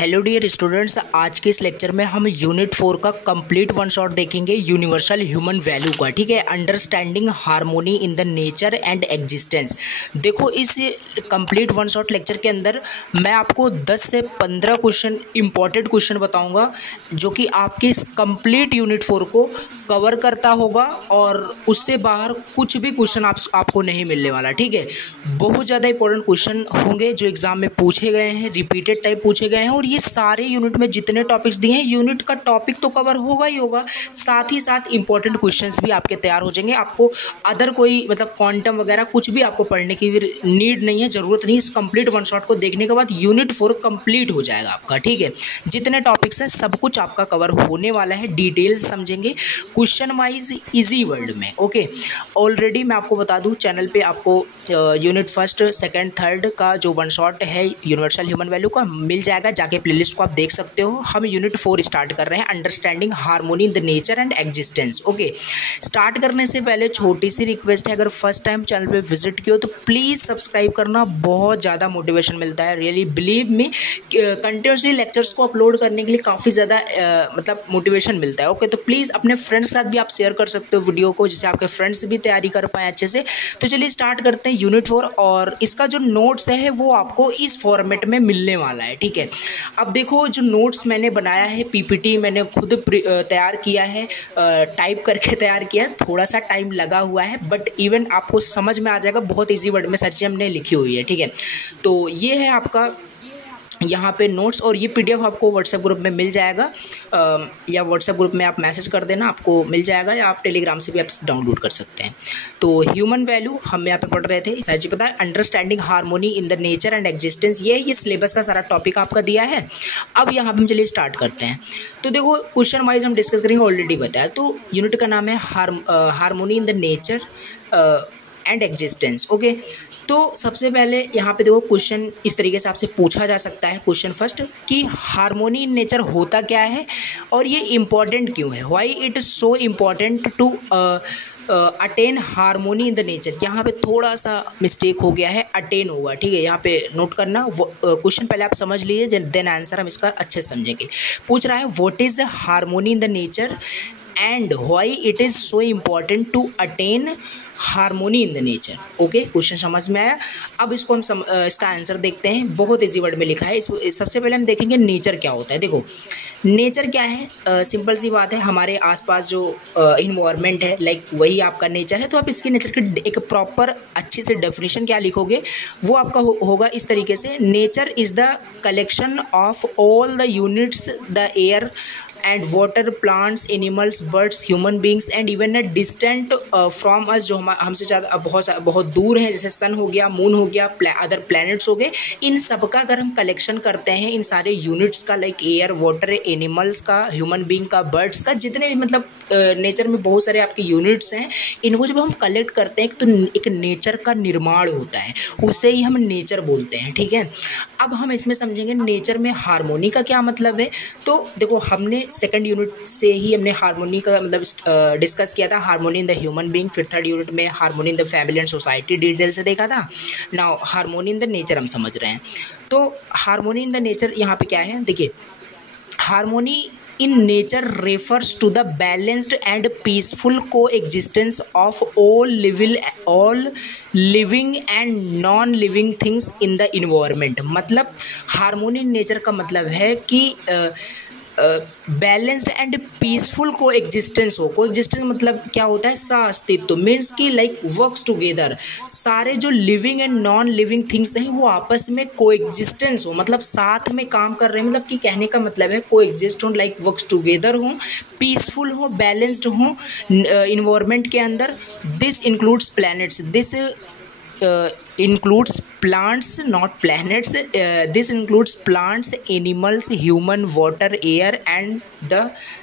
Hello dear students, आज के इस लेक्चर में हम यूनिट 4 का कंप्लीट वन शॉट देखेंगे यूनिवर्सल ह्यूमन वैल्यू का। ठीक है, understanding harmony in the nature and existence. देखो, इस कंप्लीट वन शॉट लेक्चर के अंदर मैं आपको 10 से 15 क्वेश्चन, इंपॉर्टेंट क्वेश्चन बताऊंगा जो कि आपके इस कंप्लीट यूनिट 4 को कवर करता होगा और उससे बाहर कुछ भी क्वेश्चन आपको नहीं मिलने वाला। ठीक है, बहुत ज़्यादा इंपॉर्टेंट क्वेश्चन होंगे जो एग्जाम में पूछे गए हैं, रिपीटेड टाइप पूछे गए हैं। और ये सारे यूनिट में जितने टॉपिक्स दिए हैं, यूनिट का टॉपिक तो कवर होगा ही होगा, साथ ही साथ इंपॉर्टेंट क्वेश्चंस भी आपके तैयार हो जाएंगे। आपको अदर कोई मतलब क्वांटम वगैरह कुछ भी आपको पढ़ने की भी नीड नहीं है, ज़रूरत नहीं। इस कंप्लीट वन शॉट को देखने के बाद यूनिट 4 कंप्लीट हो जाएगा आपका। ठीक है, जितने टॉपिक्स हैं सब कुछ आपका कवर होने वाला है, डिटेल्स समझेंगे क्वेश्चन वाइज इजी वर्ड में। ओके, ऑलरेडी मैं आपको बता दूं, चैनल पे आपको यूनिट फर्स्ट, सेकंड, थर्ड का जो वन शॉट है यूनिवर्सल ह्यूमन वैल्यू का मिल जाएगा, जाके प्लेलिस्ट को आप देख सकते हो। हम यूनिट 4 स्टार्ट कर रहे हैं, understanding harmony in the nature and existence. Okay, start करने से पहले छोटी सी रिक्वेस्ट है, अगर फर्स्ट टाइम चैनल पे विजिट किया हो तो प्लीज़ सब्सक्राइब करना, बहुत ज़्यादा मोटिवेशन मिलता है। Really believe me, continuously lectures को अपलोड करने के लिए काफ़ी ज़्यादा मतलब मोटिवेशन मिलता है। ओके, तो प्लीज़ अपने फ्रेंड्स के साथ भी आप शेयर कर सकते हो वीडियो को, जिससे आपके फ्रेंड्स भी तैयारी कर पाएँ अच्छे से। तो चलिए स्टार्ट करते हैं यूनिट 4, और इसका जो नोट्स है वो आपको इस फॉर्मेट में मिलने वाला है। ठीक है, अब देखो, जो नोट्स मैंने बनाया है, पीपीटी मैंने खुद तैयार किया है, टाइप करके तैयार किया है, थोड़ा सा टाइम लगा हुआ है, बट इवन आपको समझ में आ जाएगा, बहुत ईजी वर्ड में सारी चीज़ें हमने लिखी हुई है। ठीक है, तो ये है आपका यहाँ पे नोट्स, और ये पीडीएफ आपको व्हाट्सएप ग्रुप में मिल जाएगा, या व्हाट्सएप ग्रुप में आप मैसेज कर देना, आपको मिल जाएगा, या आप टेलीग्राम से भी आप डाउनलोड कर सकते हैं। तो ह्यूमन वैल्यू हम यहाँ पे पढ़ रहे थे, सारी चीज़ पता है, understanding harmony in the nature and existence, ये सिलेबस का सारा टॉपिक आपका दिया है। अब यहाँ पर हम चलिए स्टार्ट करते हैं। तो देखो, क्वेश्चन वाइज हम डिस्कस करेंगे, ऑलरेडी बताया। तो यूनिट का नाम है harmony in the nature and existence. Okay, तो सबसे पहले यहाँ पे देखो, क्वेश्चन इस तरीके से आपसे पूछा जा सकता है। क्वेश्चन फर्स्ट, कि हार्मोनी इन नेचर होता क्या है और ये इम्पॉर्टेंट क्यों है, why it is so important to attain harmony in the nature. यहाँ पे थोड़ा सा मिस्टेक हो गया है, अटेन होगा। ठीक है, यहाँ पे नोट करना, क्वेश्चन पहले आप समझ लीजिए, देन आंसर हम इसका अच्छे से समझेंगे। पूछ रहा है, what is harmony in the nature and why it is so important to attain harmony in the nature. Okay, question समझ में आया। अब इसको हम इसका आंसर देखते हैं, बहुत इजी वर्ड में लिखा है। सबसे पहले हम देखेंगे नेचर क्या होता है। देखो, नेचर क्या है, सिंपल सी बात है, हमारे आसपास जो इन्वायरमेंट है, लाइक वही आपका नेचर है। तो आप इसके नेचर की एक प्रॉपर अच्छे से डेफिनेशन क्या लिखोगे, वो आपका होगा इस तरीके से, nature is the collection of all the units, the air and water, plants, animals, birds, human beings and even a distant from us, जो हमसे ज़्यादा बहुत दूर है, जैसे सन हो गया, मून हो गया, अदर प्लैनेट्स हो गए। इन सब का अगर हम कलेक्शन करते हैं, इन सारे यूनिट्स का, लाइक एयर, वाटर, एनिमल्स का, ह्यूमन बींग का, बर्ड्स का, जितने भी मतलब नेचर में बहुत सारे आपके यूनिट्स हैं, इनको जब हम कलेक्ट करते हैं तो एक नेचर का निर्माण होता है, उसे ही हम नेचर बोलते हैं। ठीक है, अब हम इसमें समझेंगे नेचर में हार्मोनी का क्या मतलब है। तो देखो, हमने सेकंड यूनिट से ही हमने हार्मोनी का मतलब डिस्कस किया था, harmony in the human being. फिर थर्ड यूनिट में harmony in the family and society detail से देखा था। Now harmony in the nature हम समझ रहे हैं। तो हार्मोनी इन द नेचर यहाँ पे क्या है, देखिए, harmony in nature refers to the balanced and peaceful coexistence of all living and non-living things in the environment। मतलब हार्मोनी इन नेचर का मतलब है कि बैलेंस्ड एंड पीसफुल को एग्जिस्टेंस हो। को एग्जिस्टेंस मतलब क्या होता है, सास्तित्व, मीन्स कि लाइक वर्क्स टुगेदर, सारे जो living and non living things हैं वो आपस में को एग्जिस्टेंस हो, मतलब साथ में काम कर रहे हैं। मतलब कि कहने का मतलब है को एग्जिस्ट हो, लाइक वर्क्स टुगेदर हो, पीसफुल हो, बैलेंस्ड हो इन्वायरमेंट के अंदर। This includes planets, this includes plants, not planets. This includes plants, animals, human, water, air and the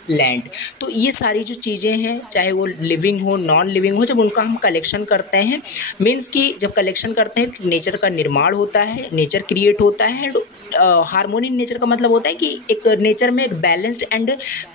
land। तो ये सारी जो चीज़ें हैं, चाहे वो लिविंग हो, नॉन लिविंग हो, जब उनका हम कलेक्शन करते हैं, मीन्स कि जब कलेक्शन करते हैं तो नेचर का निर्माण होता है, नेचर क्रिएट होता है। हार्मोनी नेचर का मतलब होता है कि एक नेचर में एक बैलेंस्ड एंड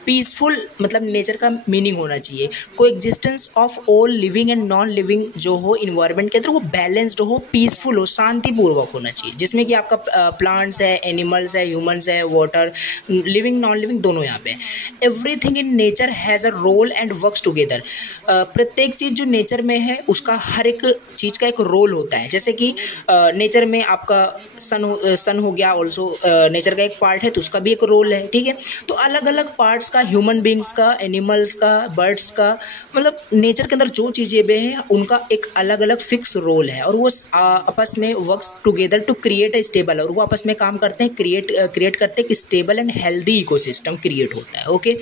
पीसफुल, मतलब नेचर का मीनिंग होना चाहिए। को existence of all living and non living जो हो इन्वायरमेंट के अंदर, वो बैलेंस्ड हो, पीसफुल हो, शांतिपूर्वक होना चाहिए, जिसमें कि आपका प्लांट्स है, एनिमल्स है, ह्यूमंस है, वाटर, लिविंग नॉन लिविंग दोनों यहाँ पे। Everything in nature has a role and works together. प्रत्येक चीज़ जो नेचर में है उसका हर एक चीज़ का एक रोल होता है। जैसे कि नेचर में आपका सन हो गया, ऑल्सो नेचर का एक पार्ट है, तो उसका भी एक रोल है, ठीक है। तो अलग अलग पार्ट्स का, ह्यूमन बींग्स का, एनिमल्स का, बर्ड्स का, मतलब नेचर के अंदर जो चीज़ें भी हैं उनका एक अलग अलग फिक्स रोल है, और वो आपस में works together to create a stable, और वो आपस में काम करते हैं, क्रिएट करते हैं कि stable and healthy ecosystem create होता है। ओके,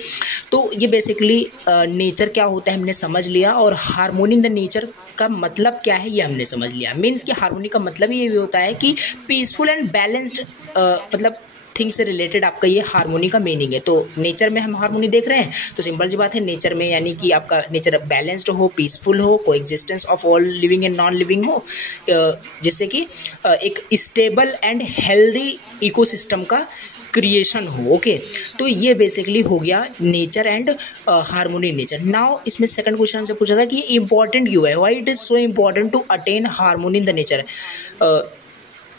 तो ये बेसिकली नेचर क्या होता है हमने समझ लिया, और हार्मोनी इन द नेचर का मतलब क्या है ये हमने समझ लिया। मीन्स कि हार्मोनी का मतलब ये भी होता है कि पीसफुल एंड बैलेंस्ड, मतलब थिंग से रिलेटेड आपका ये हार्मोनी का मीनिंग है। तो नेचर में हम हार्मोनी देख रहे हैं, तो सिंपल सी बात है, नेचर में यानी कि आपका नेचर बैलेंस्ड हो, पीसफुल हो, coexistence of all living and non living हो, जिससे कि एक स्टेबल एंड हेल्दी इकोसिस्टम का क्रिएशन हो। ओके, तो ये बेसिकली हो गया nature and harmony in nature. Now इसमें सेकंड क्वेश्चन हमसे पूछा था कि ये इंपॉर्टेंट क्यों है, why it is so important to attain harmony in the nature.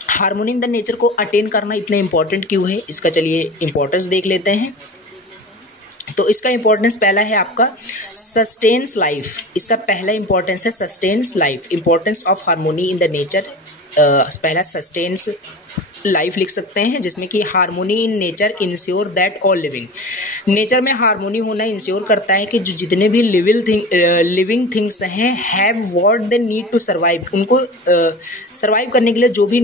Harmony in the nature को अटेन करना इतना इंपॉर्टेंट क्यों है, इसका चलिए इंपॉर्टेंस देख लेते हैं। तो इसका इंपॉर्टेंस पहला है आपका सस्टेन्स लाइफ। इसका पहला इंपॉर्टेंस है sustains life, importance of harmony in the nature. पहला सस्टेन्स लाइफ लिख सकते हैं, जिसमें कि harmony in nature ensure that all living, nature में हार्मोनी होना इंश्योर करता है कि जो जितने भी लिविंग थिंग्स हैं have what they need to survive, उनको सर्वाइव करने के लिए जो भी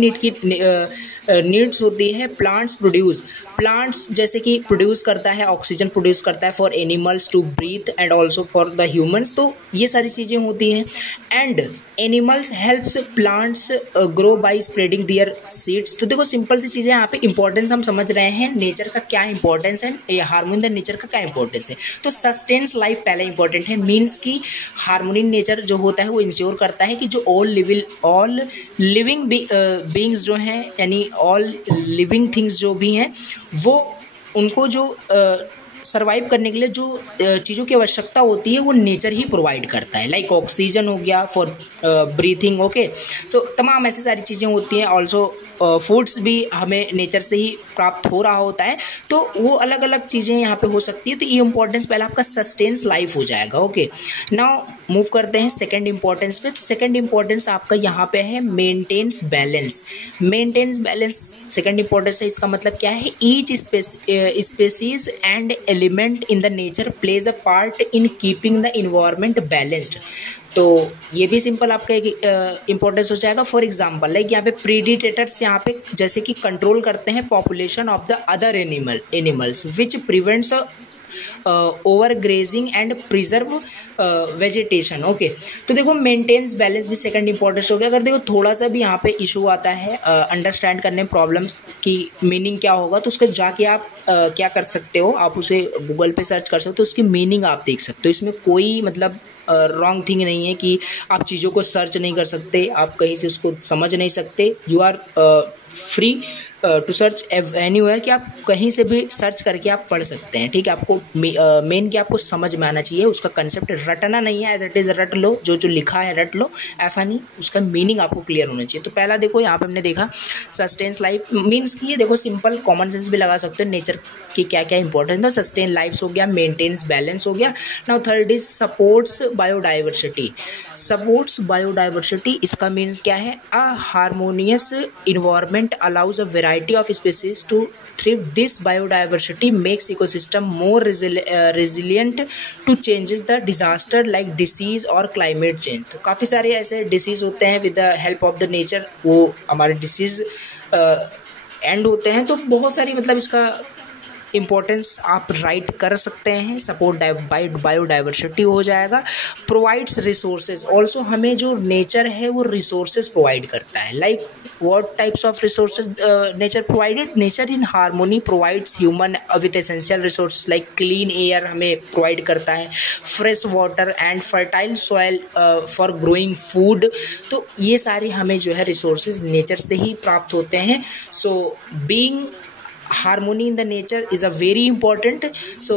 नीड्स होती है प्लांट्स प्रोड्यूस, प्लांट्स जैसे कि प्रोड्यूस करता है, ऑक्सीजन प्रोड्यूस करता है for animals to breathe and also for the humans, तो ये सारी चीज़ें होती हैं। And animals helps plants grow by spreading their seeds. तो देखो सिंपल सी चीज़ें यहाँ पे इंपॉर्टेंस हम समझ रहे हैं, नेचर का क्या इंपॉर्टेंस है, हार्मोनी द नेचर का क्या इंपॉर्टेंस है। तो सस्टेन्स लाइफ पहला इंपॉर्टेंट है, मीन्स कि हार्मोनी नेचर जो होता है वो इंश्योर करता है कि जो ऑल लिविंग बींग्स जो हैं, यानी ऑल लिविंग थिंग्स जो भी हैं, वो उनको जो सर्वाइव करने के लिए जो चीज़ों की आवश्यकता होती है वो नेचर ही प्रोवाइड करता है। लाइक ऑक्सीजन हो गया फॉर ब्रीथिंग, ओके, सो तमाम ऐसी सारी चीज़ें होती हैं। ऑल्सो फूड्स भी हमें नेचर से ही प्राप्त हो रहा होता है, तो वो अलग अलग चीज़ें यहाँ पे हो सकती है। तो ये इंपॉर्टेंस पहला आपका सस्टेन्स लाइफ हो जाएगा। ओके, नाउ मूव करते हैं सेकंड इंपॉर्टेंस पे। तो सेकंड इंपॉर्टेंस आपका यहाँ पे है maintains balance. Maintains balance second importance है, इसका मतलब क्या है, each species and element in the nature plays a part in keeping the environment balanced. तो ये भी सिंपल आपका एक इंपॉर्टेंस हो जाएगा। फॉर एग्जांपल लाइक यहाँ पे प्रीडिटेटर्स यहाँ पे जैसे कि कंट्रोल करते हैं population of the other animals which prevents over grazing and preserve vegetation. Okay, तो देखो मेंटेन्स बैलेंस भी सेकंड इंपॉर्टेंस हो गया। अगर देखो थोड़ा सा भी यहाँ पे इशू आता है अंडरस्टैंड करने में, प्रॉब्लम की मीनिंग क्या होगा, तो उसके जाके आप क्या कर सकते हो, आप उसे गूगल पे सर्च कर सकते हो, उसकी मीनिंग आप देख सकते हो। इसमें कोई मतलब रॉन्ग थिंग नहीं है कि आप चीज़ों को सर्च नहीं कर सकते, आप कहीं से उसको समझ नहीं सकते। You are free to search anywhere, कि आप कहीं से भी सर्च करके आप पढ़ सकते हैं, ठीक है। आपको मेन कि आपको समझ में आना चाहिए, उसका कंसेप्ट रटना नहीं है, एज इट इज़ रट लो, जो लिखा है रट लो, ऐसा नहीं, उसका मीनिंग आपको क्लियर होना चाहिए। तो पहला देखो यहाँ पे हमने देखा सस्टेन्स लाइफ मीन्स कि ये देखो सिंपल कॉमन सेंस भी लगा सकते हो, नेचर की क्या क्या इंपॉर्टेंस है। सस्टेन लाइफ हो गया, मेंटेन्स बैलेंस हो गया। Now third is supports biodiversity. Supports biodiversity, इसका मीन्स क्या है, a harmonious environment allows a variety of species to thrive. This biodiversity makes ecosystem more resilient to changes the disaster like disease और climate change. तो काफ़ी सारे ऐसे disease होते हैं with the help of the nature, वो हमारे disease and होते हैं। तो बहुत सारी मतलब इसका इंपॉर्टेंस आप राइट कर सकते हैं। सपोर्ट बायोडाइवर्सिटी हो जाएगा। प्रोवाइड्स रिसोर्सेज, ऑल्सो हमें जो नेचर है वो रिसोर्सेज प्रोवाइड करता है। Like what types of resources nature provided, nature in harmony provides human with essential resources like clean air हमें प्रोवाइड करता है, fresh water and fertile soil for growing food. तो ये सारे हमें जो है रिसोर्सेज नेचर से ही प्राप्त होते हैं। So being harmony in the nature is a very important. So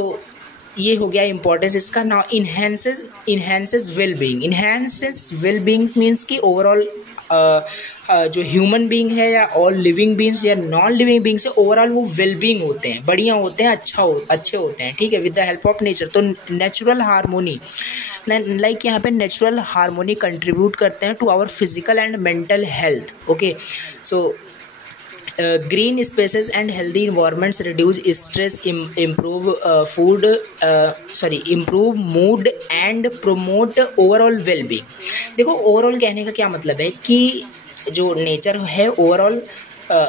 ये हो गया इंपॉर्टेंस इसका। Now enhances well being. Enhances well beings means कि ओवरऑल जो ह्यूमन बीइंग है या ऑल लिविंग बीइंग्स या नॉन लिविंग बीइंग्स है, ओवरऑल वो वेल बीइंग होते हैं, बढ़िया होते हैं, अच्छे होते हैं, ठीक है, with the help of nature. तो नेचुरल हार्मोनी, लाइक यहाँ पे नेचुरल हार्मोनी कंट्रीब्यूट करते हैं to our physical and mental health. Okay, so green spaces and healthy environments reduce stress, improve mood and promote overall well-being। देखो overall कहने का क्या मतलब है कि जो नेचर है ओवरऑल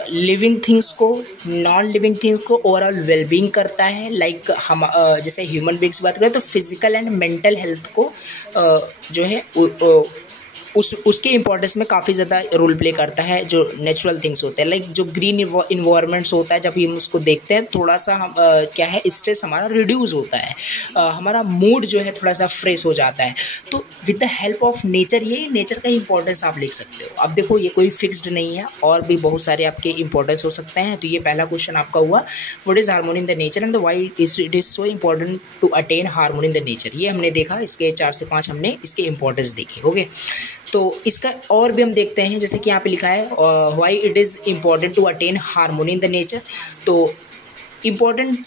लिविंग थिंग्स को, नॉन लिविंग थिंग्स को ओवरऑल वेलबींग करता है। लाइक हम जैसे ह्यूमन बींग्स की बात करें तो फिजिकल एंड मेंटल हेल्थ को जो है उसके इंपॉर्टेंस में काफ़ी ज़्यादा रोल प्ले करता है जो नेचुरल थिंग्स होते हैं। लाइक जो ग्रीन इन्वायरमेंट्स होता है, जब हम उसको देखते हैं थोड़ा सा हम क्या है, स्ट्रेस हमारा रिड्यूस होता है, हमारा मूड जो है थोड़ा सा फ्रेश हो जाता है। तो with the help of nature, ये नेचर का इंपॉर्टेंस आप लिख सकते हो। अब देखो ये कोई फिक्स्ड नहीं है, और भी बहुत सारे आपके इंपॉर्टेंस हो सकते हैं। तो ये पहला क्वेश्चन आपका हुआ, what is harmony in the nature and why it is so important to attain harmony in the nature. ये हमने देखा, इसके 4 से 5 हमने इसके इंपॉर्टेंस देखे। ओके, तो इसका और भी हम देखते हैं, जैसे कि यहाँ पे लिखा है why it is important to attain harmony in the nature. तो इम्पॉर्टेंट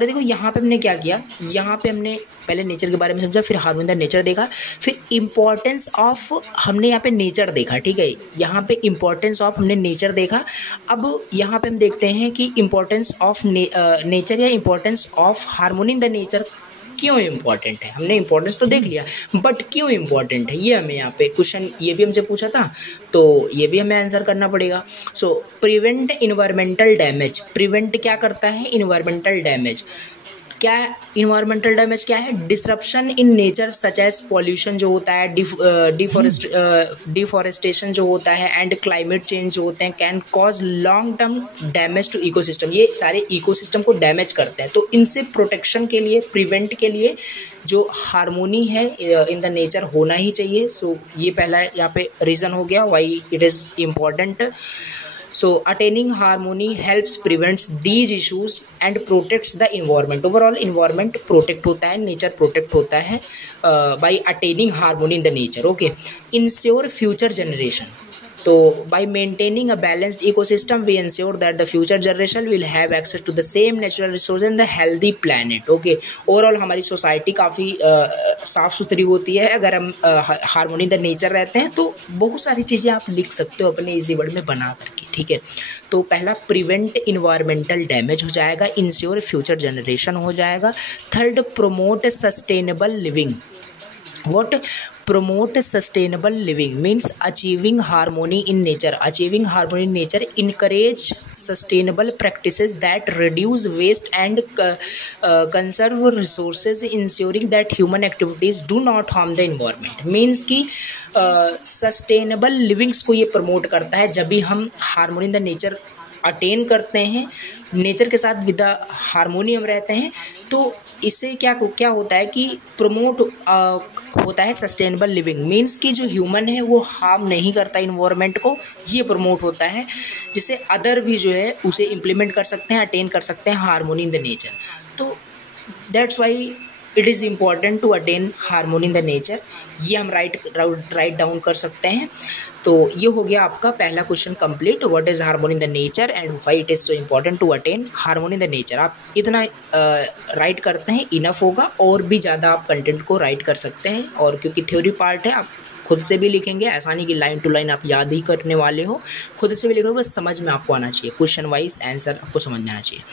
देखो यहाँ पे हमने क्या किया, यहाँ पे हमने पहले नेचर के बारे में समझा, फिर हार्मोनी इन द नेचर देखा, फिर इम्पॉर्टेंस ऑफ हमने यहाँ पे नेचर देखा। ठीक है, यहाँ पे इम्पॉर्टेंस ऑफ हमने नेचर देखा। अब यहाँ पे हम देखते हैं कि इम्पॉर्टेंस ऑफ नेचर या importance of harmony in the nature क्यों इम्पॉर्टेंट है। हमने इम्पोर्टेंस तो देख लिया, बट क्यों इम्पॉर्टेंट है ये हमें यहाँ पे क्वेश्चन, ये भी हमसे पूछा था, तो ये भी हमें आंसर करना पड़ेगा। सो प्रिवेंट इन्वायरमेंटल डैमेज, प्रिवेंट क्या करता है, इन्वायरमेंटल डैमेज। क्या है इन्वायरमेंटल डैमेज, क्या है, disruption in nature such as pollution जो होता है, डिफॉरेस्टेशन जो होता है, एंड क्लाइमेट चेंज जो होते हैं, can cause long term damage to ecosystem. ये सारे इकोसिस्टम को डैमेज करते हैं। तो इनसे प्रोटेक्शन के लिए, प्रिवेंट के लिए जो हार्मोनी है इन द नेचर होना ही चाहिए। सो ये पहला यहाँ पे रीज़न हो गया Y it is important. So attaining harmony helps prevents these issues and protects the environment। overall environment protect होता है, nature protect होता है by attaining harmony in the nature। okay, ensure future generation। तो by maintaining a balanced ecosystem we ensure that the future generation will have access to the same natural resources and the healthy planet। okay, overall हमारी society काफ़ी साफ़ सुथरी होती है अगर हम harmony in the nature रहते हैं। तो बहुत सारी चीज़ें आप लिख सकते हो अपने इजी वर्ड में बना करके। ठीक है, तो पहला प्रिवेंट इन्वायरमेंटल डैमेज हो जाएगा, इंश्योर फ्यूचर जनरेशन हो जाएगा। Third, promote sustainable living. what promote sustainable living means achieving harmony in nature। achieving harmony in nature encourage sustainable practices that reduce waste and conserve resources, ensuring that human activities do not harm the environment। means कि sustainable livings को ये promote करता है। जब भी हम harmony in the nature attain करते हैं, नेचर के साथ विद हार्मोनी हम रहते हैं, तो इससे क्या होता है कि प्रमोट होता है सस्टेनेबल लिविंग। मीन्स कि जो ह्यूमन है वो हार्म नहीं करता इन्वायरमेंट को, ये प्रमोट होता है, जिससे अदर भी जो है उसे इम्प्लीमेंट कर सकते हैं, अटेन कर सकते हैं हार्मोनी इन द नेचर। तो that's why it is important to attain harmony in the nature. ये हम राइट डाउन कर सकते हैं। तो ये हो गया आपका पहला question complete, what is harmony in the nature and why it is so important to attain harmony in the nature. आप इतना राइट करते हैं इनफ होगा, और भी ज़्यादा आप कंटेंट को राइट कर सकते हैं। और क्योंकि थ्योरी पार्ट है, आप खुद से भी लिखेंगे, ऐसा नहीं कि लाइन टू लाइन आप याद ही करने वाले हो, खुद से भी लिखोगे, बस समझ में आपको आना चाहिए, क्वेश्चन वाइज आंसर आपको समझ में आना चाहिए।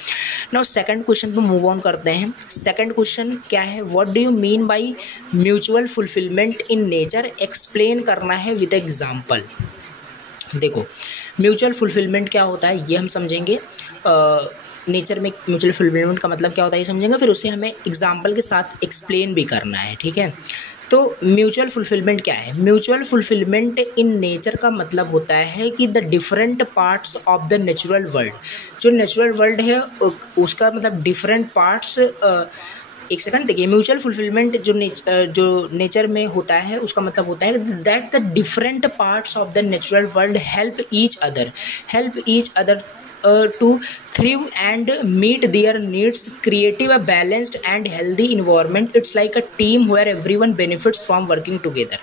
नाउ सेकंड क्वेश्चन पे मूव ऑन करते हैं। सेकंड क्वेश्चन क्या है, what do you mean by mutual fulfilment in nature. Explain करना है विद एग्जाम्पल। देखो म्यूचुअल फुलफिलमेंट क्या होता है ये हम समझेंगे, नेचर में म्यूचुअल फुलफिलमेंट का मतलब क्या होता है ये समझेंगे, फिर उसे हमें एग्जाम्पल के साथ एक्सप्लेन भी करना है। ठीक है, तो म्यूचुअल फुलफिलमेंट क्या है। म्यूचुअल फुलफिलमेंट इन नेचर का मतलब होता है कि the different parts of the natural world, जो नेचुरल वर्ल्ड है उसका मतलब डिफरेंट पार्ट्स। एक सेकंड देखिए, म्यूचुअल फुलफिलमेंट जो नेचर में होता है उसका मतलब होता है that the different parts of the natural world help each other to thrive and meet their needs, creating a balanced and healthy environment। It's like a team where everyone benefits from working together।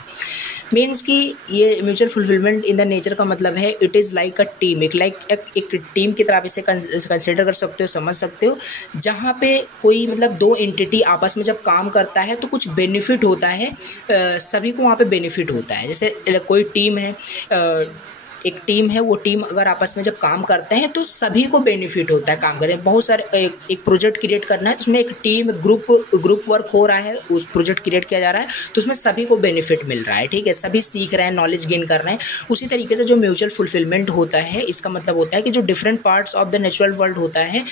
Means कि ये mutual fulfilment in the nature का मतलब है it is like a team, एक team की तरह आप इसे कंसिडर कर सकते हो, समझ सकते हो, जहाँ पे कोई मतलब दो एंटिटी आपस में जब काम करता है तो कुछ बेनिफिट होता है, सभी को वहाँ पे बेनिफिट होता है। जैसे कोई टीम है, एक टीम है, वो टीम अगर आपस में जब काम करते हैं तो सभी को बेनिफिट होता है काम करने। बहुत सारे एक प्रोजेक्ट क्रिएट करना है, उसमें एक टीम ग्रुप वर्क हो रहा है, उस प्रोजेक्ट क्रिएट किया जा रहा है तो उसमें सभी को बेनिफिट मिल रहा है, ठीक है, सभी सीख रहे हैं, नॉलेज गेन कर रहे हैं। उसी तरीके से जो म्यूचुअल फुलफिलमेंट होता है, इसका मतलब होता है कि जो different parts of the natural world होता है,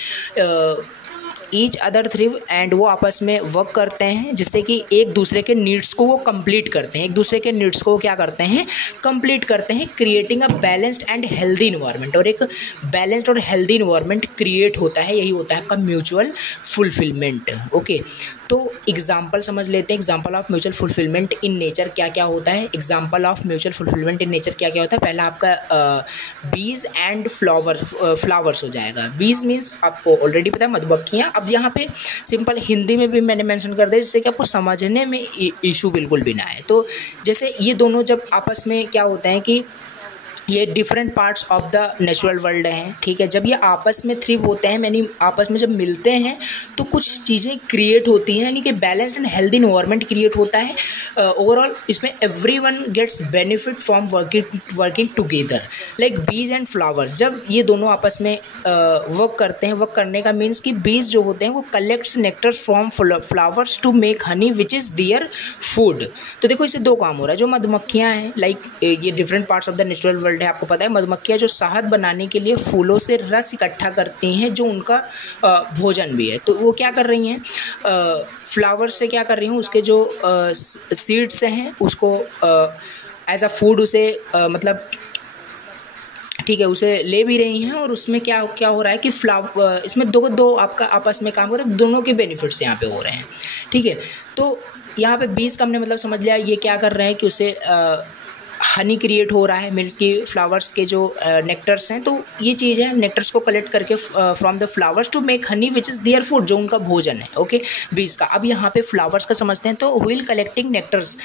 ईच अदर थ्रिव एंड वो आपस में वर्क करते हैं, जिससे कि एक दूसरे के नीड्स को वो कंप्लीट करते हैं, एक दूसरे के नीड्स को क्या करते हैं, कंप्लीट करते हैं, creating a balanced and healthy environment. और एक बैलेंस्ड और हेल्दी इन्वायरमेंट क्रिएट होता है, यही होता है आपका म्यूचुअल फुलफिलमेंट। ओके, तो एग्जाम्पल समझ लेते हैं, example of mutual fulfilment in nature क्या क्या होता है। Example of mutual fulfilment in nature क्या क्या होता है, पहला आपका बीज एंड फ्लावर्स हो जाएगा। बीज मीन्स आपको ऑलरेडी पता है मधुमक्खियाँ। अब यहाँ पे सिंपल हिंदी में भी मैंने मेंशन कर दिया, जिससे कि आपको समझने में इशू बिल्कुल भी ना आए। तो जैसे ये दोनों जब आपस में क्या होता है कि ये different parts of the natural world हैं, ठीक है, जब ये आपस में थ्रिव होते हैं, यानी आपस में जब मिलते हैं तो कुछ चीज़ें क्रिएट होती हैं, यानी कि balanced and healthy environment create होता है। ओवरऑल इसमें everyone gets benefit from working together. Like bees and flowers, जब ये दोनों आपस में वर्क करते हैं, वर्क करने का मीन्स कि बीज जो होते हैं वो collects nectar from flowers to make honey which is their food. तो देखो इससे दो काम हो रहा है। जो मधुमक्खियाँ हैं, लाइक ये different parts of the natural world है, आपको पता है मधुमक्खियाँ जो शहद बनाने के लिए फूलों से रस इकट्ठा करती हैं, जो उनका भोजन भी है, तो वो क्या कर रही हैं, फ्लावर से क्या कर रही हैं, उसके जो सीड्स हैं उसको एज अ फूड उसे मतलब ठीक है उसे ले भी रही हैं। और उसमें क्या हो रहा है कि इसमें दो आपका आपस में काम कर रहे हैं, दोनों के बेनिफिट्स यहाँ पे हो रहे हैं, ठीक है। तो यहाँ पे बीज का हमने मतलब समझ लिया, ये क्या कर रहे हैं कि उसे हनी क्रिएट हो रहा है, मीन्स कि फ्लावर्स के जो नेक्टर्स हैं, तो ये चीज़ है, नेक्टर्स को कलेक्ट करके from the flowers to make honey which is their food, जो उनका भोजन है। ओके, बीज का। अब यहाँ पे फ्लावर्स का समझते हैं, तो while collecting nectars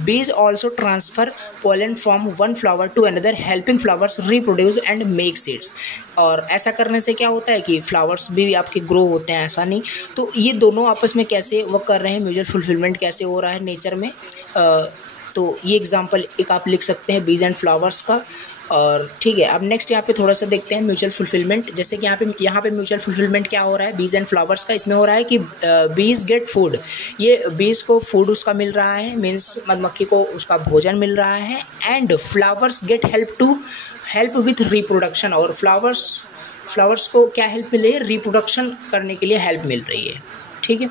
bees also transfer pollen from one flower to another, helping flowers reproduce and make seeds. और ऐसा करने से क्या होता है कि फ्लावर्स भी आपके ग्रो होते हैं, ऐसा नहीं। तो ये दोनों आपस में कैसे वर्क कर रहे हैं, म्यूचुअल फुलफिलमेंट कैसे हो रहा है नेचर में, तो ये एग्जांपल एक आप लिख सकते हैं बीज एंड फ्लावर्स का। और ठीक है, अब नेक्स्ट यहाँ पे थोड़ा सा देखते हैं म्यूचुअल फुलफिलमेंट। जैसे कि यहाँ पे म्यूचुअल फुलफिलमेंट क्या हो रहा है बीज एंड फ्लावर्स का, इसमें हो रहा है कि बीज गेट फूड, ये बीज को फूड उसका मिल रहा है, मीन्स मधुमक्खी को उसका भोजन मिल रहा है। And flowers get help with reproduction, और फ्लावर्स को क्या हेल्प मिल रही है, रिप्रोडक्शन करने के लिए हेल्प मिल रही है, ठीक है।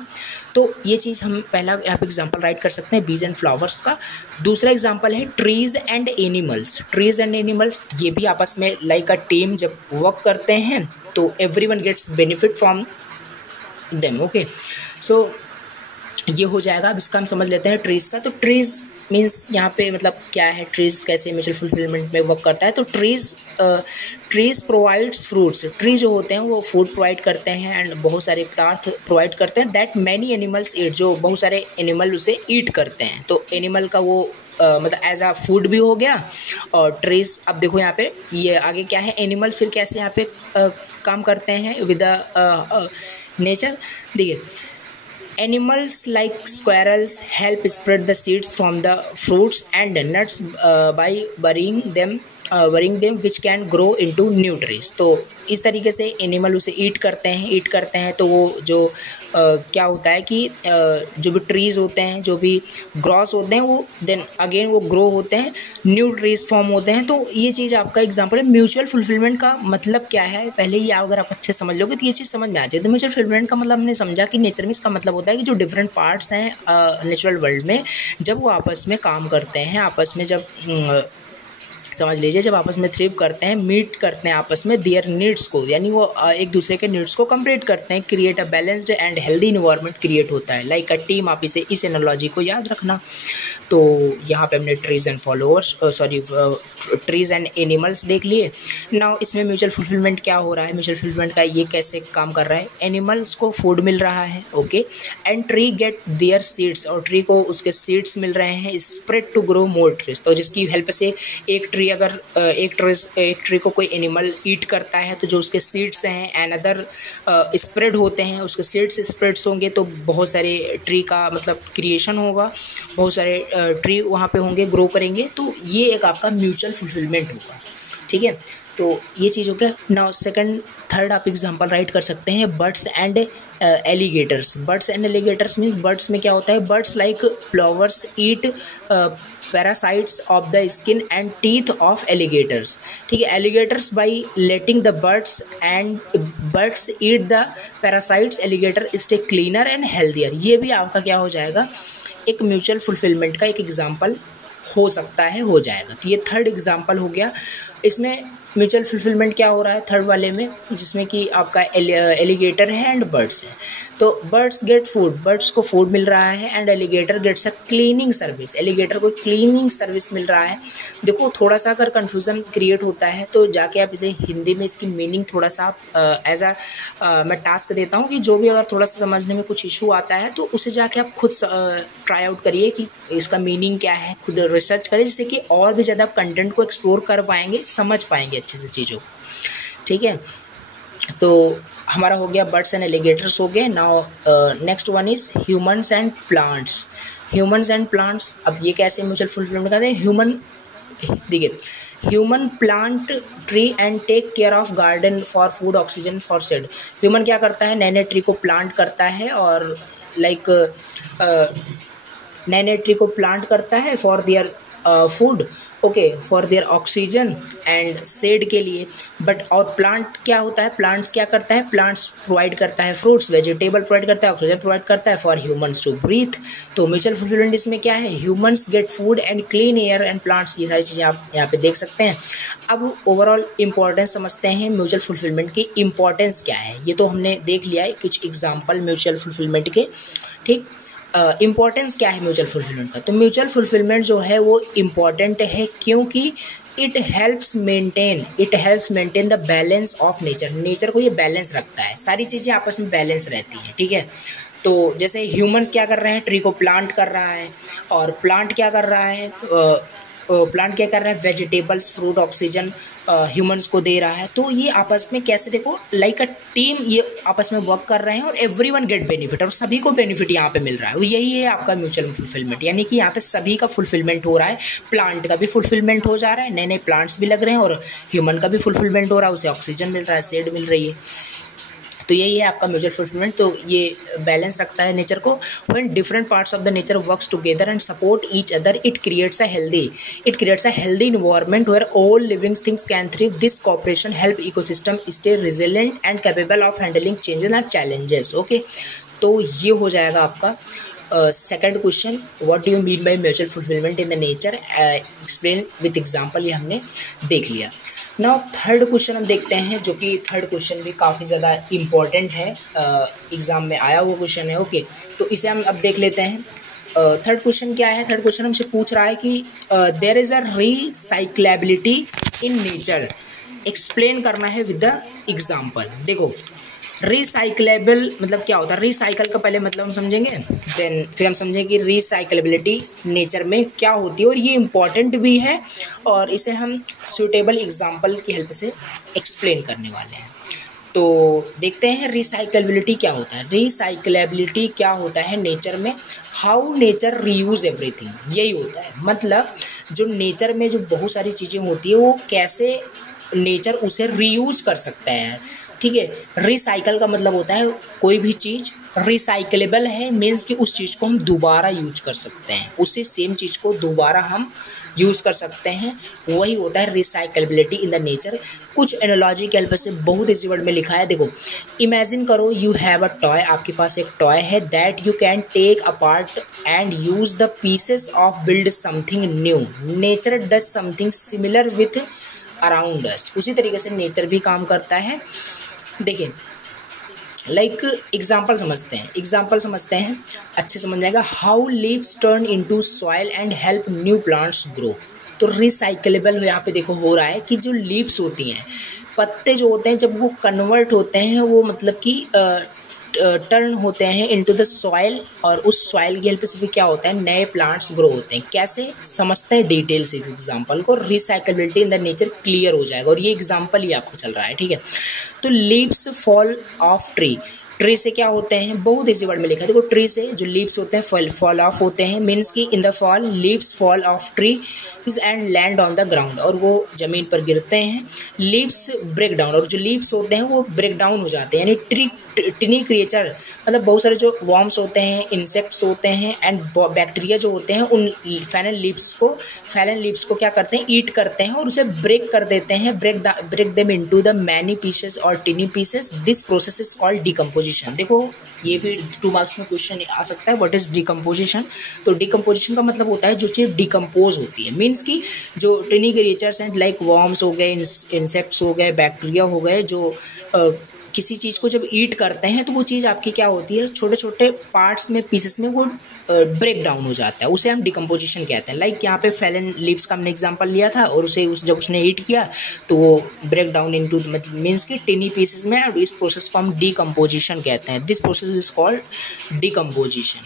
तो ये चीज़ हम पहला यहाँ पे एग्जांपल राइट कर सकते हैं बीज एंड फ्लावर्स का। दूसरा एग्जांपल है trees and animals. Trees and animals ये भी आपस में लाइक अ टीम जब वर्क करते हैं तो everyone gets benefit from them. Okay, so ये हो जाएगा। अब इसका हम समझ लेते हैं ट्रीज़ का। तो ट्रीज़ मीन्स यहाँ पे मतलब क्या है, ट्रीज़ कैसे म्यूचुअल फुलफिलमेंट में वर्क करता है। तो ट्रीज़ प्रोवाइड्स फ्रूट्स, ट्री जो होते हैं वो फूड प्रोवाइड करते हैं एंड बहुत सारे पदार्थ प्रोवाइड करते हैं। दैट मैनी एनिमल्स ईट, जो बहुत सारे एनिमल उसे ईट करते हैं। तो एनिमल का वो मतलब एज आ फूड भी हो गया। और ट्रीज़, अब देखो यहाँ पे ये आगे क्या है, एनिमल फिर कैसे यहाँ पे काम करते हैं विद द नेचर। देखिए, animals like squirrels help spread the seeds from the fruits and nuts by burying them which can grow into new trees। तो इस तरीके से एनिमल उसे ईट करते हैं तो वो जो क्या होता है कि जो भी ट्रीज़ होते हैं, जो भी ग्रॉस होते हैं, वो देन अगेन वो ग्रो होते हैं, न्यू ट्रीज फॉर्म होते हैं। तो ये चीज़ आपका एग्जांपल है। म्यूचुअल फुलफिलमेंट का मतलब क्या है, पहले ही अगर आप अच्छे समझ लोगे तो ये चीज़ समझ में आ जाए। तो म्यूचुअल फुलफिलमेंट का मतलब हमने समझा कि नेचर में इसका मतलब होता है कि जो डिफरेंट पार्ट्स हैं नेचुरल वर्ल्ड में, जब वो आपस में काम करते हैं, आपस में जब समझ लीजिए जब आपस में थ्रिव करते हैं, मीट करते हैं आपस में देयर नीड्स को, यानी वो एक दूसरे के नीड्स को कंप्लीट करते हैं, create a balanced and healthy environment create होता है लाइक अ टीम। आप इस एनालॉजी को याद रखना। तो यहाँ पे हमने trees and trees and animals देख लिए। नाउ इसमें म्यूचुअल फुलफिलमेंट क्या हो रहा है, म्यूचुअल फुलफिलमेंट का ये कैसे काम कर रहा है। एनिमल्स को फूड मिल रहा है, okay, and tree get their seeds, और ट्री को उसके सीड्स मिल रहे हैं, spread to grow more trees. तो जिसकी हेल्प से एक ट्री अगर एक ट्री को कोई एनिमल ईट करता है तो जो उसके सीड्स हैं अनदर स्प्रेड होते हैं, उसके सीड्स स्प्रेड्स होंगे तो बहुत सारे ट्री का मतलब क्रिएशन होगा, बहुत सारे ट्री वहाँ पे होंगे, ग्रो करेंगे। तो ये एक आपका म्यूचुअल फुलफिलमेंट होगा, ठीक है। तो ये चीज़ हो गया। नाउ सेकंड थर्ड आप एग्जांपल राइट कर सकते हैं, birds and alligators. Birds and alligators means birds में क्या होता है, birds like flowers eat parasites of the skin and teeth of alligators, ठीक है। Alligators by letting the birds and birds eat the parasites, alligator stay cleaner and healthier. ये भी आपका क्या हो जाएगा, एक म्यूचुअल फुलफिलमेंट का एक एग्जाम्पल हो सकता है, हो जाएगा। तो ये थर्ड एग्जाम्पल हो गया। इसमें म्यूचुअल फुलफिलमेंट क्या हो रहा है थर्ड वाले में, जिसमें कि आपका एलिगेटर है एंड बर्ड्स है। तो बर्ड्स गेट फूड, बर्ड्स को फूड मिल रहा है, and alligator gets a cleaning service, alligator को क्लीनिंग सर्विस मिल रहा है। देखो थोड़ा सा अगर कन्फ्यूज़न क्रिएट होता है तो जाके आप इसे हिंदी में इसकी मीनिंग थोड़ा सा एज मैं टास्क देता हूँ कि जो भी अगर थोड़ा सा समझने में कुछ इशू आता है तो उसे जाके आप खुद ट्राई आउट करिए कि इसका मीनिंग क्या है, खुद रिसर्च करें, जिससे कि और भी ज़्यादा आप कंटेंट को एक्सप्लोर कर पाएंगे, समझ पाएंगे अच्छे से चीज़ों को, ठीक है। तो हमारा हो गया बर्ड्स एंड एलिगेटर्स हो गए। Now next one is humans and plants. Humans and plants, अब ये कैसे म्यूचुअल फुलफिलमेंट करते हैं। ह्यूमन, देखिए, human plant tree and take care of garden for food oxygen for shade. Human क्या करता है, नए नए ट्री को प्लांट करता है और लाइक नए नए ट्री को प्लांट करता है for their food, okay, for their oxygen and shade के लिए। बट और प्लांट क्या होता है, प्लांट्स क्या करता है, प्लांट्स प्रोवाइड करता है फ्रूट्स वेजिटेबल प्रोवाइड करता है, ऑक्सीजन प्रोवाइड करता है फॉर ह्यूमंस टू ब्रीथ। तो म्यूचुअल फुलफिलमेंट इसमें क्या है, humans get food and clean air and plants, ये सारी चीज़ें आप यहाँ पे देख सकते हैं। अब ओवरऑल इंपॉर्टेंस समझते हैं म्यूचुअल फुलफिलमेंट की इंपॉर्टेंस क्या है। ये तो हमने देख लिया है कुछ एग्जाम्पल म्यूचुअल फुलफिलमेंट के, ठीक। इम्पॉर्टेंस क्या है म्यूचुअल फुलफिलमेंट का, तो म्यूचुअल फुलफिलमेंट जो है वो इम्पॉर्टेंट है क्योंकि it helps maintain the balance of nature. Nature को ये बैलेंस रखता है, सारी चीज़ें आपस में बैलेंस रहती हैं, ठीक है। तो जैसे ह्यूमंस क्या कर रहे हैं, ट्री को प्लांट कर रहा है, और प्लांट क्या कर रहा है, वेजिटेबल्स फ्रूट ऑक्सीजन ह्यूमंस को दे रहा है। तो ये आपस में कैसे, देखो लाइक अ टीम, ये आपस में वर्क कर रहे हैं और एवरीवन गेट बेनिफिट, और सभी को बेनिफिट यहाँ पे मिल रहा है। यही है आपका म्यूचुअल फुलफिलमेंट, यानी कि यहाँ पे सभी का फुलफिलमेंट हो रहा है। प्लांट का भी फुलफिलमेंट हो जा रहा है, नए नए प्लांट्स भी लग रहे हैं, और ह्यूमन का भी फुलफिलमेंट हो रहा है, उसे ऑक्सीजन मिल रहा है, शेड मिल रही है। तो यही है आपका म्यूचुअल फुलफिलमेंट। तो ये बैलेंस रखता है नेचर को। When different parts of the nature works together and support each other, it creates a healthy environment where all living things can thrive. This cooperation help ecosystem stay resilient and capable of handling changes and challenges, okay. तो ये हो जाएगा आपका second question, what do you mean by mutual fulfilment in the nature, explain with example, ये हमने देख लिया। Now third question हम देखते हैं, जो कि थर्ड क्वेश्चन भी काफ़ी ज़्यादा इम्पॉर्टेंट है, एग्ज़ाम में आया हुआ क्वेश्चन है, ओके। तो इसे हम अब देख लेते हैं। थर्ड क्वेश्चन क्या है, थर्ड क्वेश्चन हमसे पूछ रहा है कि there is a recyclability in nature, explain करना है विद द एग्जाम्पल। देखो रिसाइक्लेबल मतलब क्या होता है, रिसाइकल का पहले मतलब हम समझेंगे, देन फिर हम समझेंगे कि रिसाइक्लेबिलिटी नेचर में क्या होती है, और ये इम्पॉर्टेंट भी है, और इसे हम सूटेबल एग्जांपल की हेल्प से एक्सप्लेन करने वाले हैं। तो देखते हैं रिसाइक्लेबिलिटी क्या होता है। रिसाइक्लेबिलिटी क्या होता है नेचर में, हाउ नेचर रीयूज एवरीथिंग, यही होता है। मतलब जो नेचर में जो बहुत सारी चीज़ें होती है वो कैसे नेचर उसे रीयूज कर सकता है, ठीक है। रिसाइकल का मतलब होता है कोई भी चीज़ रिसाइकलेबल है, मीन्स कि उस चीज़ को हम दोबारा यूज कर सकते हैं, उसी सेम चीज़ को दोबारा हम यूज़ कर सकते हैं, वही होता है रिसाइकलेबिलिटी इन द नेचर। कुछ एनालॉजी के हेल्प से बहुत इजी वर्ड में लिखा है। देखो इमेजिन करो यू हैव अ टॉय, आपके पास एक टॉय है, that you can take apart and use the pieces of build something new. Nature does something similar with around us, उसी तरीके से नेचर भी काम करता है। देखिए लाइक एग्जाम्पल समझते हैं अच्छे समझ जाएगा। How leaves turn into soil and help new plants grow. तो रिसाइकलेबल यहाँ पे देखो हो रहा है कि जो लीव्स होती हैं, पत्ते जो होते हैं, जब वो कन्वर्ट होते हैं, वो मतलब कि टर्न होते हैं इनटू द सॉइल, और उस सॉइल की हेल्प से भी क्या होता है, नए प्लांट्स ग्रो होते हैं। कैसे समझते हैं डिटेल से इस एग्जांपल को, रिसाइकलेबिलिटी इन द नेचर क्लियर हो जाएगा, और ये एग्जांपल ही आपको चल रहा है, ठीक है। तो leaves fall of tree, tree से क्या होते हैं, बहुत इजी वर्ड में लिखा है देखो, ट्री से जो लीव्स होते हैं फॉल ऑफ होते हैं, मीन्स कि in the fall leaves fall of tree and land on the ground, और वो जमीन पर गिरते हैं। लीव्स ब्रेक डाउन, और जो लीव्स होते हैं वो ब्रेक डाउन हो जाते हैं, यानी टिनी क्रिएचर, मतलब बहुत सारे जो वॉर्म्स होते हैं, इंसेक्ट्स होते हैं, एंड बैक्टीरिया जो होते हैं, उन फैलन लीव्स को क्या करते हैं, ईट करते हैं और उसे ब्रेक कर देते हैं, break them into the many pieces और tiny pieces. This process is called decomposition. देखो ये भी 2 मार्क्स में क्वेश्चन आ सकता है, व्हाट इज डिकम्पोजिशन। तो डिकम्पोजिशन का मतलब होता है जो चीज़ डिकम्पोज होती है, मीन्स कि जो टिनी क्रिएचर्स हैं, लाइक वॉर्म्स हो गए, इंसेक्ट्स हो गए, बैक्टीरिया हो गए, जो किसी चीज़ को जब ईट करते हैं तो वो चीज़ आपकी क्या होती है, छोटे छोटे पार्ट्स में, पीसेस में वो ब्रेक डाउन हो जाता है, उसे हम डिकम्पोजिशन कहते हैं। लाइक यहाँ पे फैलन लीव्स का हमने एग्जांपल लिया था, और उसे जब उसने ईट किया तो वो ब्रेक डाउन इनटू मीन्स कि टिनी पीसेस में, और इस प्रोसेस को हम डिकम्पोजिशन कहते हैं। This process is called decomposition,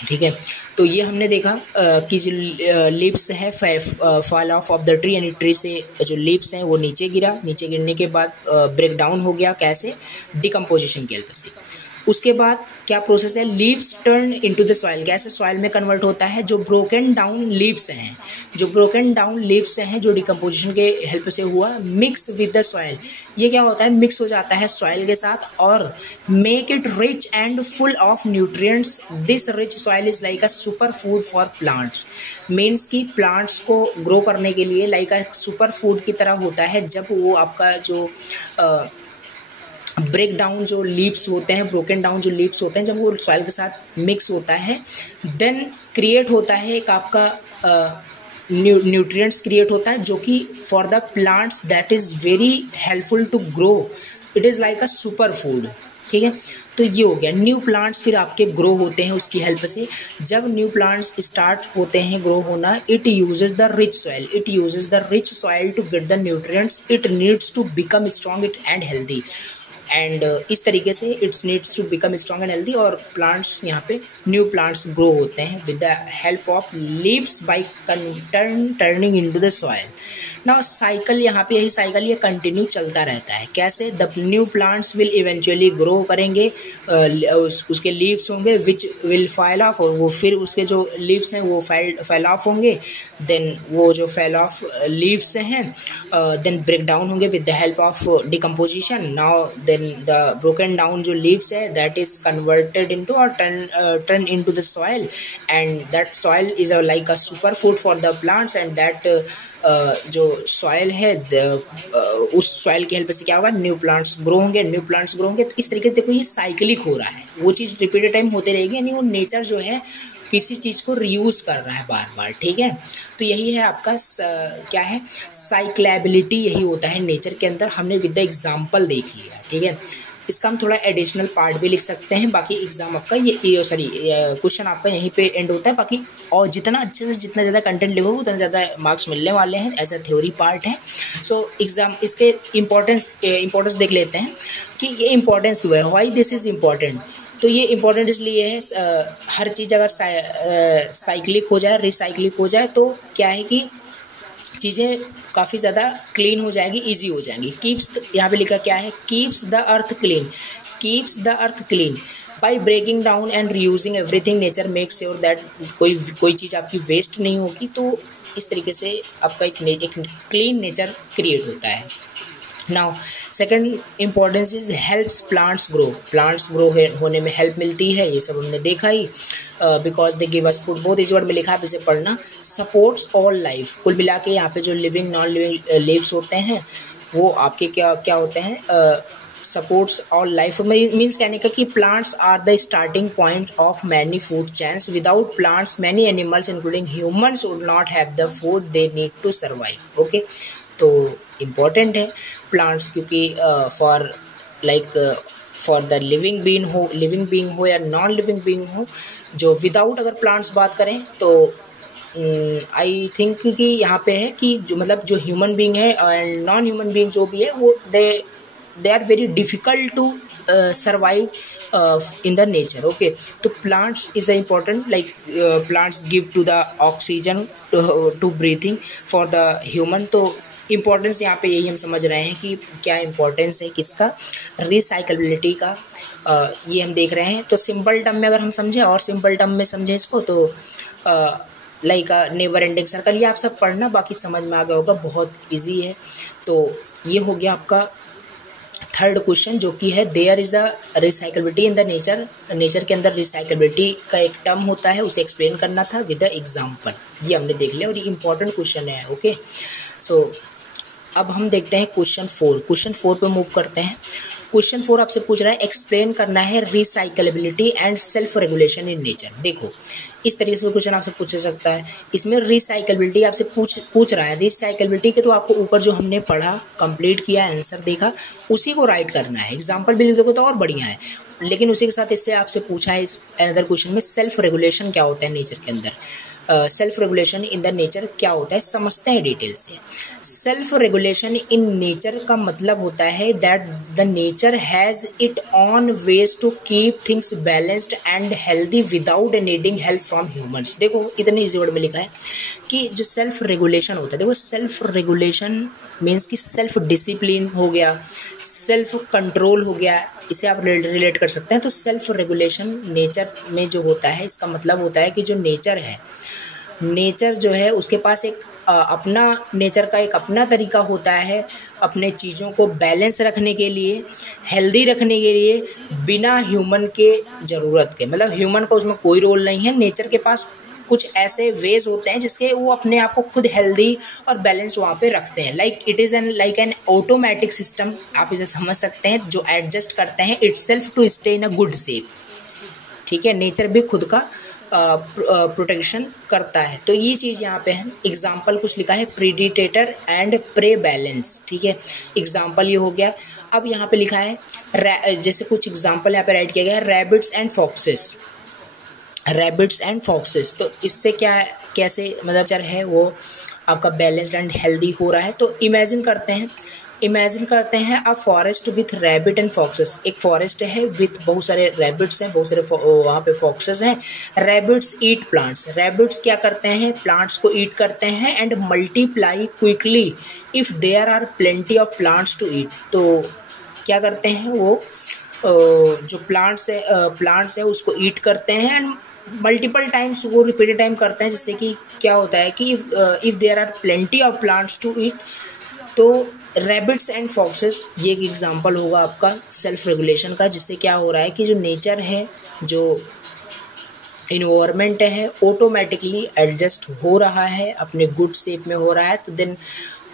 ठीक है। तो ये हमने देखा कि जो लीव्स है फॉल ऑफ द ट्री, यानी ट्री से जो लीव्स हैं वो नीचे गिरा, नीचे गिरने के बाद ब्रेक डाउन हो गया, कैसे, डिकम्पोजिशन की हेल्प से। उसके बाद क्या प्रोसेस है, leaves turn into the soil, कैसे सॉइल में कन्वर्ट होता है, जो ब्रोकन डाउन लीव्स हैं, जो डिकम्पोजिशन के हेल्प से हुआ, मिक्स विद द सॉइल, ये क्या होता है, मिक्स हो जाता है सॉइल के साथ, और make it rich and full of nutrients. This rich soil is like a super food for plants, means कि प्लांट्स को ग्रो करने के लिए लाइक अ सुपर फूड की तरह होता है, जब वो आपका जो ब्रेक डाउन जो लीव्स होते हैं, ब्रोकन डाउन जो लीव्स होते हैं, जब वो सॉइल के साथ मिक्स होता है, देन क्रिएट होता है एक आपका न्यूट्रिएंट्स क्रिएट होता है, जो कि for the plants that is very helpful to grow, it is like a super food, ठीक है। तो ये हो गया, न्यू प्लांट्स फिर आपके ग्रो होते हैं उसकी हेल्प से। जब न्यू प्लांट्स स्टार्ट होते हैं ग्रो होना, it uses the rich soil to get the nutrients it needs to become strong and healthy, and इस तरीके से it's needs to become strong and healthy, और प्लांट्स यहाँ पे न्यू प्लांट्स ग्रो होते हैं with the help of leaves by turning into the soil. Now cycle, यहाँ पे यही साइकिल ये कंटिन्यू चलता रहता है, कैसे, the new plants will eventually grow करेंगे, उसके लीव्स होंगे विच विल फाइल ऑफ, और वो फिर उसके जो लीव्स हैं वो फेल ऑफ होंगे, देन वो जो फेल ऑफ लीव्स हैं देन ब्रेक डाउन होंगे with the help of decomposition. Now the broken down जो leaves है that is converted into or turn into the soil, and that soil is like a super food for the plants, and that जो soil है उस soil की help से क्या होगा, new plants grow होंगे, तो इस तरीके से देखो ये साइक्लिक हो रहा है, वो चीज़ रिपीटेड टाइम होते रहेगी, यानी वो नेचर जो है किसी चीज़ को रीयूज़ कर रहा है बार बार, ठीक है। तो यही है आपका क्या है, साइक्लेबिलिटी, यही होता है नेचर के अंदर, हमने विद द एग्जाम्पल देख लिया, ठीक है। इसका हम थोड़ा एडिशनल पार्ट भी लिख सकते हैं, बाकी एग्जाम आपका क्वेश्चन आपका यहीं पे एंड होता है, बाकी और जितना अच्छे से जितना ज़्यादा कंटेंट लिखोगे उतना ज़्यादा मार्क्स मिलने वाले हैं, एज अ थ्योरी पार्ट है। सो एग्जाम इसके इम्पोर्टेंस देख लेते हैं कि ये इम्पोर्टेंस क्यों है, व्हाई दिस इज़ इम्पोर्टेंट। तो ये इम्पोर्टेंट इसलिए है, हर चीज़ अगर साइक्लिक हो जाए, रिसाइक्लिक हो जाए, तो क्या है कि चीज़ें काफ़ी ज़्यादा क्लीन हो जाएगी, इजी हो जाएंगी। कीप्स, यहाँ पे लिखा क्या है, keeps the earth clean by breaking down and reusing everything, nature make sure that कोई चीज़ आपकी वेस्ट नहीं होगी। तो इस तरीके से आपका एक क्लीन नेचर क्रिएट होता है। Now second importance is helps plants grow होने में हेल्प मिलती है, ये सब हमने देखा ही। Because they give us food, बहुत इस वर्ड में लिखा है, इसे पढ़ना। सपोर्ट्स ऑल लाइफ, कुल मिला के यहाँ पे जो लिविंग नॉन लिविंग लीव्स होते हैं वो आपके क्या होते हैं, सपोर्ट्स ऑल लाइफ मीन्स कहने का कि plants are the starting point of many food chains, without plants many animals including humans would not have the food they need to survive. Okay, तो इम्पॉर्टेंट है प्लांट्स, क्योंकि for the living being हो या non living being हो, जो without अगर plants बात करें तो आई थिंक कि यहाँ पे है कि जो मतलब जो ह्यूमन बीइंग है एंड नॉन ह्यूमन बीइंग जो भी है वो they are very difficult to survive in the nature. Okay, तो plants is important, like plants give to the oxygen to breathing for the human. तो इम्पोर्टेंस यहाँ पे यही हम समझ रहे हैं कि क्या इम्पोर्टेंस है किसका, रिसाइकलेबिलिटी का, ये हम देख रहे हैं। तो सिंपल टर्म में अगर हम समझें और सिंपल टर्म में समझें इसको तो लाइक नेवर एंडिंग सर्कल, ये आप सब पढ़ना, बाकी समझ में आ गया होगा, बहुत इजी है। तो ये हो गया आपका थर्ड क्वेश्चन, जो कि है there is a recyclability in the nature. Nature के अंदर रिसाइकलेबिलिटी का एक टर्म होता है, उसे एक्सप्लेन करना था विद द एग्जांपल। ये हमने देख लिया और ये इंपॉर्टेंट क्वेश्चन है। ओके, सो अब हम देखते हैं क्वेश्चन 4। क्वेश्चन 4 पे मूव करते हैं। क्वेश्चन 4 आपसे पूछ रहा है एक्सप्लेन करना है recyclability and self regulation in nature. देखो इस तरीके से क्वेश्चन आपसे पूछ सकता है। इसमें रिसाइकलेबिलिटी आपसे पूछ रहा है। रिसाइकलेबिलिटी के तो आपको ऊपर जो हमने पढ़ा, कंप्लीट किया, आंसर देखा, उसी को राइट करना है। एग्जाम्पल भी लिख दोगे तो और बढ़िया है, लेकिन उसी के साथ इससे आपसे पूछा है इस अनदर क्वेश्चन में सेल्फ रेगुलेशन क्या होता है नेचर के अंदर। Self regulation in the nature क्या होता है समझते हैं डिटेल से। सेल्फ रेगुलेशन इन नेचर का मतलब होता है that the nature has it on ways to keep things balanced and healthy without needing help from humans. देखो इतने इजी वर्ड में लिखा है कि जो सेल्फ रेगुलेशन होता है, देखो सेल्फ रेगुलेशन मीन्स कि सेल्फ डिसिप्लिन हो गया, सेल्फ कंट्रोल हो गया, इसे आप रिलेट कर सकते हैं। तो सेल्फ रेगुलेशन नेचर में जो होता है, इसका मतलब होता है कि जो नेचर है, नेचर जो है उसके पास एक अपना, नेचर का एक अपना तरीका होता है अपने चीज़ों को बैलेंस रखने के लिए, हेल्दी रखने के लिए, बिना ह्यूमन के ज़रूरत के। मतलब ह्यूमन का उसमें कोई रोल नहीं है। नेचर के पास कुछ ऐसे वेज होते हैं जिसके वो अपने आप को खुद हेल्दी और बैलेंस्ड वहाँ पे रखते हैं। Like it is an automatic system, आप इसे समझ सकते हैं, जो एडजस्ट करते हैं itself to stay in a good shape. ठीक है, नेचर भी खुद का प्रोटेक्शन करता है। तो ये चीज़ यहाँ पे है। एग्जाम्पल कुछ लिखा है प्रीडिटेटर एंड प्रे बैलेंस। ठीक है, एग्जाम्पल ये हो गया। अब यहाँ पे लिखा है जैसे कुछ एग्जाम्पल यहाँ पे राइट किया गया है, rabbits and foxes. Rabbits and foxes, तो इससे क्या कैसे मतलब नेचर है वो आपका बैलेंस्ड एंड हेल्दी हो रहा है। तो इमेजिन करते हैं a forest with rabbit and foxes. एक फॉरेस्ट है विथ बहुत सारे रैबिट्स हैं, बहुत सारे वहाँ पे फॉक्सेस हैं। रैबिट्स ईट प्लांट्स, रैबिट्स क्या करते हैं, प्लांट्स को ईट करते हैं and multiply quickly if there are plenty of plants to eat. तो क्या करते हैं वो जो प्लांट्स है उसको ईट करते हैं एंड मल्टीपल टाइम्स, वो रिपीटेड टाइम करते हैं, जिससे कि क्या होता है कि if there are plenty of plants to eat. तो रैबिट्स एंड फॉक्सेस ये एक एग्जांपल होगा आपका सेल्फ रेगुलेशन का, जिससे क्या हो रहा है कि जो नेचर है, जो इन्वायरमेंट है, ऑटोमेटिकली एडजस्ट हो रहा है, अपने गुड शेप में हो रहा है। तो देन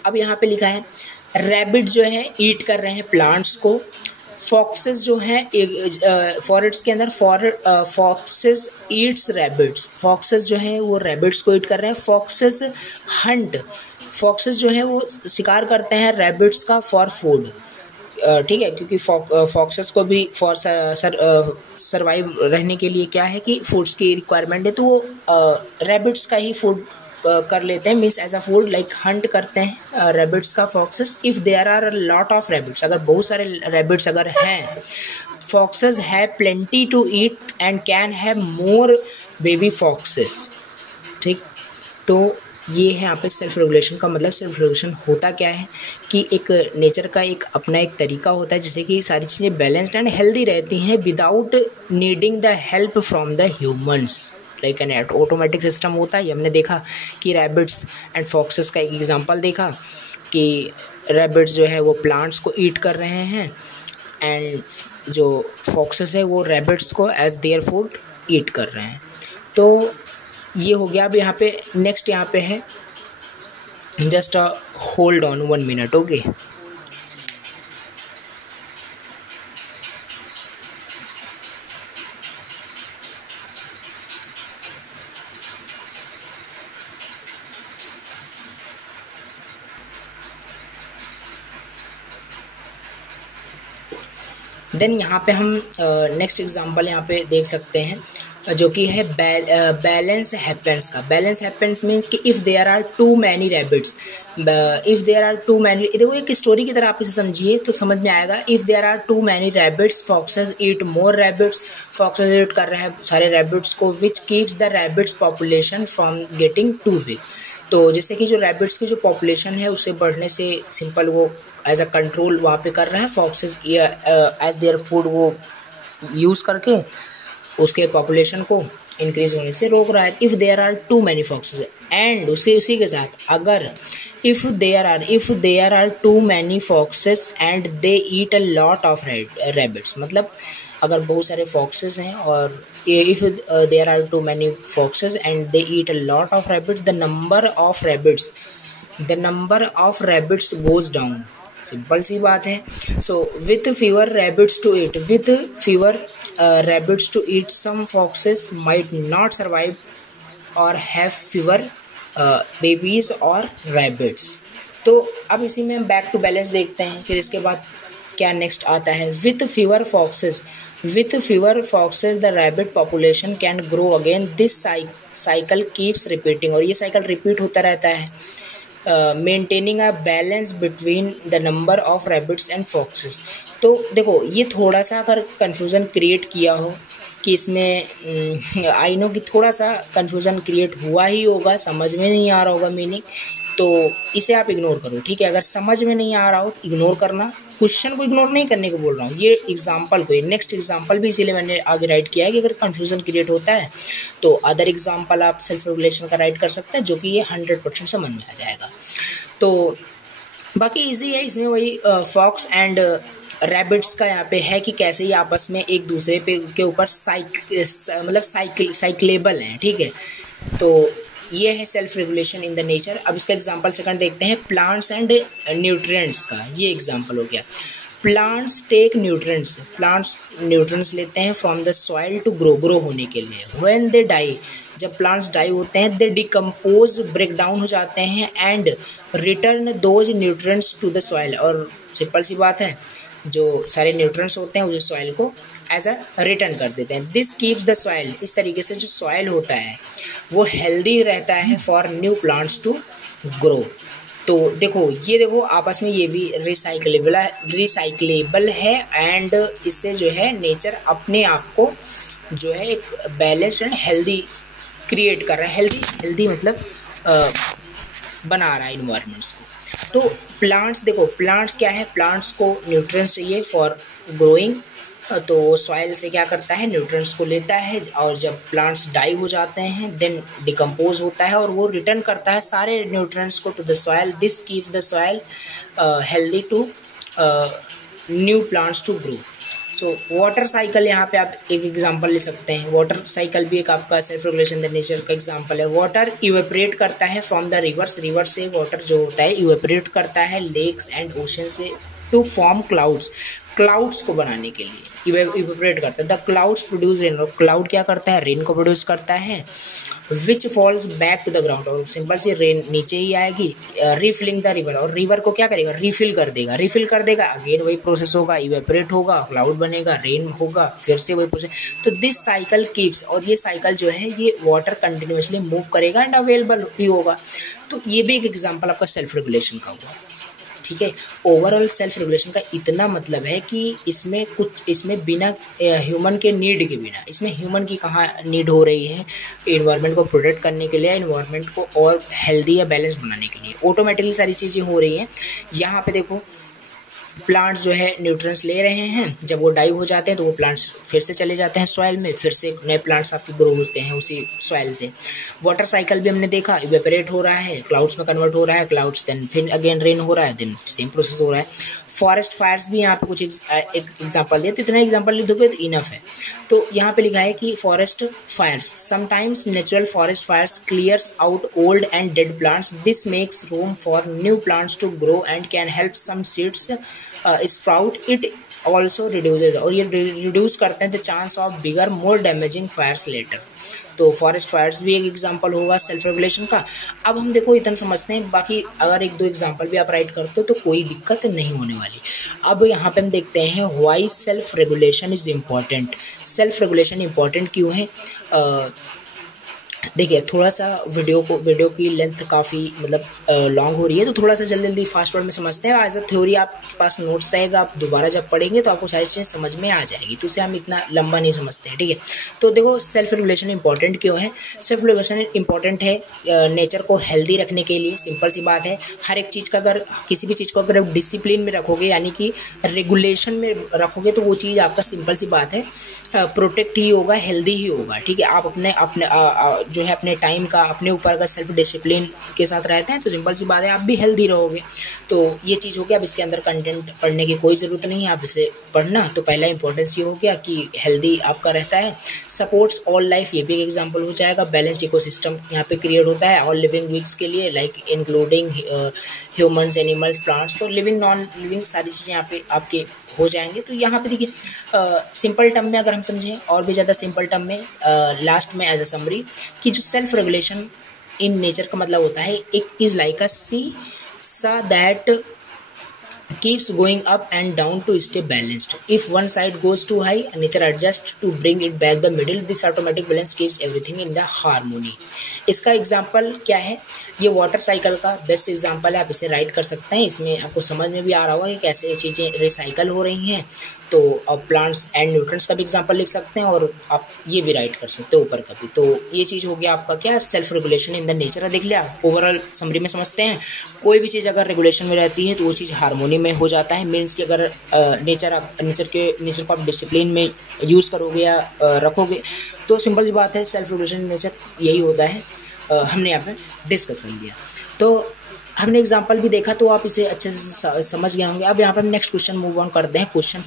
अब यहाँ पे लिखा है रैबिट जो है ईट कर रहे हैं प्लांट्स को, फॉक्सेस जो हैं फॉरेस्ट के अंदर फॉक्सेस ईट्स रैबिट्स, फॉक्सेस जो हैं वो रैबिट्स को ईट कर रहे हैं। फॉक्सेस हंट, फॉक्सेस जो हैं वो शिकार करते हैं रैबिट्स का फॉर फूड। ठीक है, क्योंकि फॉक्सेस को भी फॉर सर्वाइव रहने के लिए क्या है कि फूड्स की रिक्वायरमेंट है, तो वो रैबिट्स का ही फूड कर लेते हैं, means as a food, like hunt करते हैं रैबिट्स का foxes. If there are a lot of rabbits, अगर बहुत सारे रैबिट्स अगर हैं, foxes have plenty to eat and can have more baby foxes. ठीक, तो ये है यहाँ पे सेल्फ रेगुलेशन का मतलब। सेल्फ रेगुलेशन होता क्या है कि एक नेचर का एक अपना एक तरीका होता है जिससे कि सारी चीज़ें बैलेंस्ड एंड हेल्दी रहती हैं without needing the help from the humans. Like an automatic system होता है। हमने देखा कि रैबिट्स एंड फॉक्सेस का एक एग्जांपल देखा कि रैबिट्स जो है वो प्लांट्स को ईट कर रहे हैं एंड जो फॉक्सेस है वो रैबिट्स को एज देयर फूड ईट कर रहे हैं। तो ये हो गया। अब यहाँ पे नेक्स्ट यहाँ पे है just hold on 1 minute. Okay, then यहाँ पे हम नेक्स्ट एग्जांपल यहाँ पे देख सकते हैं। जो कि है बैलेंस हैपेंस का। बैलेंस हैपेंस मीन्स कि if there are too many rabbits, if there are too many, देखो एक स्टोरी की तरह आप इसे समझिए तो समझ में आएगा। If there are too many rabbits foxes eat more rabbits, foxes eat कर रहे हैं सारे रैबिट्स को, which keeps the rabbits population from getting too big. तो जैसे कि जो रैबिट्स की जो पॉपुलेशन है उससे बढ़ने से सिंपल वो एज अ कंट्रोल वहाँ पे कर रहा है, फॉक्सेस एज देयर फूड वो यूज़ करके उसके पॉपुलेशन को इंक्रीज होने से रोक रहा है। If there are too many foxes, and उसके उसी के साथ अगर if there are too many foxes and they eat a lot of rabbits, मतलब अगर बहुत सारे फॉक्सेस हैं और if there are too many foxes and they eat a lot of rabbits, the number of rabbits goes down. Simple सी बात है। So with fewer rabbits to eat, rabbits to eat, some foxes might not survive or have fewer babies or rabbits। तो अब इसी में हम back to balance देखते हैं। फिर इसके बाद क्या नेक्स्ट आता है, with fever foxes the rabbit population can grow again, this cycle keeps repeating, और ये साइकिल रिपीट होता रहता है। Maintaining a balance between the number of rabbits and foxes. तो देखो ये थोड़ा सा अगर कन्फ्यूज़न क्रिएट किया हो कि इसमें आई नो कि थोड़ा सा कन्फ्यूज़न क्रिएट हुआ ही होगा, समझ में नहीं आ रहा होगा मीनिंग, तो इसे आप इग्नोर करो, ठीक है। अगर समझ में नहीं आ रहा हो तो इग्नोर करना, क्वेश्चन को इग्नोर नहीं करने को बोल रहा हूँ, ये एग्जाम्पल को, नेक्स्ट एग्जाम्पल भी इसीलिए मैंने आगे राइट किया है कि अगर कन्फ्यूज़न क्रिएट होता है तो अदर एग्जाम्पल आप सेल्फ रेगुलेशन का राइट कर सकते हैं, जो कि ये 100% समझ में आ जाएगा। तो बाकी इजी है, इसमें वही फॉक्स एंड रैबिट्स का यहाँ पे है कि कैसे ही आपस में एक दूसरे पे के ऊपर साइक्लेबल हैं, ठीक है। तो ये है self regulation in the nature. अब इसका एग्जांपल सेकंड देखते हैं, प्लांट्स एंड न्यूट्रिएंट्स का। ये एग्जांपल हो गया, plants take nutrients, plants nutrients लेते हैं from the soil to grow होने के लिए। व्हेन दे डाई, जब प्लांट्स डाई होते हैं, दे डिकम्पोज, ब्रेक डाउन हो जाते हैं, and return those nutrients to the soil, और सिंपल सी बात है जो सारे न्यूट्रिएंट्स होते हैं वो सॉइल को एज अ रिटर्न कर देते हैं। दिस कीप्स द सॉइल, इस तरीके से जो सॉइल होता है वो हेल्दी रहता है for new plants to grow. तो देखो आपस में ये भी रिसाइक्लेबल है, एंड इससे जो है नेचर अपने आप को जो है एक बैलेंस्ड एंड हेल्दी क्रिएट कर रहा है। हेल्दी मतलब बना रहा है इन्वायरमेंट्स को। तो प्लांट्स क्या है, प्लांट्स को न्यूट्रिएंट्स चाहिए फॉर ग्रोइंग, तो सॉइल से क्या करता है, न्यूट्रिएंट्स को लेता है, और जब प्लांट्स डाई हो जाते हैं देन डिकम्पोज होता है और वो रिटर्न करता है सारे न्यूट्रिएंट्स को to the soil. This keeps the soil healthy to new plants to grow. So water cycle, यहाँ पे आप एक एग्जांपल ले सकते हैं। वाटर साइकिल भी एक आपका सेल्फ रेगुलेशन द नेचर का एग्जांपल है। वाटर इवेपरेट करता है फ्रॉम द रिवर्स, रिवर से वाटर जो होता है इवेपरेट करता है लेक्स एंड ओशन से, टू फॉर्म क्लाउड्स को बनाने के लिए इवेपरेट करता है। द क्लाउड्स प्रोड्यूस रेन, और क्लाउड क्या करता है, रेन को प्रोड्यूस करता है, which falls back to the ground, और सिंपल सी रेन नीचे ही आएगी, रिफिलिंग द रिवर, और रिवर को क्या करेगा, रिफिल कर देगा, अगेन वही प्रोसेस होगा, इवेपरेट होगा, क्लाउड बनेगा, रेन होगा, फिर से वही प्रोसेस। तो दिस साइकिल कीप्स, और ये साइकिल जो है ये वाटर कंटिन्यूसली मूव करेगा एंड अवेलेबल भी होगा। तो ये भी एक एग्जाम्पल आपका सेल्फ रेगुलेशन का हुआ, ठीक है। ओवरऑल सेल्फ रेगुलेशन का इतना मतलब है कि इसमें बिना ह्यूमन के नीड के बिना, इसमें ह्यूमन की कहाँ नीड हो रही है, इन्वायरमेंट को प्रोटेक्ट करने के लिए, इन्वायरमेंट को और हेल्दी या बैलेंस बनाने के लिए ऑटोमेटिकली सारी चीज़ें हो रही हैं। यहाँ पे देखो प्लांट्स जो है न्यूट्रिएंट्स ले रहे हैं, जब वो डाई हो जाते हैं तो वो प्लांट्स फिर से चले जाते हैं सॉइल में, फिर से नए प्लांट्स आपके ग्रो होते हैं उसी सॉइल से। वाटर साइकिल भी हमने देखा, इवेपरेट हो रहा है, क्लाउड्स में कन्वर्ट हो रहा है, क्लाउड्स देन फिर अगेन रेन हो रहा है, देन सेम प्रोसेस हो रहा है। फॉरेस्ट फायर्स भी यहाँ पे कुछ एक एग्जाम्पल दिया, तो इतना एग्जाम्पल लिख दोगे तो इनफ है। तो यहाँ पे लिखा है कि forest fires, sometimes natural forest fires clears out old and dead plants, this makes room for new plants to grow and can help some seeds sprout. It also reduces, और ये रिड्यूस करते हैं the chance of bigger more damaging fires later. तो forest fires भी एक example होगा self regulation का। अब हम देखो इतना समझते हैं, बाकी अगर एक दो एग्जांपल भी आप राइट करते हो तो कोई दिक्कत नहीं होने वाली। अब यहाँ पे हम देखते हैं why self regulation is important. Self regulation important क्यों है? देखिए थोड़ा सा वीडियो की लेंथ काफ़ी मतलब लॉन्ग हो रही है, तो थोड़ा सा जल्दी फास्ट वर्ड में समझते हैं। एज अ थ्योरी आपके पास नोट्स रहेगा, आप दोबारा जब पढ़ेंगे तो आपको सारी चीज़ें समझ में आ जाएगी, तो उसे हम इतना लंबा नहीं समझते हैं, ठीक है। तो देखो सेल्फ रेगुलेशन इंपॉर्टेंट क्यों है? सेल्फ रेगुलेशन इंपॉर्टेंट है नेचर को हेल्दी रखने के लिए। सिंपल सी बात है, हर एक चीज़ का अगर किसी भी चीज़ को अगर आप डिसिप्लिन में रखोगे यानी कि रेगुलेशन में रखोगे तो वो चीज़ आपका सिंपल सी बात है प्रोटेक्ट ही होगा, हेल्दी ही होगा, ठीक है। आप अपने जो है अपने टाइम का अपने ऊपर अगर सेल्फ डिसिप्लिन के साथ रहते हैं तो सिंपल सी बात है आप भी हेल्दी रहोगे। तो ये चीज़ हो गया। अब इसके अंदर कंटेंट पढ़ने की कोई ज़रूरत नहीं है, आप इसे पढ़ना। तो पहला इंपॉर्टेंस ये हो गया कि हेल्दी आपका रहता है। सपोर्ट्स ऑल लाइफ, ये भी एक एग्जांपल हो जाएगा। बैलेंस्ड इकोसिस्टम यहाँ पे क्रिएट होता है ऑल लिविंग बीइंग्स के लिए, like including humans, animals, plants. तो लिविंग नॉन लिविंग सारी चीज़ें यहाँ पे आपके हो जाएंगे। तो यहाँ पे देखिए सिंपल टर्म में अगर हम समझें और भी ज़्यादा सिंपल टर्म में लास्ट में एज अ समरी कि जो सेल्फ रेगुलेशन इन नेचर का मतलब होता है एक इज़ लाइक अ सी सा that keeps going up and down to stay balanced. If one side goes too high, nature adjusts to bring it back the middle. This automatic balance keeps everything in the harmony. इसका example क्या है? ये water cycle का best example है, आप इसे right कर सकते हैं। इसमें आपको समझ में भी आ रहा होगा कि कैसे ये चीज़ें रिसाइकल हो रही हैं। तो अब प्लांट्स एंड न्यूट्रंट्स का भी एग्जाम्पल लिख सकते हैं और आप ये भी राइट कर सकते हो ऊपर का भी। तो ये चीज़ हो गया आपका क्या, self regulation in the nature. देख लिया, ओवरऑल समरी में समझते हैं। कोई भी चीज़ अगर रेगुलेशन में रहती है तो वो चीज़ हार्मोनी में हो जाता है। मीन्स कि अगर नेचर को आप डिसिप्लिन में यूज़ करोगे या रखोगे तो सिंपल सी बात है सेल्फ रेगुलेशन इन नेचर यही होता है। हमने यहाँ पे डिस्कस कर लिया, तो हमने एग्जाम्पल भी देखा, तो आप इसे अच्छे से समझ गए होंगे। अब यहाँ पर हम नेक्स्ट क्वेश्चन मूव ऑन करते हैं। क्वेश्चन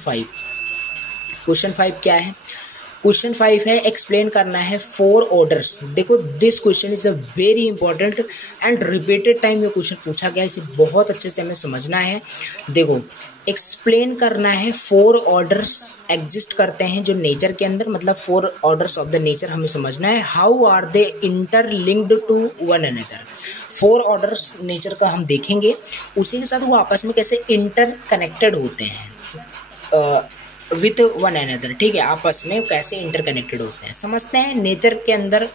5 क्या है? क्वेश्चन 5 है एक्सप्लेन करना है 4 ऑर्डर्स। देखो this question is a very important and repeated time ये क्वेश्चन पूछा गया, इसे बहुत अच्छे से हमें समझना है। देखो एक्सप्लेन करना है 4 ऑर्डर्स एग्जिस्ट करते हैं जो नेचर के अंदर, मतलब 4 ऑर्डर्स ऑफ द नेचर हमें समझना है। How are they interlinked to one another. 4 orders nature का हम देखेंगे, उसी के साथ वो आपस में कैसे इंटर कनेक्टेड होते हैं विथ वन अनदर, ठीक है। आपस में कैसे इंटरकनेक्टेड होते हैं समझते हैं। नेचर के अंदर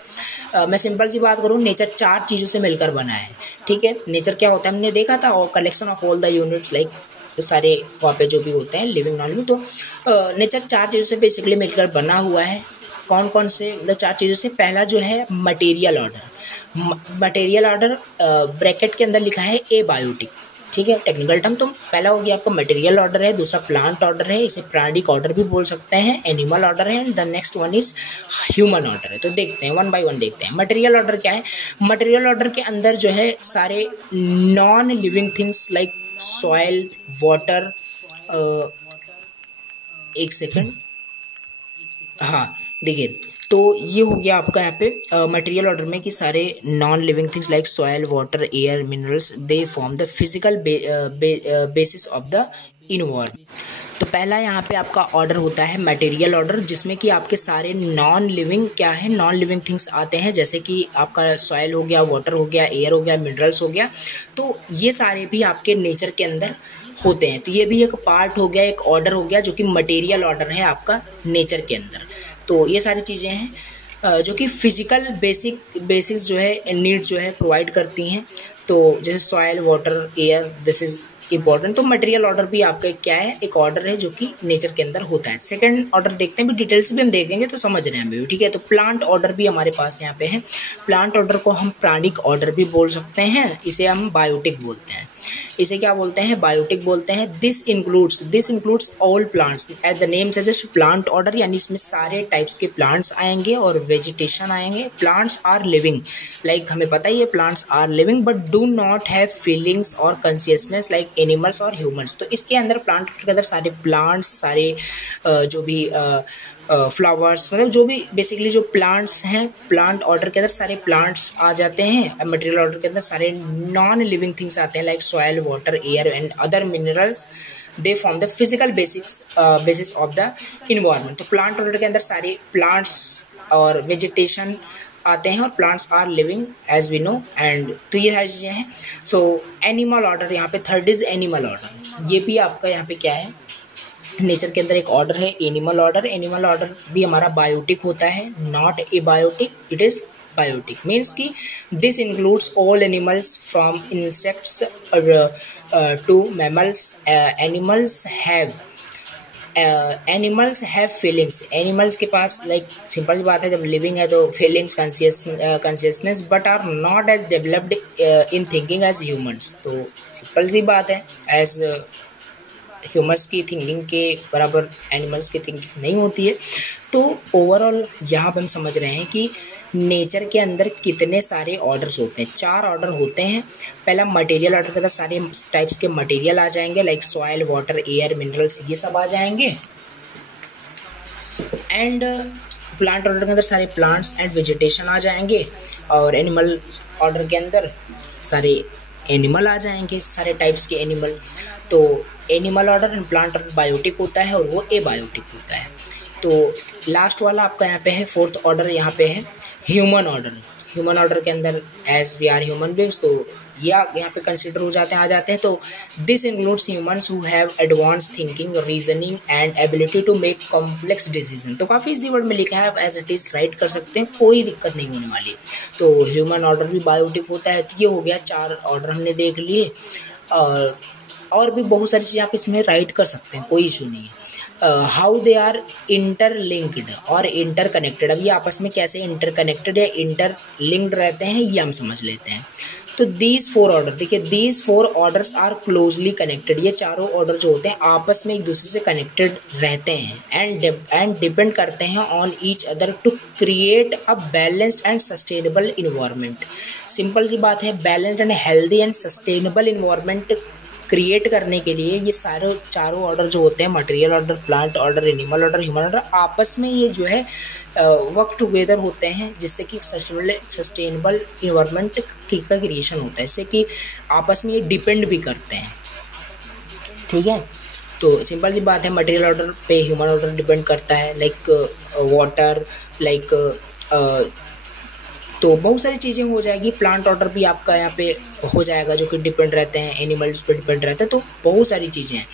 मैं सिंपल सी बात करूँ, नेचर 4 चीज़ों से मिलकर बना है, ठीक है। नेचर क्या होता है हमने देखा था, और collection of all the units like सारे वहाँ पे जो भी होते हैं लिविंग नॉन लिविंग। तो नेचर 4 चीज़ों से बेसिकली मिलकर बना हुआ है। कौन कौन से, मतलब 4 चीज़ों से। पहला जो है material order. Material order bracket के अंदर लिखा है एबायोटिक, ठीक है, टेक्निकल टर्म। तो पहला हो गया आपका मटेरियल ऑर्डर है, दूसरा प्लांट ऑर्डर है, इसे प्राणिक ऑर्डर भी बोल सकते हैं, एनिमल ऑर्डर है, and the next one is human order है। तो देखते हैं वन बाय वन देखते हैं। मटेरियल ऑर्डर क्या है? मटेरियल ऑर्डर के अंदर जो है सारे non living things like soil, water, एक सेकेंड, हाँ देखिए, तो ये हो गया आपका यहाँ पे मटेरियल ऑर्डर में कि सारे non living things like soil, water, air, minerals they form the physical basis of the environment. तो पहला यहाँ पे आपका ऑर्डर होता है मटेरियल ऑर्डर, जिसमें कि आपके सारे नॉन लिविंग क्या है, नॉन लिविंग थिंग्स आते हैं, जैसे कि आपका सॉयल हो गया, वाटर हो गया, एयर हो गया, मिनरल्स हो गया। तो ये सारे भी आपके नेचर के अंदर होते हैं। तो ये भी एक पार्ट हो गया, एक ऑर्डर हो गया जो कि मटेरियल ऑर्डर है आपका नेचर के अंदर। तो ये सारी चीज़ें हैं जो कि फिजिकल बेसिक्स जो है नीड्स जो है प्रोवाइड करती हैं। तो जैसे soil, water, air, this is important. तो मटेरियल ऑर्डर भी आपका क्या है, एक ऑर्डर है जो कि नेचर के अंदर होता है। सेकंड ऑर्डर देखते हैं, भी डिटेल्स भी हम देखेंगे तो समझ रहे हैं हमें, ठीक है। तो प्लांट ऑर्डर भी हमारे पास यहाँ पे है। प्लांट ऑर्डर को हम प्राणिक ऑर्डर भी बोल सकते हैं, इसे हम बायोटिक बोलते हैं। इसे क्या बोलते हैं? बायोटिक बोलते हैं। This includes all plants at the name suggest plant order, यानी इसमें सारे टाइप्स के प्लांट्स आएंगे और वेजिटेशन आएंगे। प्लांट्स आर लिविंग, लाइक हमें पता ही है plants are living but do not have feelings और कॉन्शियसनेस लाइक एनिमल्स और ह्यूमंस। तो इसके अंदर प्लांट के अंदर सारे प्लांट्स, सारे जो भी फ्लावर्स, मतलब जो भी बेसिकली जो प्लांट्स हैं, प्लांट ऑर्डर के अंदर सारे प्लांट्स आ जाते हैं। मटेरियल ऑर्डर के अंदर सारे नॉन लिविंग थिंग्स आते हैं like soil, water, air and other minerals they form the physical basis of the environment. तो प्लांट ऑर्डर के अंदर सारे प्लांट्स और वेजिटेशन आते हैं और plants are living as we know and तो ये सारी चीज़ें हैं। सो एनिमल ऑर्डर यहाँ पे थर्ड इज एनिमल ऑर्डर। ये भी आपका यहाँ पे क्या है, नेचर के अंदर एक ऑर्डर है एनिमल ऑर्डर। एनिमल ऑर्डर भी हमारा बायोटिक होता है, not abiotic, it is biotic. Means कि this includes all animals from insects to mammals. Animals have feelings. Animals के पास लाइक सिंपल सी बात है, जब लिविंग है तो feelings, consciousness, but are not as developed in thinking as humans. तो सिंपल सी बात है, एज ह्यूमंस की थिंकिंग के बराबर एनिमल्स की थिंकिंग नहीं होती है। तो ओवरऑल यहाँ पे हम समझ रहे हैं कि नेचर के अंदर कितने सारे ऑर्डर्स होते हैं। 4 ऑर्डर होते हैं। पहला मटेरियल ऑर्डर के अंदर सारे टाइप्स के मटेरियल आ जाएंगे, like soil, water, air, minerals, ये सब आ जाएंगे। एंड प्लांट ऑर्डर के अंदर सारे प्लांट्स एंड वेजिटेशन आ जाएंगे। और एनिमल ऑर्डर के अंदर सारे एनिमल आ जाएंगे, सारे टाइप्स के एनिमल। तो animal order and plant order biotic होता है और वो एबायोटिक होता है। तो लास्ट वाला आपका यहाँ पे है, फोर्थ ऑर्डर यहाँ पे है ह्यूमन ऑर्डर। ह्यूमन ऑर्डर के अंदर as we are human beings, तो यहाँ पे कंसिडर हो जाते हैं, आ जाते हैं। तो this includes humans who have advance thinking, reasoning and ability to make complex decision. तो काफ़ी इजी वर्ड में लिखा है, आप एज इट इज़ राइट कर सकते हैं, कोई दिक्कत नहीं होने वाली। तो ह्यूमन ऑर्डर भी बायोटिक होता है। तो ये हो गया 4 ऑर्डर हमने देख लिए। और भी बहुत सारी चीज़ें आप इसमें राइट कर सकते हैं, कोई इशू नहीं है। हाउ दे आर इंटरलिंक्ड और इंटरकनेक्टेड। अब ये आपस में कैसे इंटरकनेक्टेड या इंटरलिंक्ड रहते हैं ये हम समझ लेते हैं। तो दीज 4 ऑर्डर, देखिए these 4 orders are closely connected. ये चारों ऑर्डर जो होते हैं आपस में एक दूसरे से कनेक्टेड रहते हैं एंड डिपेंड करते हैं on each other to create a balanced and sustainable environment. Simple सी बात है, balanced and healthy and sustainable environment create करने के लिए ये सारे चारों ऑर्डर जो होते हैं, material order, plant order, animal order, human order, आपस में ये जो है वर्क टुगेदर होते हैं, जिससे कि सस्टेनेबल इन्वायरमेंट का क्रिएशन होता है, जिससे कि आपस में ये डिपेंड भी करते हैं। ठीक है, तो सिंपल सी बात है, मटेरियल ऑर्डर पे ह्यूमन ऑर्डर डिपेंड करता है, लाइक वाटर, लाइक तो बहुत सारी चीज़ें हो जाएगी। प्लांट ऑर्डर भी आपका यहाँ पे हो जाएगा, जो कि डिपेंड रहते हैं, एनिमल्स पे डिपेंड रहते हैं। तो बहुत सारी चीज़ें हैं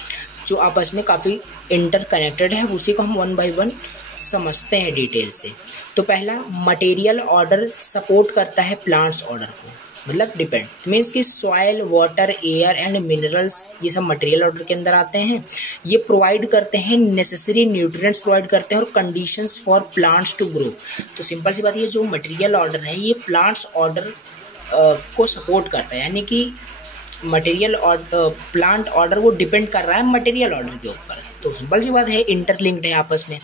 जो आपस में काफ़ी इंटरकनेक्टेड है, उसी को हम 1 बाय 1 समझते हैं डिटेल से। तो पहला, मटेरियल ऑर्डर सपोर्ट करता है प्लांट्स ऑर्डर को, मतलब डिपेंड, मीन्स कि soil, water, air and minerals, ये सब मटेरियल ऑर्डर के अंदर आते हैं। ये प्रोवाइड करते हैं नेसेसरी न्यूट्रिएंट्स प्रोवाइड करते हैं और conditions for plants to grow. तो सिंपल सी बात है, ये जो मटेरियल ऑर्डर है ये प्लांट्स ऑर्डर को सपोर्ट करता है, यानी कि मटेरियल प्लांट ऑर्डर वो डिपेंड कर रहा है मटेरियल ऑर्डर के ऊपर। तो सिंपल सी बात है, इंटरलिंक्ड है आपस में।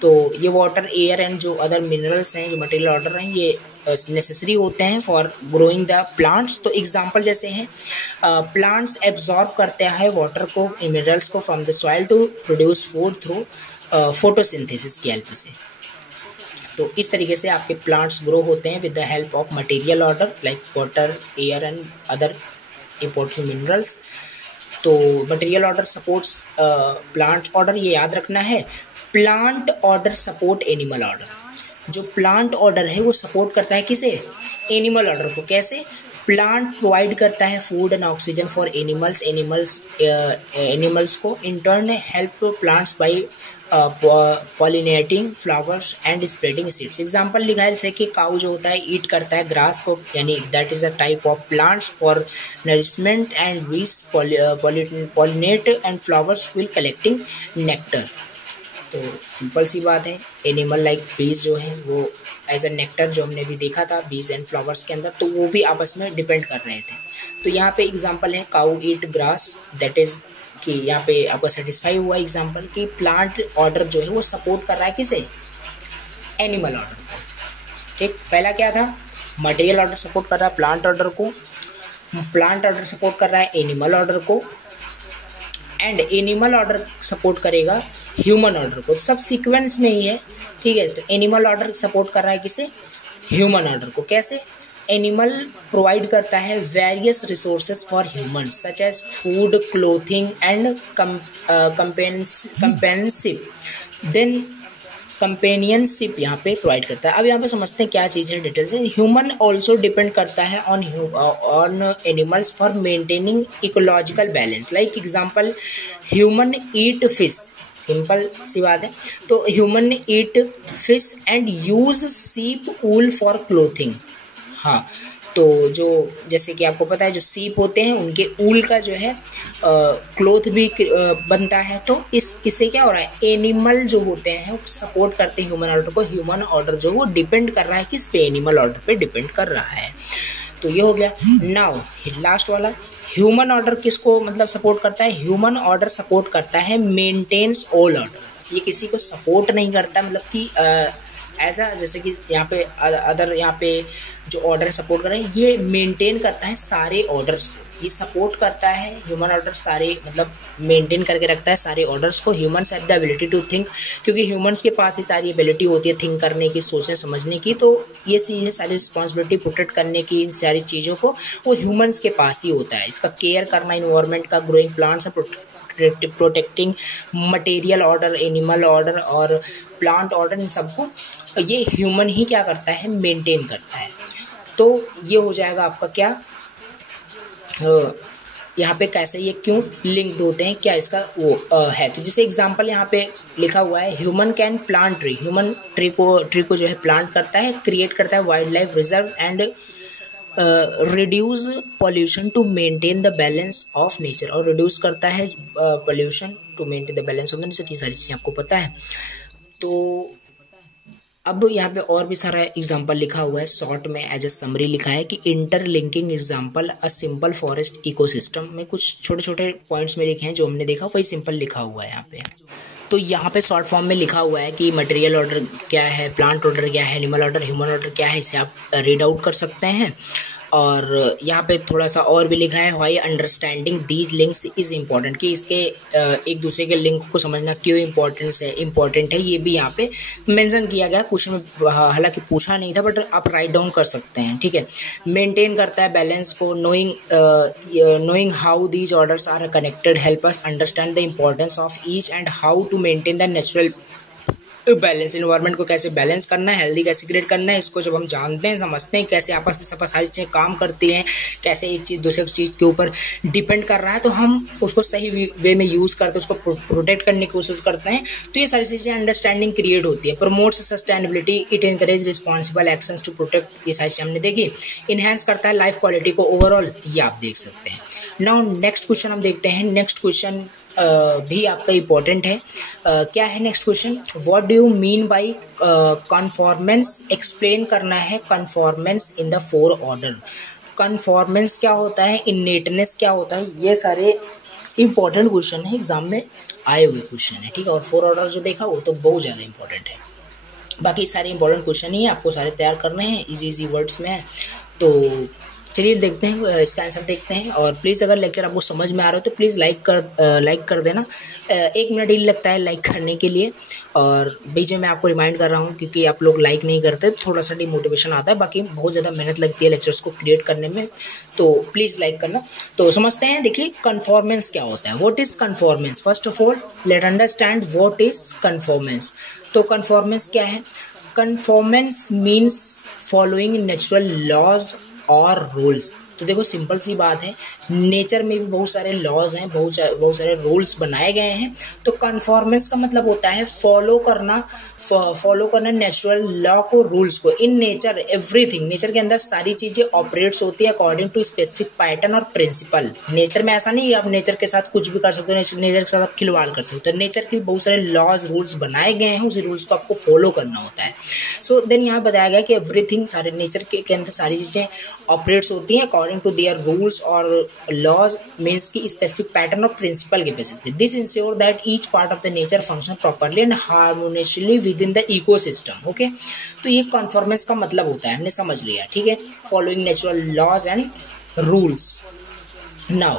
तो ये वाटर, एयर एंड जो अदर मिनरल्स हैं, जो मटेरियल ऑर्डर हैं, ये नेसेसरी होते हैं फॉर ग्रोइंग द प्लांट्स। तो एग्जांपल जैसे हैं, प्लांट्स एब्जॉर्व करते हैं वाटर को, मिनरल्स को from the soil to produce food through photosynthesis की हेल्प से। तो इस तरीके से आपके प्लांट्स ग्रो होते हैं with the help of material order like water, air and other important minerals. तो material order supports plant order, ये याद रखना है। Plant order support animal order. जो प्लांट ऑर्डर है वो सपोर्ट करता है किसे? एनिमल ऑर्डर को। कैसे? प्लांट प्रोवाइड करता है food and oxygen for animals, animals को in turn help plants by pollinating flowers and spreading seeds. Example लिखा है जैसे कि काऊ जो होता है ईट करता है ग्रास को, यानी that is a type of plants for nourishment and bees pollinate and flowers will collecting nectar. तो सिंपल सी बात है, एनिमल लाइक बीज जो है वो एज अ नेक्टर जो हमने भी देखा था बीज एंड फ्लावर्स के अंदर, तो वो भी आपस में डिपेंड कर रहे थे। तो यहाँ पे एग्जांपल है काऊ ईट ग्रास, दैट इज कि यहाँ पे आपको सेटिस्फाई हुआ एग्जांपल कि प्लांट ऑर्डर जो है वो सपोर्ट कर रहा है किसे? एनिमल ऑर्डर को। ठीक, पहला क्या था? मटेरियल ऑर्डर सपोर्ट कर रहा है प्लांट ऑर्डर को, प्लांट ऑर्डर सपोर्ट कर रहा है एनिमल ऑर्डर को, एंड एनिमल ऑर्डर सपोर्ट करेगा ह्यूमन ऑर्डर को। सब सीक्वेंस में ही है, ठीक है। तो एनिमल ऑर्डर सपोर्ट कर रहा है किसे? ह्यूमन ऑर्डर को। कैसे? एनिमल प्रोवाइड करता है various resources for human such as food, clothing and companionship then companionship यहाँ पे प्रोवाइड करता है। अब यहाँ पे समझते हैं क्या चीज़ है डिटेल से। ह्यूमन ऑल्सो डिपेंड करता है on animals for maintaining ecological balance. Like example, human eat fish, simple सी बात है। तो human eat fish and use sheep wool for clothing. हाँ, तो जो जैसे कि आपको पता है जो सीप होते हैं उनके ऊल का जो है क्लोथ भी बनता है। तो इससे क्या हो रहा है, एनिमल जो होते हैं वो सपोर्ट करते हैं ह्यूमन ऑर्डर को। ह्यूमन ऑर्डर जो वो डिपेंड कर रहा है किस पे, एनिमल ऑर्डर पे डिपेंड कर रहा है। तो ये हो गया। नाउ लास्ट वाला, ह्यूमन ऑर्डर किसको मतलब सपोर्ट करता है? ह्यूमन ऑर्डर सपोर्ट करता है मेंटेन्स ऑल ऑर्डर। ये किसी को सपोर्ट नहीं करता, मतलब कि एज अ जैसे कि यहाँ पे अदर यहाँ पे जो ऑर्डर सपोर्ट कर रहे हैं, ये मेंटेन करता है सारे ऑर्डर्स को। ये सपोर्ट करता है ह्यूमन ऑर्डर, सारे मतलब मेंटेन करके रखता है सारे ऑर्डर्स को। Humans have the ability to think, क्योंकि ह्यूमंस के पास ही सारी एबिलिटी होती है थिंक करने की, सोचने समझने की। तो ये चीज़ें सारी रिस्पॉन्सिबिलिटी प्रोटेक्ट करने की, इन सारी चीज़ों को वो ह्यूमंस के पास ही होता है। इसका केयर करना, इन्वायरमेंट का, growing plants protecting material order, animal order और प्लांट ऑर्डर, इन सबको ये ह्यूमन ही क्या करता है, मेंटेन करता है। तो ये हो जाएगा आपका क्या, यहाँ पे कैसे ये क्यों लिंक्ड होते हैं, क्या इसका वो है। तो जैसे एग्जांपल यहाँ पे लिखा हुआ है, human can plant tree. Human tree को जो है प्लांट करता है, क्रिएट करता है wild life reserve and reduce pollution to maintain the balance of nature. और रिड्यूस करता है pollution to maintain the balance of the nature. ये सारी चीज़ें आपको पता है। तो अब यहाँ पे और भी सारा एग्जांपल लिखा हुआ है, शॉर्ट में एज ए समरी लिखा है कि interlinking example a simple forest ecosystem में कुछ छोटे छोटे पॉइंट्स में लिखे हैं जो हमने देखा, वही सिंपल लिखा हुआ है यहाँ पे। तो यहाँ पे शॉर्ट फॉर्म में लिखा हुआ है कि मटेरियल ऑर्डर क्या है, प्लांट ऑर्डर क्या है, एनिमल ऑर्डर, ह्यूमन ऑर्डर क्या है, इसे आप रीड आउट कर सकते हैं। और यहाँ पे थोड़ा सा और भी लिखा है, why understanding these links is important, कि इसके एक दूसरे के लिंक को समझना क्यों इम्पॉर्टेंट है, ये भी यहाँ पे मेंशन किया गया। क्वेश्चन में हालांकि पूछा नहीं था, बट आप राइट डाउन कर सकते हैं, ठीक है। मेंटेन करता है बैलेंस को, knowing how these orders are connected help us understand the importance of each and how to maintain the natural balance. Environment को कैसे बैलेंस करना है, हेल्दी कैसे क्रिएट करना है, इसको जब हम जानते हैं, समझते हैं कैसे आपस में सब सारी चीज़ें काम करती हैं, कैसे एक चीज़ दूसरे चीज़ के ऊपर डिपेंड कर रहा है, तो हम उसको सही वे में यूज़ करते हैं, उसको प्रोटेक्ट करने की कोशिश करते हैं। तो ये सारी चीज़ें अंडरस्टैंडिंग क्रिएट होती है। Promotes sustainability, it encourage responsible actions to protect, ये सारी चीज़ें हमने देखी। इन्हेंस करता है लाइफ क्वालिटी को ओवरऑल, ये आप देख सकते हैं। नाउ नेक्स्ट क्वेश्चन हम देखते हैं। नेक्स्ट क्वेश्चन भी आपका इम्पोर्टेंट है। क्या है next question, what do you mean bye conformance. Explain करना है conformance in the four order. Conformance क्या होता है, इनेटनेस क्या होता है, ये सारे इंपॉर्टेंट क्वेश्चन है, एग्जाम में आए हुए क्वेश्चन है, ठीक है। और फोर ऑर्डर जो देखा वो तो बहुत ज़्यादा इंपॉर्टेंट है। बाकी सारे इंपॉर्टेंट क्वेश्चन ही है, आपको सारे तैयार करने हैं, इजी वर्ड्स में है। तो चलिए देखते हैं, इसका आंसर देखते हैं। और प्लीज़ अगर लेक्चर आपको समझ में आ रहा हो तो प्लीज़ लाइक कर देना। 1 मिनट ही लगता है लाइक करने के लिए, और बीच में मैं आपको रिमाइंड कर रहा हूँ क्योंकि आप लोग लाइक नहीं करते, थोड़ा सा डिमोटिवेशन आता है। बाकी बहुत ज़्यादा मेहनत लगती है लेक्चर्स को क्रिएट करने में, तो प्लीज़ लाइक करना। तो समझते हैं, देखिए कन्फॉर्मेंस क्या होता है, what is conformance. First of all let understand what is conformance. तो कन्फॉर्मेंस क्या है, conformance means following natural laws और रूल्स। तो देखो सिंपल सी बात है, नेचर में भी बहुत सारे लॉज हैं, बहुत सारे रूल्स बनाए गए हैं। तो कन्फॉर्मेंस का मतलब होता है फॉलो करना नेचुरल लॉ को, रूल्स को। इन नेचर एवरीथिंग, नेचर के अंदर सारी चीज़ें ऑपरेट्स होती है अकॉर्डिंग टू स्पेसिफिक पैटर्न और प्रिंसिपल। नेचर में ऐसा नहीं है आप नेचर के साथ कुछ भी कर सकते हो, नेचर के साथ आप खिलवाड़ कर सकते हो। नेचर के बहुत सारे लॉज रूल्स बनाए गए हैं, उस रूल्स को आपको फॉलो करना होता है। सो देन यहाँ बताया गया कि एवरीथिंग, सारे नेचर के अंदर सारी चीज़ें ऑपरेट्स होती हैं अकॉर्डिंग टू देयर रूल्स और लॉज, मीन्स की स्पेसिफिक पैटर्न और प्रिंसिपल के बेसिस पे। This ensure that each part of the nature function properly and harmoniously with in the ecosystem. Okay, तो ये कन्फॉर्मेंस का मतलब होता है, हमने समझ लिया, ठीक है। Following natural laws and rules. Now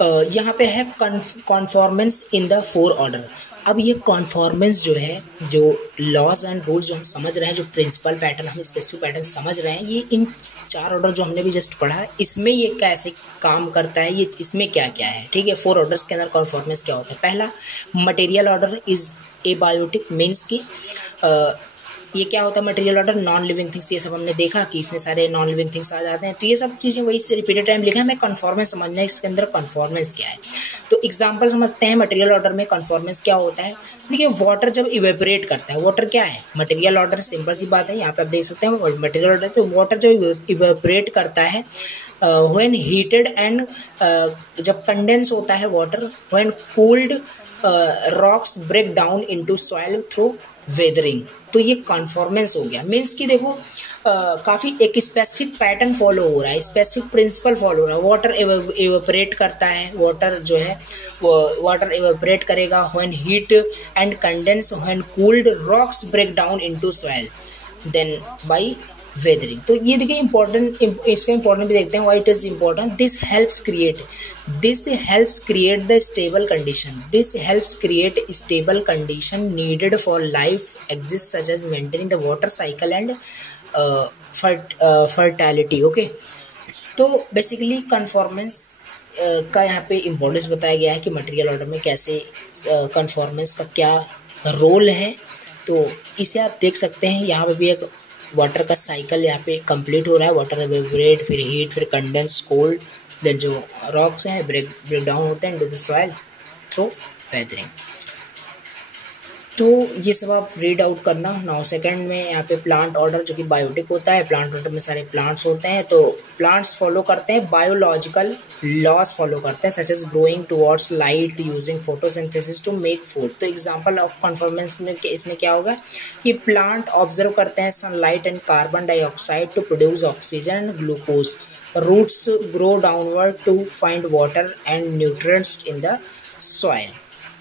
यहाँ पे है conformance in the four order. अब ये कॉन्फॉर्मेंस जो है, जो लॉज एंड रूल्स जो हम समझ रहे हैं, जो प्रिंसिपल पैटर्न हम स्पेसिफिक पैटर्न समझ रहे हैं, ये इन चार ऑर्डर जो हमने भी जस्ट पढ़ा है, इसमें ये कैसे काम करता है, ये इसमें क्या क्या है, ठीक है। फोर ऑर्डर्स के अंदर कॉन्फॉर्मेंस क्या होता है। पहला, material order is abiotic, means की ये क्या होता है material order, non living things, ये सब हमने देखा कि इसमें सारे नॉन लिविंग थिंग्स आ जाते हैं। तो ये सब चीज़ें वही से रिपीटेड टाइम लिखा है, हमें कन्फॉर्मेंस समझना है इसके अंदर कन्फॉर्मेंस क्या है। तो एग्जांपल समझते हैं मटेरियल ऑर्डर में कन्फॉर्मेंस क्या होता है। देखिए, वाटर जब इवेपोरेट करता है, वाटर क्या है, मटेरियल ऑर्डर, सिंपल सी बात है, यहाँ पे आप देख सकते हैं मटेरियल ऑर्डर। तो वाटर जब इवेपोरेट करता है व्हेन हीटेड एंड जब कंडेंस होता है water, when cooled rocks break down into soil through weathering. तो ये कॉन्फॉर्मेंस हो गया, मीन्स कि देखो काफ़ी एक स्पेसिफिक पैटर्न फॉलो हो रहा है, स्पेसिफिक प्रिंसिपल फॉलो हो रहा है। वाटर इवेपोरेट करता है, वाटर जो है वो वाटर इवेपोरेट करेगा when heat and condense, when cooled rocks break down into soil, then by weathering. तो ये देखिए इंपॉर्टेंट, इसका इंपॉर्टेंट भी देखते हैं, why it is important. This helps create the stable condition, this helps create stable condition needed for life exist, such as maintaining the water cycle and fertility. Okay, तो basically conformance का यहाँ पे importance बताया गया है कि material order में कैसे कन्फॉर्मेंस का क्या रोल है। तो इसे आप देख सकते हैं, यहाँ पे भी एक वाटर का साइकिल यहाँ पे कंप्लीट हो रहा है। वाटर इवेपोरेट, फिर हीट, फिर कंडेंस, कोल्ड, देन जो रॉक्स हैं ब्रेक डाउन होते हैं into the soil through weathering. तो ये सब आप रीड आउट करना। 9 सेकंड में यहाँ पे प्लांट ऑर्डर जो कि बायोटिक होता है, प्लांट ऑर्डर में सारे प्लांट्स होते हैं। तो प्लांट्स फॉलो करते हैं बायोलॉजिकल लॉज फॉलो करते हैं, such as growing towards light, using photosynthesis to make food. तो एग्जांपल ऑफ कन्फॉर्मेंस में इसमें क्या होगा कि प्लांट ऑब्जर्व करते हैं sunlight and carbon dioxide to produce oxygen and glucose, roots grow downward to find water and nutrients in the soil.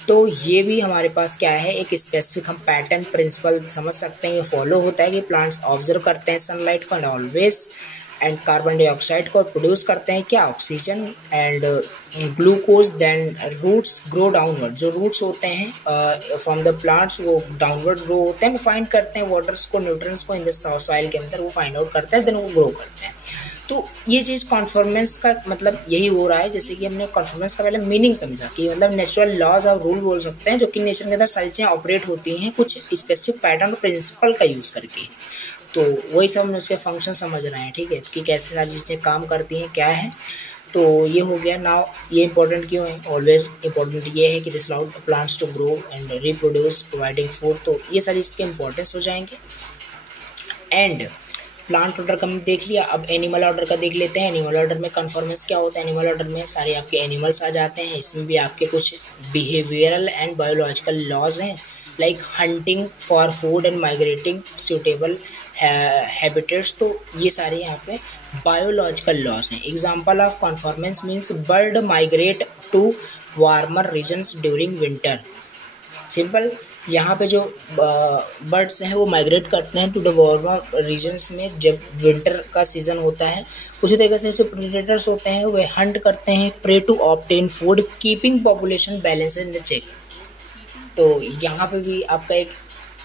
तो ये भी हमारे पास क्या है, एक स्पेसिफिक हम पैटर्न प्रिंसिपल समझ सकते हैं। ये फॉलो होता है कि प्लांट्स ऑब्जर्व करते हैं सनलाइट को and always and carbon dioxide को, प्रोड्यूस करते हैं क्या, oxygen and glucose, then roots grow downward, जो रूट्स होते हैं फ्रॉम द प्लांट्स वो डाउनवर्ड ग्रो होते हैं, फाइंड करते हैं वाटर्स को, न्यूट्रिएंट्स को इन द सॉइल के अंदर, वो फाइंड आउट करते हैं, देन वो ग्रो करते हैं। तो ये चीज़ कॉन्फॉर्मेंस का मतलब यही हो रहा है। जैसे कि हमने कॉन्फॉर्मेंस का पहले मीनिंग समझा कि मतलब नेचुरल लॉज और रूल बोल सकते हैं, जो कि नेचर के अंदर सारी चीज़ें ऑपरेट होती हैं कुछ स्पेसिफिक पैटर्न और प्रिंसिपल का यूज़ करके। तो वही सब हमने उसके फंक्शन समझ रहे हैं, ठीक है, कि कैसे सारी चीज़ें काम करती हैं, क्या है। तो ये हो गया। नाउ ये इंपॉर्टेंट क्यों है, ऑलवेज इंपॉर्टेंट ये है कि this allowed plants to grow and reproduce providing food. तो ये सारी इसके इंपॉर्टेंस हो जाएंगे। एंड प्लांट ऑर्डर का हमने देख लिया, अब एनिमल ऑर्डर का देख लेते हैं। एनिमल ऑर्डर में कन्फॉर्मेंस क्या होता है, एनिमल ऑर्डर में सारे आपके एनिमल्स आ जाते हैं, इसमें भी आपके कुछ बिहेवियरल एंड बायोलॉजिकल लॉज हैं, like hunting for food and migrating suitable habitats. तो ये सारे यहाँ पे बायोलॉजिकल लॉज हैं। Example of conformance means bird migrate to warmer regions during winter. Simple, यहाँ पे जो बर्ड्स हैं वो माइग्रेट करते हैं टू द वार्मर रीजन्स में जब विंटर का सीज़न होता है। उसी तरीके से जो प्रेडेटर्स होते हैं वे हंट करते हैं prey to obtain food, keeping population balance in the check. तो यहाँ पे भी आपका एक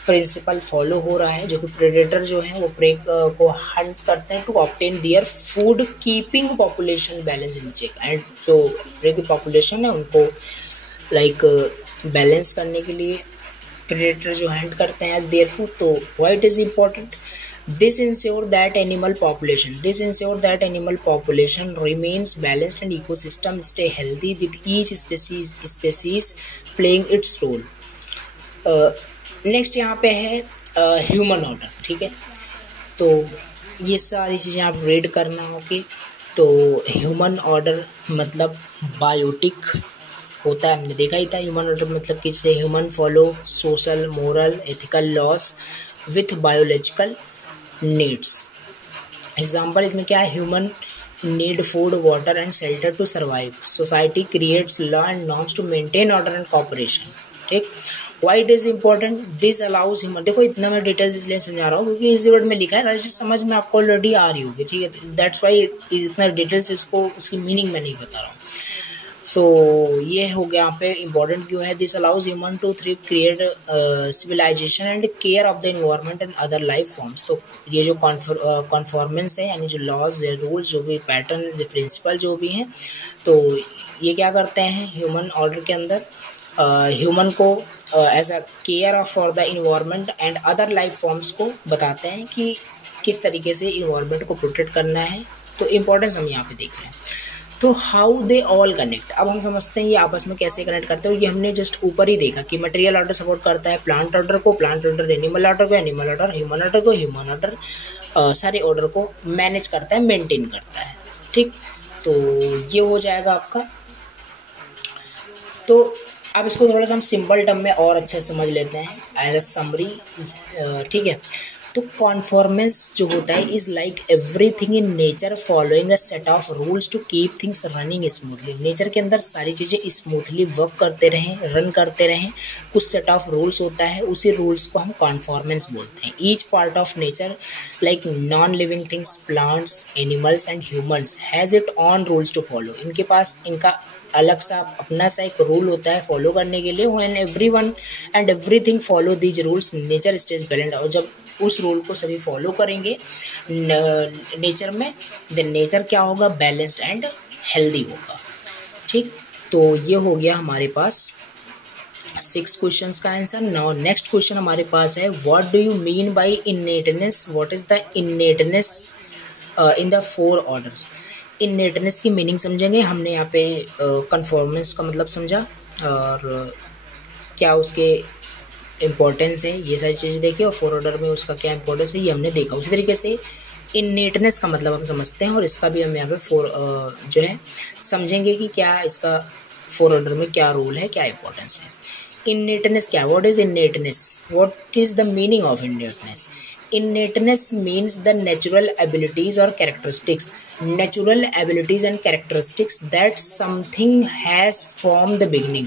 प्रिंसिपल फॉलो हो रहा है, जो कि प्रेडेटर जो है वो प्रे को हंट करते हैं to obtain their food, keeping population balance in check. And जो प्रे की पॉपुलेशन है उनको लाइक बैलेंस करने के लिए प्रेडेटर जो हंट करते हैं एज देयर फूड। तो why it is important, this ensure that animal population remains balanced and ecosystem stay healthy with each species playing its role. Next यहाँ पे है ह्यूमन ऑर्डर, ठीक है। तो ये सारी चीज़ें आप रीड करना होगी। तो ह्यूमन ऑर्डर मतलब बायोटिक होता है, हमने देखा ही था। ह्यूमन ऑर्डर मतलब कि जैसे human follow social, moral, ethical laws with biological needs. Example इसमें क्या है, human need food, water and shelter to survive. Society creates law and norms to maintain order and cooperation, ठीक। Why it is important, this allows human. देखो इतना मैं details इसलिए समझा रहा हूँ क्योंकि इसी वर्ड में लिखा है, समझ में आपको ऑलरेडी आ रही होगी, ठीक है। दैट्स वाई इतना डिटेल्स इसको उसकी मीनिंग में नहीं बता रहा हूँ। सो ये हो गया यहाँ पे इम्पोर्टेंट क्यों है। This allows human to three create civilisation and care of the environment and other life forms. तो ये जो कॉन्फॉर्मेंस है यानी जो लॉज रूल्स जो भी पैटर्न जो प्रिंसिपल जो भी हैं, तो ये क्या करते हैं ह्यूमन ऑर्डर के अंदर ह्यूमन को as a care of for the environment and other life forms को बताते हैं कि किस तरीके से इन्वायरमेंट को प्रोटेक्ट करना है। तो इम्पोर्टेंस हम यहाँ पे देख रहे हैं। तो हाउ दे ऑल कनेक्ट, अब हम समझते हैं ये आपस में कैसे कनेक्ट करते हैं। और ये हमने जस्ट ऊपर ही देखा कि मटेरियल ऑर्डर सपोर्ट करता है प्लांट ऑर्डर को, प्लांट ऑर्डर एनिमल ऑर्डर को, एनिमल ऑर्डर ह्यूमन ऑर्डर को, ह्यूमन ऑर्डर सारे ऑर्डर को मैनेज करता है, मेंटेन करता है। ठीक, तो ये हो जाएगा आपका। तो अब इसको थोड़ा सा हम सिंपल टर्म में और अच्छे से समझ लेते हैं एज अ समरी। ठीक है, तो कॉन्फॉर्मेंस जो होता है is like everything in nature following a set of rules to keep things running smoothly. Nature के अंदर सारी चीज़ें स्मूथली वर्क करते रहें, रन करते रहें, कुछ सेट ऑफ रूल्स होता है, उसी रूल्स को हम कॉन्फॉर्मेंस बोलते हैं। Each part of nature like non living things, plants, animals and humans has it on rules to follow. इनके पास इनका अलग सा अपना सा एक रूल होता है फॉलो करने के लिए। When everyone and everything follow these rules nature stage balanced. और जब उस रूल को सभी फॉलो करेंगे नेचर में, देन नेचर क्या होगा, बैलेंस्ड एंड हेल्दी होगा। ठीक, तो ये हो गया हमारे पास 6 क्वेश्चंस का आंसर। नाउ नेक्स्ट क्वेश्चन हमारे पास है, what do you mean by innateness, what is the innateness in the 4 orders. Innateness की मीनिंग समझेंगे। हमने यहाँ पे कन्फॉर्मेंस का मतलब समझा और क्या उसके इम्पोर्टेंस है, ये सारी चीज़ें देखी, और 4 ऑर्डर में उसका क्या इंपॉर्टेंस है ये हमने देखा। उसी तरीके से इनेटनेस का मतलब हम समझते हैं और इसका भी हम यहाँ पे 4 जो है समझेंगे कि क्या इसका 4 ऑर्डर में क्या रोल है, क्या इंपॉर्टेंस है। इनेटनेस क्या, what is innateness, what is the meaning of innateness. Innateness means the natural abilities or characteristics, natural abilities and characteristics that something has from the beginning.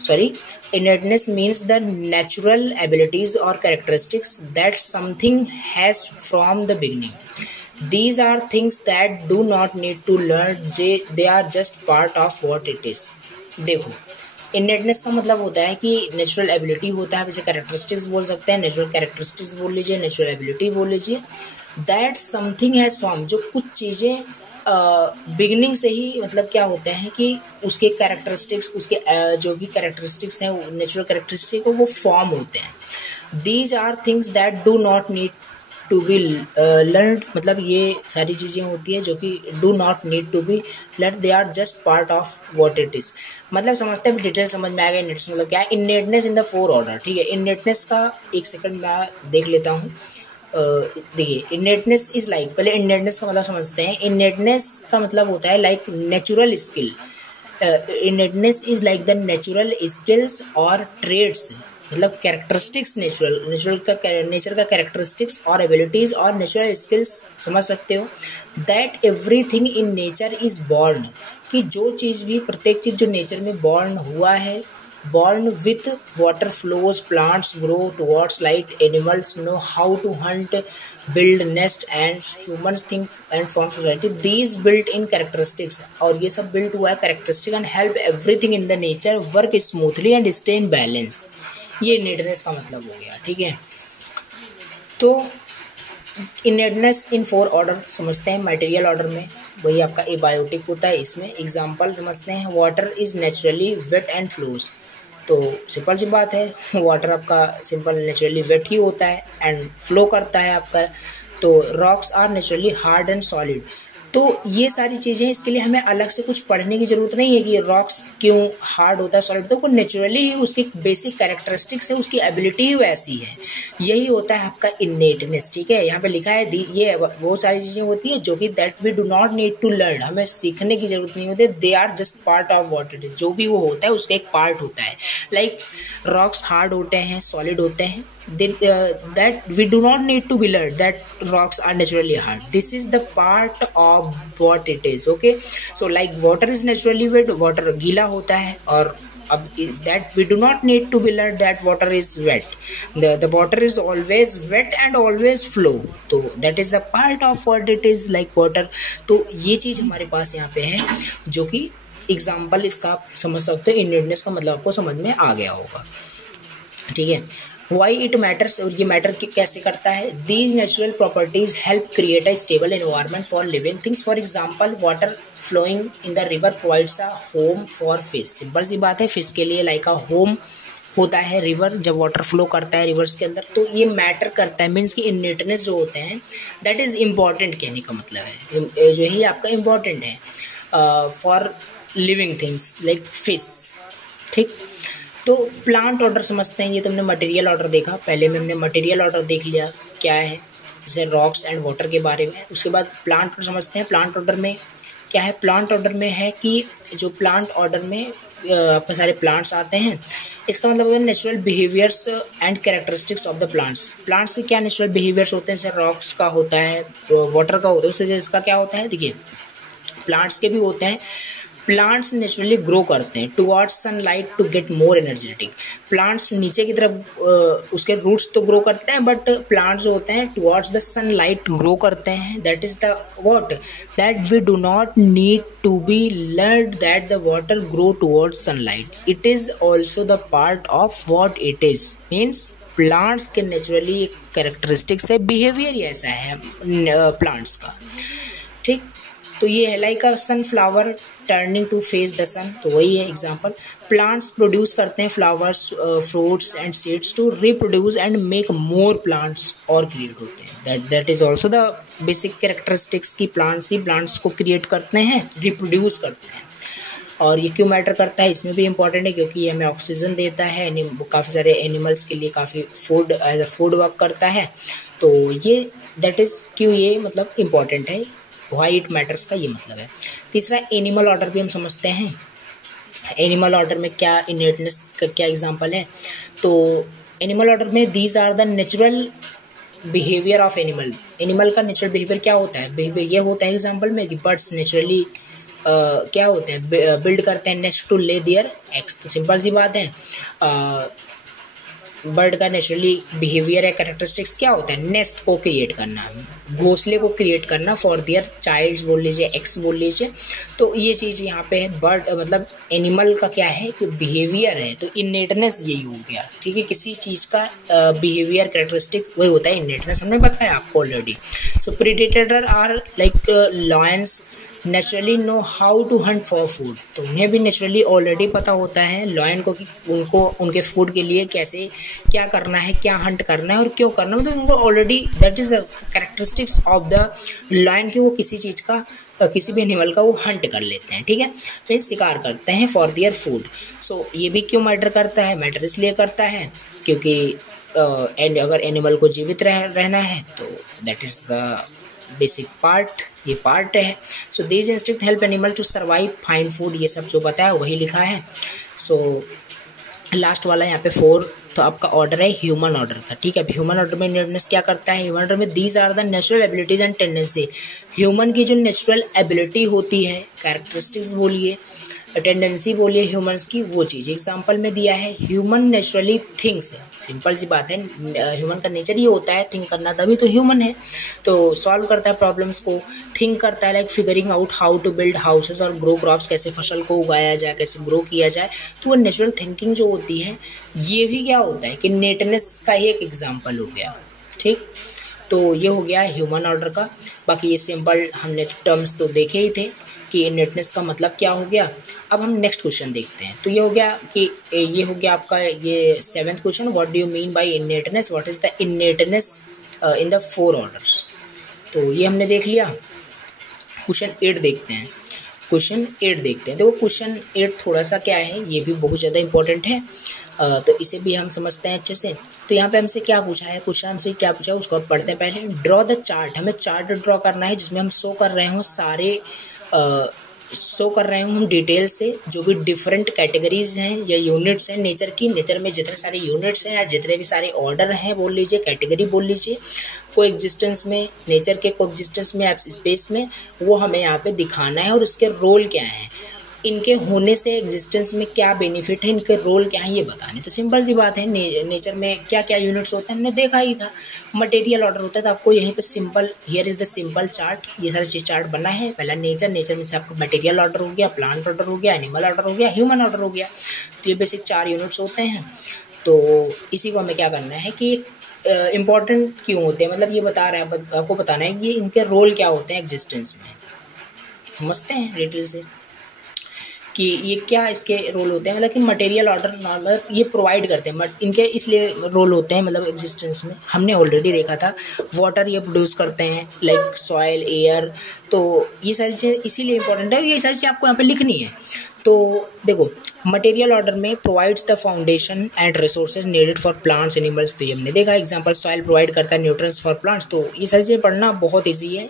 Sorry, innateness means the natural abilities or characteristics that something has from the beginning. These are things that do not need to learn, they are just part of what it is. देखो, innateness का मतलब होता है कि natural ability होता है, जैसे characteristics बोल सकते हैं, नेचुरल कैरेक्टरिस्टिक्स बोल लीजिए, नेचुरल एबिलिटी बोल लीजिए। दैट समथिंग हैज़ फॉर्म, जो कुछ चीज़ें बिगिनिंग से ही मतलब क्या होते हैं कि उसके कैरेक्टरिस्टिक्स, उसके जो भी कैरेक्टरिस्टिक्स हैं नेचुरल कैरेक्टरिस्टिक वो फॉर्म होते हैं। These are things that do not need to be learned, मतलब ये सारी चीज़ें होती है जो कि do not need to be learn, they are just part of what it is. मतलब समझते हैं, डिटेल समझ में आ गया। इनेटनेस मतलब क्या है, इनेटनेस इन द 4 ऑर्डर। ठीक है, इनेटनेस का एक सेकंड मैं देख लेता हूँ। देखिए, इनेटनेस इज़ लाइक, पहले इनेटनेस का मतलब समझते हैं। इनेटनेस का मतलब होता है like natural skill. Innateness is like the natural skills और ट्रेड्स, मतलब कैरेक्टरिस्टिक्स, नेचुरल का नेचर का कैरेक्टरिस्टिक्स और एबिलिटीज़ और नेचुरल स्किल्स समझ सकते हो। That everything in nature is born, कि जो चीज़ भी, प्रत्येक चीज़ जो नेचर में बॉर्न हुआ है, born with water flows, plants grow towards light, animals know how to hunt, build nest, and humans think and form society. These built in characteristics, और ये सब बिल्ट हुआ है characteristic, and help everything in the nature work smoothly and stay in balance. ये innateness का मतलब हो गया। ठीक है, तो इनेटनेस इन 4 ऑर्डर समझते हैं। मटेरियल ऑर्डर में वही आपका एबायोटिक होता है। इसमें एग्जांपल समझते हैं, water is naturally wet and flows. तो सिंपल सी बात है, वाटर आपका सिंपल नेचुरली वेट ही होता है एंड फ्लो करता है आपका। तो rocks are naturally hard and solid. तो ये सारी चीज़ें, इसके लिए हमें अलग से कुछ पढ़ने की ज़रूरत नहीं है कि रॉक्स क्यों हार्ड होता है, सॉलिड, तो वो नेचुरली ही उसकी बेसिक कैरेक्टरिस्टिक्स है, उसकी एबिलिटी ही वैसी है। यही होता है आपका इनेटनेस। ठीक है, यहाँ पे लिखा है ये वो सारी चीज़ें होती है जो कि that we do not need to learn, हमें सीखने की ज़रूरत नहीं होती, they are just part of what it is. जो भी वो होता है उसका एक पार्ट होता है। लाइक रॉक्स हार्ड होते हैं, सॉलिड होते हैं, that we do not need to be learned that rocks are naturally hard. This is the part of what it is. Okay, so like water is naturally wet, water गीला होता है, और अब that we do not need to be learned that water is wet. The water is always wet and always flow. तो that is the part of what it is like water. तो ये चीज़ हमारे पास यहाँ पे है जो कि एग्जाम्पल इसका आप समझ सकते हो, इननेटनेस का मतलब आपको समझ में आ गया होगा, ठीक है। वाई इट मैटर्स, और ये मैटर कैसे करता है। These natural properties help create a stable environment for living things. For example water flowing in the river provides a home for fish. Simple सी बात है, फिश के लिए लाइक अ होम होता है रिवर, जब वाटर फ्लो करता है रिवर्स के अंदर, तो ये मैटर करता है। मीन्स कि इननेटनेस जो होते हैं दैट इज़ इम्पॉर्टेंट, कहने का मतलब है जो ही आपका इम्पॉर्टेंट है for living things like fish, ठीक। तो प्लांट ऑर्डर समझते हैं। ये तुमने मटेरियल ऑर्डर देखा, पहले में हमने मटेरियल ऑर्डर देख लिया क्या है, जैसे रॉक्स एंड वाटर के बारे में। उसके बाद प्लांट ऑर्डर समझते हैं। प्लांट ऑर्डर में क्या है, प्लांट ऑर्डर में है कि जो प्लांट ऑर्डर में आपके सारे प्लांट्स आते हैं, इसका मतलब है natural behaviours and characteristics of the plants. Plants के क्या नेचुरल बिहेवियर्स होते हैं, जैसे रॉक्स का होता है, वाटर का होता है, उससे इसका क्या होता है, देखिए प्लांट्स के भी होते हैं। प्लांट्स नेचुरली ग्रो करते हैं towards sunlight to get more energetic. Plants नीचे की तरफ उसके रूट्स तो ग्रो करते हैं, बट प्लांट्स जो होते हैं टुवर्ड्स द सनलाइट ग्रो करते हैं। That is the what, that we do not need to be learn that the water grow towards sunlight, it is also the part of what it is. Means plants के naturally एक characteristics है, behaviour ही ऐसा है plants का, ठीक। तो ये है like a sunflower turning to face the sun, तो वही है एग्जांपल। प्लांट्स प्रोड्यूस करते हैं flowers, fruits and seeds to reproduce and make more plants, और क्रिएट होते हैं। That is also the basic characteristics की प्लांट्स ही प्लांट्स को क्रिएट करते हैं, रिप्रोड्यूस करते हैं। और ये क्यों मैटर करता है, इसमें भी इंपॉर्टेंट है क्योंकि ये हमें ऑक्सीजन देता है, काफ़ी सारे एनिमल्स के लिए काफ़ी food as a food work करता है। तो ये दैट इज़ क्यों ये मतलब इम्पॉर्टेंट है, वाई इट मैटर्स का ये मतलब है। तीसरा एनिमल ऑर्डर भी हम समझते हैं। एनिमल ऑर्डर में क्या इननेटनेस का क्या एग्जांपल है, तो एनिमल ऑर्डर में these are the natural behaviour of animal. Animal का नेचुरल बिहेवियर क्या होता है, बिहेवियर ये होता है एग्जांपल में कि बर्ड्स नेचुरली क्या होते हैं, बिल्ड करते हैं nest to lay their eggs. तो सिंपल सी बात है, बर्ड का नेचुरली बिहेवियर है, कैरेक्टरिस्टिक्स क्या होता है, नेस्ट को क्रिएट करना, घोंसले को क्रिएट करना फॉर देयर चाइल्ड्स बोल लीजिए, एक्स बोल लीजिए। तो ये चीज़ यहाँ पे है, बर्ड मतलब एनिमल का क्या है कि बिहेवियर है, तो इननेटनेस यही हो गया, ठीक है। किसी चीज़ का बिहेवियर कैरेक्टरिस्टिक्स वही होता है इननेटनेस, हमने बताया आपको already. So predator are like lions naturally know how to hunt for food, तो उन्हें भी नेचुरली ऑलरेडी पता होता है लॉयन को कि उनको उनके फूड के लिए कैसे क्या करना है, क्या हंट करना है और क्यों करना है, मतलब उनको already that is characteristics of the lion कि वो किसी चीज़ का किसी भी एनिमल का वो हंट कर लेते हैं, ठीक है, तो शिकार करते हैं फॉर देयर फूड। सो ये भी क्यों मैटर करता है, मैटर इसलिए करता है क्योंकि अगर एनिमल को जीवित रहना है तो that is the basic part, ये पार्ट है। So these instinct help animal to survive, find food, ये सब जो बताया वही लिखा है। सो लास्ट वाला यहाँ पे 4, तो आपका ऑर्डर है ह्यूमन ऑर्डर था, ठीक है। अब ह्यूमन ऑर्डर में इननेटनेस क्या करता है, ह्यूमन ऑर्डर में these are the natural abilities and tendency. Human की जो नेचुरल एबिलिटी होती है, कैरेक्टरिस्टिक्स बोलिए, टेंडेंसी बोलिए ह्यूमंस की, वो चीज़ एग्जांपल में दिया है। ह्यूमन नेचुरली थिंक्स, सिंपल सी बात है, ह्यूमन का नेचर ही होता है थिंक करना, तभी तो ह्यूमन है। तो सॉल्व करता है प्रॉब्लम्स को, थिंक करता है like figuring out how to build houses और ग्रो क्रॉप्स, कैसे फसल को उगाया जाए, कैसे ग्रो किया जाए। तो वो नेचुरल थिंकिंग जो होती है, ये भी क्या होता है कि नेटनेस का ही एक एग्जाम्पल हो गया, ठीक। तो ये हो गया ह्यूमन ऑर्डर का। बाकी ये सिंपल हमने टर्म्स तो देखे ही थे कि इननेटनेस का मतलब क्या हो गया। अब हम नेक्स्ट क्वेश्चन देखते हैं। तो ये हो गया कि ये हो गया आपका ये 7th question, what do you mean by innateness, what is the innateness in the 4 orders. तो ये हमने देख लिया। क्वेश्चन 8 देखते हैं। क्वेश्चन 8 देखते हैं। देखो क्वेश्चन 8 थोड़ा सा क्या है, ये भी बहुत ज़्यादा इंपॉर्टेंट है, तो इसे भी हम समझते हैं अच्छे से। तो यहाँ पे हमसे क्या पूछा है, क्वेश्चन हमसे क्या पूछा है उसको पढ़ते हैं पहले। ड्रॉ द चार्ट, हमें चार्ट ड्रॉ करना है जिसमें हम शो कर रहे हो सारे शो कर रहे हूँ हम डिटेल से जो भी डिफरेंट कैटेगरीज हैं या यूनिट्स हैं नेचर की। नेचर में जितने सारे यूनिट्स हैं या जितने भी सारे ऑर्डर हैं बोल लीजिए, कैटेगरी बोल लीजिए, को एग्जिस्टेंस में, नेचर के को एग्जिस्टेंस में, स्पेस में, वो हमें यहाँ पे दिखाना है और उसके रोल क्या है। इनके होने से एग्जिस्टेंस में क्या बेनिफिट है, इनके रोल क्या है ये बताने। तो सिंपल सी बात है, नेचर में क्या क्या यूनिट्स होते हैं हमने देखा ही था। मटेरियल ऑर्डर होता है, तो आपको यहीं पे simple, here is the simple chart, ये सारे चीज चार्ट बना है। पहला नेचर, नेचर में से आपका मटेरियल ऑर्डर हो गया, प्लांट ऑर्डर हो गया, एनिमल ऑर्डर हो गया, ह्यूमन ऑर्डर हो गया। तो ये बेसिक 4 यूनिट्स होते हैं। तो इसी को हमें क्या करना है कि इम्पॉर्टेंट क्यों होते हैं, मतलब ये बता रहा है, आपको बताना है ये इनके रोल क्या होते हैं एग्जिस्टेंस में। समझते हैं डिटेल से कि ये क्या इसके रोल होते हैं। मतलब कि मटेरियल ऑर्डर मतलब ये प्रोवाइड करते हैं, बट इनके इसलिए रोल होते हैं मतलब एग्जिस्टेंस में, हमने ऑलरेडी देखा था। वाटर ये प्रोड्यूस करते हैं, लाइक सॉइल, एयर। तो ये सारी चीज़ें इसीलिए इंपॉर्टेंट है, ये सारी चीज़ें आपको यहाँ पे लिखनी है। तो देखो, मटेरियल ऑर्डर में provides the foundation and resources needed for plants animals. तो ये हमने देखा एग्जांपल, सॉइल प्रोवाइड करता है न्यूट्रिएंट्स फॉर प्लांट्स। तो ये सारी चीज़ें पढ़ना बहुत ईजी है।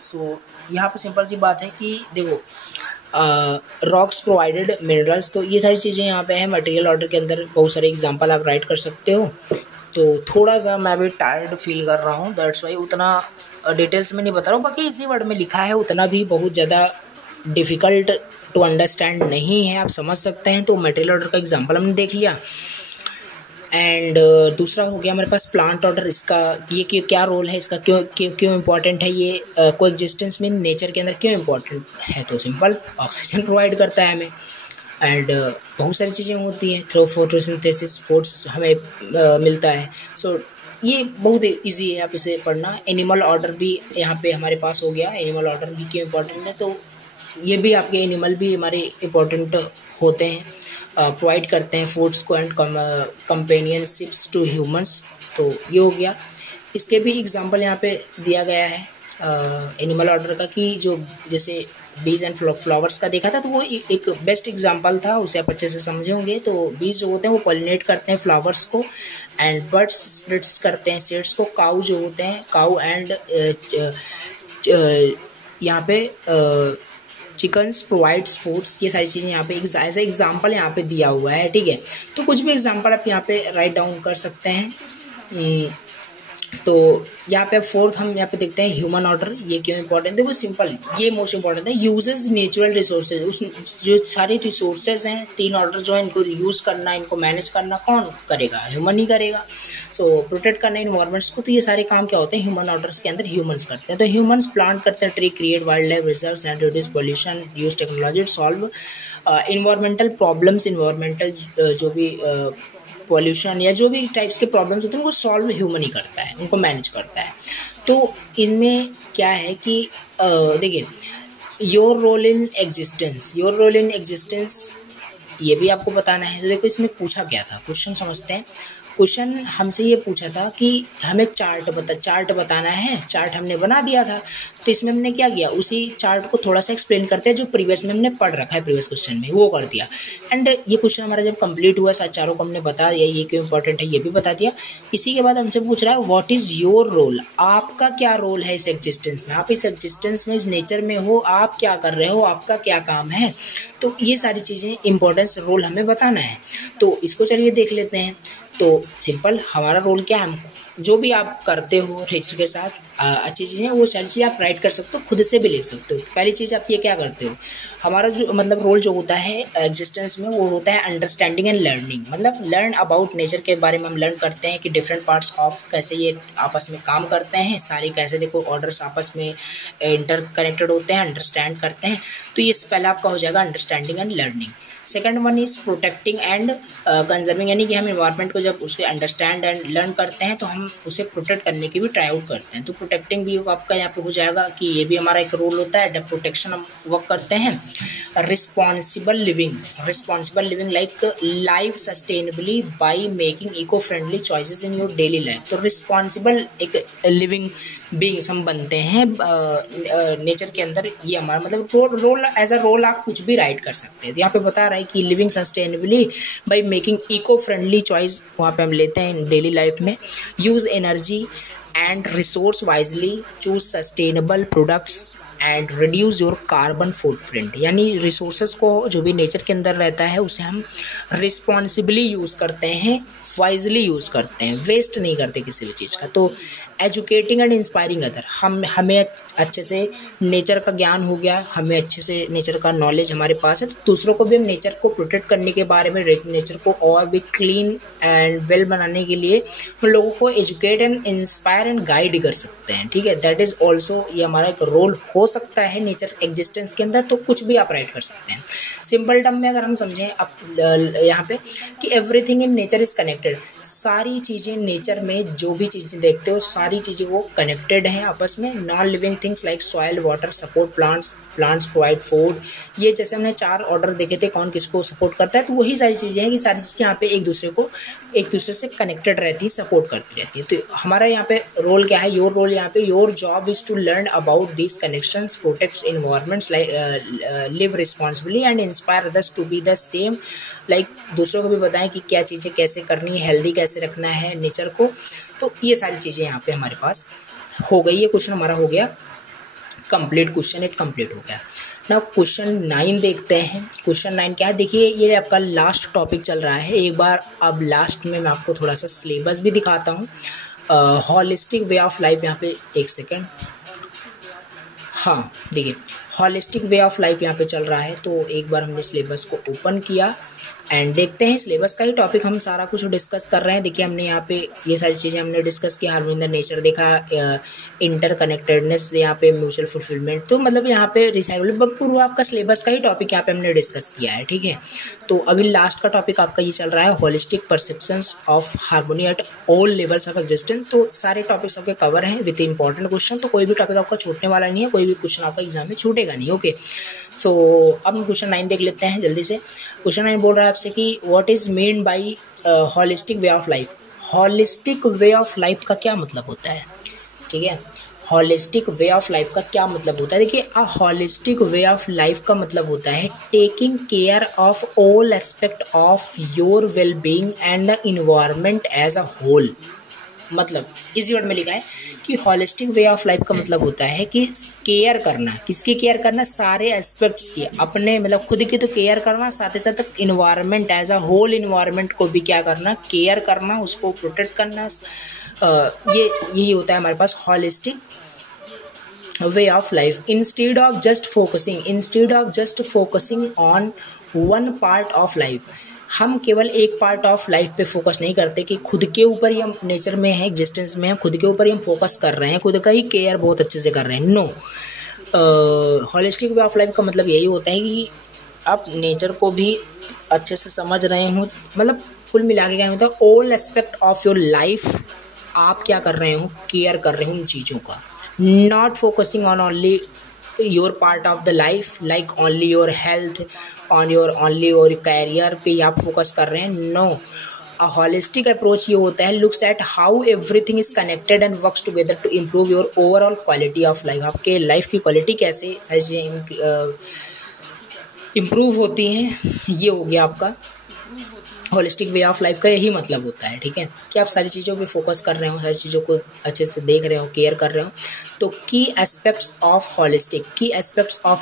सो यहाँ पे सिंपल सी बात है कि देखो, रॉक्स प्रोवाइडेड मिनरल्स। तो ये सारी चीज़ें यहाँ पे है मटेरियल ऑर्डर के अंदर, बहुत सारे एग्जांपल आप राइट कर सकते हो। तो थोड़ा सा मैं भी टायर्ड फील कर रहा हूँ, दैट्स वाई उतना डिटेल्स में नहीं बता रहा हूँ। बाकी इसी वर्ड में लिखा है, उतना भी बहुत ज़्यादा डिफ़िकल्ट टू अंडरस्टैंड नहीं है, आप समझ सकते हैं। तो मटेरियल ऑर्डर का एग्जांपल हमने देख लिया। एंड दूसरा हो गया हमारे पास प्लांट ऑर्डर। इसका ये क्या रोल है, इसका क्यों इम्पॉर्टेंट है, ये कोएग्जिस्टेंस में नेचर के अंदर क्यों इम्पॉर्टेंट है। तो सिंपल, ऑक्सीजन प्रोवाइड करता है हमें, एंड बहुत सारी चीज़ें होती हैं, थ्रू फोटोसिंथेसिस फूड्स हमें मिलता है। सो ये बहुत इजी है, आप इसे पढ़ना। एनिमल ऑर्डर भी यहाँ पे हमारे पास हो गया, एनिमल ऑर्डर भी क्यों इम्पोर्टेंट है। तो ये भी आपके एनिमल भी हमारे इम्पोर्टेंट होते हैं, प्रोवाइड करते हैं फूड्स को एंड कंपेनियनशिप्स टू ह्यूमंस। तो ये हो गया। इसके भी एग्जांपल यहाँ पे दिया गया है एनिमल ऑर्डर का, कि जो जैसे बीज एंड फ्लावर्स का देखा था, तो वो एक बेस्ट एग्जांपल था, उसे आप अच्छे से समझे होंगे। तो बीज जो होते हैं वो पॉलिनेट करते हैं फ्लावर्स को, एंड बर्ड्स स्प्रेड्स करते हैं सीड्स को। काऊ जो होते हैं, काऊ एंड यहाँ पे चिकन्स प्रोवाइड्स फूड्स। ये सारी चीज़ें यहाँ पे एज एग्जाम्पल यहाँ पे दिया हुआ है, ठीक है। तो कुछ भी एग्जाम्पल आप यहाँ पे राइट डाउन कर सकते हैं। तो यहाँ पे फोर्थ हम यहाँ पे देखते हैं ह्यूमन ऑर्डर। ये क्यों इंपॉर्टेंट, देखो सिंपल, ये मोस्ट इंपॉर्टेंट है। यूजेस नेचुरल रिसोर्सेज, उस जो सारे रिसोर्सेज हैं, 3 ऑर्डर जो है, इनको यूज़ करना, इनको मैनेज करना कौन करेगा, ह्यूमन ही करेगा। सो प्रोटेक्ट करना इन्वायरमेंट्स को, तो ये सारे काम क्या होते हैं ह्यूमन ऑर्डर्स के अंदर ह्यूमंस करते हैं। तो ह्यूमंस प्लांट करते हैं tree, create wild life reserves and reduce pollution, use technology, solve environmental problems. Environmental जो भी पॉल्यूशन या जो भी टाइप्स के प्रॉब्लम्स होते हैं, उनको सॉल्व ह्यूमन ही करता है, उनको मैनेज करता है। तो इनमें क्या है कि देखिए, your role in existence, your role in existence ये भी आपको बताना है। तो देखो इसमें पूछा क्या था, क्वेश्चन समझते हैं। क्वेश्चन हमसे ये पूछा था कि हमें चार्ट बताना है। चार्ट हमने बना दिया था, तो इसमें हमने क्या किया, उसी चार्ट को थोड़ा सा एक्सप्लेन करते हैं जो प्रीवियस में हमने पढ़ रखा है, प्रीवियस क्वेश्चन में वो कर दिया। एंड ये क्वेश्चन हमारा जब कंप्लीट हुआ, चारों को हमने बता दिया, ये क्यों इंपॉर्टेंट है ये भी बता दिया। इसी के बाद हमसे पूछ रहा है व्हाट इज़ योर रोल, आपका क्या रोल है इस एग्जिस्टेंस में, आप इस एग्जिस्टेंस में, इस नेचर में हो, आप क्या कर रहे हो, आपका क्या काम है। तो ये सारी चीज़ें इंपॉर्टेंस, रोल हमें बताना है। तो इसको चलिए देख लेते हैं। तो सिंपल, हमारा रोल क्या है, जो भी आप करते हो नेचर के साथ अच्छी चीज़ें, वो सारी चीज़ें आप राइट कर सकते हो, खुद से भी लिख सकते हो। पहली चीज़ आप ये क्या करते हो, हमारा जो मतलब रोल जो होता है एग्जिस्टेंस में, वो होता है अंडरस्टैंडिंग एंड लर्निंग। मतलब लर्न अबाउट नेचर के बारे में हम लर्न करते हैं कि डिफरेंट पार्ट्स ऑफ कैसे ये आपस में काम करते हैं, सारे कैसे देखो ऑर्डर्स आपस में इंटर कनेक्टेड होते हैं, अंडरस्टैंड करते हैं। तो ये पहला आपका हो जाएगा understanding and learning. Second one is protecting and conserving, यानी कि हम इन्वायरमेंट को जब उसके अंडरस्टैंड एंड लर्न करते हैं, तो हम उसे प्रोटेक्ट करने की भी ट्राई आउट करते हैं। तो प्रोटेक्टिंग भी आपका यहाँ पे हो जाएगा कि ये भी हमारा एक रोल होता है, जब प्रोटेक्शन हम वर्क करते हैं। Responsible living like life sustainably by making eco friendly choices in your daily life. तो रिस्पॉन्सिबल एक लिविंग बींग्स हम बनते हैं नेचर के अंदर, ये हमारा मतलब रोल एज अ रोल आप कुछ भी राइट कर सकते हैं। तो यहाँ पे बता रहा है कि living sustainably by making eco friendly choice वहाँ पे हम लेते हैं डेली लाइफ में। Use energy and resource wisely, choose sustainable products and reduce your carbon footprint. यानी रिसोर्सेज को जो भी नेचर के अंदर रहता है उसे हम रिस्पॉन्सिबली यूज़ करते हैं, वाइजली यूज़ करते हैं, वेस्ट नहीं करते किसी भी चीज़ का। तो एजुकेटिंग एंड इंस्पायरिंग अदर, हमें अच्छे से नेचर का ज्ञान हो गया, हमें अच्छे से नेचर का नॉलेज हमारे पास है, तो दूसरों को भी हम नेचर को प्रोटेक्ट करने के बारे में, नेचर को और भी क्लीन एंड वेल बनाने के लिए हम लोगों को educate and inspire and guide कर सकते हैं, ठीक है। दैट इज़ ऑल्सो, ये हमारा एक रोल हो सकता है नेचर एग्जिस्टेंस के अंदर, तो कुछ भी आप राइट कर सकते हैं। सिंपल टर्म में अगर हम समझें अब यहाँ पे कि everything in nature is connected, सारी चीज़ें नेचर में जो भी चीज़ें देखते हो सारी चीज़ें वो कनेक्टेड हैं आपस में। Non living things like soil, water support plants provide food, ये जैसे हमने 4 ऑर्डर देखे थे कौन किसको सपोर्ट करता है, तो वही सारी चीज़ें हैं कि सारी चीज़ें यहाँ पे एक दूसरे से कनेक्टेड रहती है, सपोर्ट करती रहती है। तो हमारा यहाँ पे रोल क्या है, योर रोल यहाँ पे, your job is to learn about these connections, protect environments, like live responsibly and inspire others to be the same, like दूसरों को भी बताएं कि क्या चीज़ें कैसे करनी है, हेल्दी कैसे रखना है नेचर को। तो ये सारी चीज़ें यहाँ पे हमारे पास हो गई है। क्वेश्चन हमारा हो गया कंप्लीट, क्वेश्चन 8 कंप्लीट हो गया। ना क्वेश्चन 9 देखते हैं। क्वेश्चन 9 क्या है, देखिए ये आपका लास्ट टॉपिक चल रहा है। एक बार अब लास्ट में मैं आपको थोड़ा सा सिलेबस भी दिखाता हूँ। हॉलिस्टिक वे ऑफ लाइफ, यहाँ पे एक सेकेंड, हाँ देखिए हॉलिस्टिक वे ऑफ लाइफ यहाँ पे चल रहा है। तो एक बार हमने सिलेबस को ओपन किया एंड देखते हैं, सिलेबस का ही टॉपिक हम सारा कुछ डिस्कस कर रहे हैं। देखिए हमने यहाँ पे ये सारी चीज़ें हमने डिस्कस की, हार्मनी इन द नेचर देखा, इंटरकनेक्टेडनेस, यहाँ पे म्यूचुअल फुलफिलमेंट, तो मतलब यहाँ पे रिसाइकल, पूरा आपका सिलेबस का ही टॉपिक यहाँ पे हमने डिस्कस किया है, ठीक है। तो अभी लास्ट का टॉपिक आपका ये चल रहा है, holistic perceptions of harmony at all levels of existence. तो सारे टॉपिक्स आपके कवर हैं विद इंपॉर्टेंट क्वेश्चन, तो कोई भी टॉपिक आपका छूटने वाला नहीं है, कोई भी क्वेश्चन आपका एग्जाम में छूटेगा नहीं, ओके। सो अब हम क्वेश्चन 9 देख लेते हैं जल्दी से। क्वेश्चन 9 बोल रहा है आपसे कि what is mean by holistic way of life. Holistic way of life का क्या मतलब होता है, ठीक है। हॉलिस्टिक वे ऑफ लाइफ का क्या मतलब होता है, देखिए a holistic way of life का मतलब होता है taking care of all aspect of your well being and the environment as a whole. मतलब इसी वर्ड में लिखा है कि हॉलिस्टिक वे ऑफ लाइफ का मतलब होता है कि केयर करना, किसकी केयर करना, सारे एस्पेक्ट्स की, अपने मतलब खुद की तो केयर करना, साथ ही साथ environment as a whole environment को भी क्या करना, केयर करना, उसको प्रोटेक्ट करना। यही होता है हमारे पास holistic way of life. Instead of just focusing on one part of life, हम केवल एक पार्ट ऑफ लाइफ पे फोकस नहीं करते कि खुद के ऊपर ही हम नेचर में है, एग्जिस्टेंस में है, खुद के ऊपर ही हम फोकस कर रहे हैं, खुद का ही केयर बहुत अच्छे से कर रहे हैं। No, holistic way of life का मतलब यही होता है कि आप नेचर को भी अच्छे से समझ रहे हो, मतलब कुल मिला के क्या होता है, all aspect of your life आप क्या कर रहे हो, केयर कर रहे हो उन चीज़ों का। Not focusing on only your part of the life, like only your health, only your career पे आप फोकस कर रहे हैं। नो, अ हॉलिस्टिक अप्रोच ये होता है, looks at how everything is connected and works together to improve your overall quality of life. आपके life की क्वालिटी कैसे सारी चीज़ें इम्प्रूव होती हैं, ये हो गया आपका होलिस्टिक वे ऑफ लाइफ का यही मतलब होता है, ठीक है, कि आप सारी चीज़ों पे फोकस कर रहे हो, सारी चीज़ों को अच्छे से देख रहे हो, केयर कर रहे हो। तो की aspects of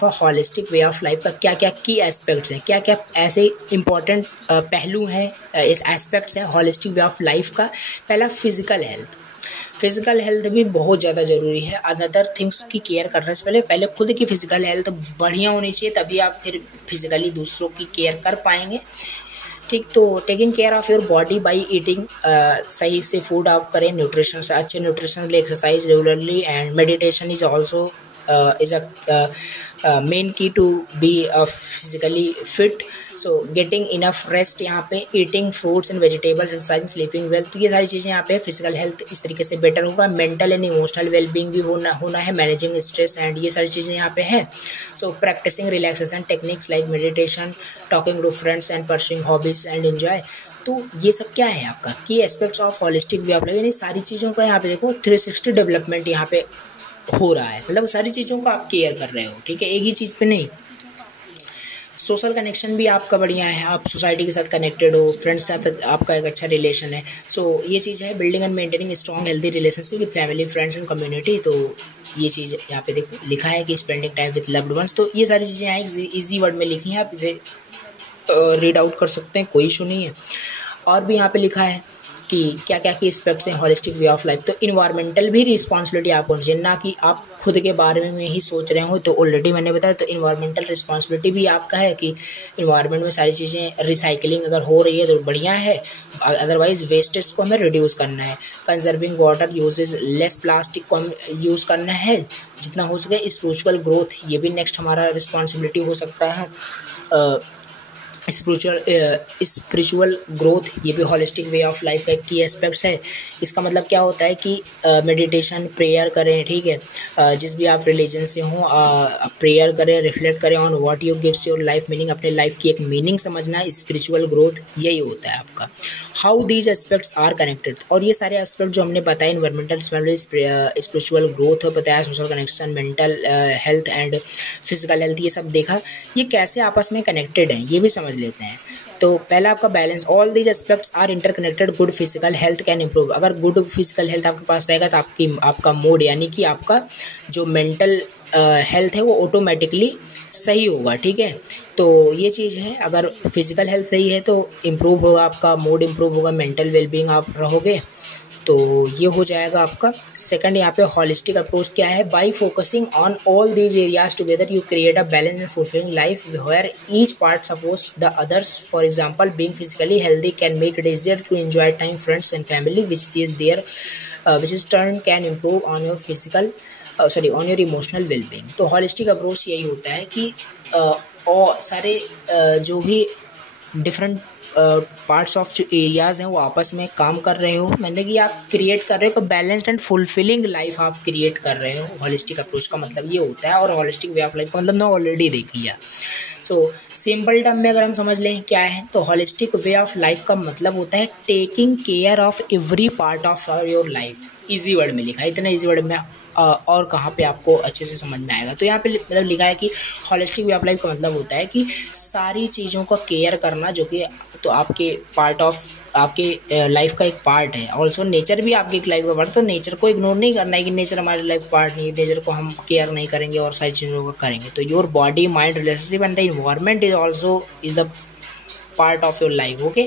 a holistic way of life का क्या क्या की एस्पेक्ट्स हैं, क्या क्या ऐसे इंपॉर्टेंट पहलू हैं, इस एस्पेक्ट्स हैं हॉलिस्टिक वे ऑफ लाइफ का। पहला फिजिकल हेल्थ भी बहुत ज़्यादा ज़रूरी है। अनदर थिंग्स की केयर करने से पहले खुद की फिजिकल हेल्थ बढ़िया होनी चाहिए, तभी आप फिर फिजिकली दूसरों की केयर कर पाएंगे, ठीक। तो taking care of your body by eating, सही से फूड आप करें, न्यूट्रिशन से, अच्छे न्यूट्रिशन के लिए exercise regularly, and meditation is also is a main key to be physically fit. So getting enough rest यहाँ पे, eating fruits and vegetables, exercising, sleeping well, तो ये सारी चीज़ें यहाँ पे फिजिकल हेल्थ इस तरीके से बेटर होगा। मेंटल एंड इमोशनल वेलबींग भी होना है, मैनेजिंग स्ट्रेस एंड ये सारी चीज़ें यहाँ पे है। So practising relaxation techniques like meditation, talking to friends and pursuing hobbies and enjoy. तो ये सब क्या है आपका की aspects of holistic way of life, यानी सारी चीज़ों का यहाँ पे देखो 360 डेवलपमेंट यहाँ पे हो रहा है, मतलब सारी चीज़ों का आप केयर कर रहे हो, ठीक है, एक ही चीज़ पे नहीं। सोशल कनेक्शन भी आपका बढ़िया है, आप सोसाइटी के साथ कनेक्टेड हो, फ्रेंड्स के साथ आपका एक अच्छा रिलेशन है। सो ये चीज़ है, building and maintaining strong healthy relationship with family, friends and community. तो ये चीज़ यहाँ पे देखो लिखा है कि spending time with loved ones. तो ये सारी चीज़ें यहाँ ईजी वर्ड में लिखी हैं, आप इसे रीड आउट कर सकते हैं, कोई इशू नहीं है। और भी यहाँ पे लिखा है कि क्या क्या की एस्पेक्ट्स हैं हॉलिस्टिक वे ऑफ लाइफ। तो इन्वायरमेंटल भी रिस्पॉन्सिबिलिटी आपको होनी चाहिए, ना कि आप खुद के बारे में ही सोच रहे हो। तो ऑलरेडी मैंने बताया, तो इन्वायरमेंटल रिस्पॉन्सिबिलिटी भी आपका है कि इन्वायरमेंट में सारी चीज़ें रिसाइकलिंग अगर हो रही है तो बढ़िया है, अदरवाइज वेस्टेज को हमें रिड्यूस करना है। Conserving water usage, less plastic को हम यूज़ करना है जितना हो सके। स्पिरिचुअल ग्रोथ, ये भी नेक्स्ट हमारा रिस्पॉन्सिबिलिटी हो सकता है। स्पिरिचुअल ग्रोथ, ये भी हॉलिस्टिक वे ऑफ लाइफ का एक की एस्पेक्ट्स है। इसका मतलब क्या होता है कि मेडिटेशन, प्रेयर करें, ठीक है, जिस भी आप रिलीजन से हों, प्रेयर करें, रिफ्लेक्ट करें on what you gives your life meaning, अपने लाइफ की एक मीनिंग समझना। स्पिरिचुअल ग्रोथ यही होता है आपका। How these aspects are connected, और ये सारे एस्पेक्ट जो हमने बताए, इन्वायरमेंटल, स्पिरिचुअल ग्रोथ बताया, social connection, mental health and physical health, ये सब देखा, ये कैसे आपस में कनेक्टेड हैं ये भी समझ लेते हैं। तो पहला आपका balance, all these aspects are interconnected. Good physical health can improve, अगर गुड फिजिकल हेल्थ आपके पास रहेगा तो आपका मूड, यानी कि आपका जो मेंटल हेल्थ है वो ऑटोमेटिकली सही होगा, ठीक है। तो ये चीज़ है, अगर फिजिकल हेल्थ सही है तो इम्प्रूव होगा आपका मूड, इम्प्रूव होगा, मेंटल वेलबींग आप रहोगे, तो ये हो जाएगा आपका। सेकंड यहाँ पे हॉलिस्टिक अप्रोच क्या है, by focusing on all these areas together you create a balance and fulfilling life where each part supports the others. For example, being physically healthy can make it easier to enjoy time friends and family which is turn can improve on your physical on your emotional wellbeing. तो holistic approach यही होता है कि और सारे जो भी different parts of जो एरियाज़ हैं वो आपस में काम कर रहे हो, मैंने कि आप क्रिएट कर रहे हो, तो बैलेंस्ड एंड फुलफिलिंग लाइफ आप क्रिएट कर रहे हो। हॉलिस्टिक अप्रोच का मतलब ये होता है, और हॉलिस्टिक वे ऑफ लाइफ का मतलब मैं ऑलरेडी देख लिया। सो सिंपल टर्म में अगर हम समझ लें क्या है, तो हॉलिस्टिक वे ऑफ लाइफ का मतलब होता है taking care of every part of your life. Easy word में लिखा है, इतना ईजी वर्ड में और कहाँ पे आपको अच्छे से समझ में आएगा। तो यहाँ पे मतलब लिखा है कि हॉलिस्टिक वे ऑफ लाइफ का मतलब होता है कि सारी चीज़ों का केयर करना, जो कि तो आपके पार्ट ऑफ आपके लाइफ का एक पार्ट है। ऑल्सो नेचर भी आपकी एक लाइफ का पार्ट, तो नेचर को इग्नोर नहीं करना है कि नेचर हमारी लाइफ पार्ट नहीं है, नेचर को हम केयर नहीं करेंगे और सारी चीज़ों का करेंगे। तो your body, mind, relationship and the environment is also is the part of your life. Okay,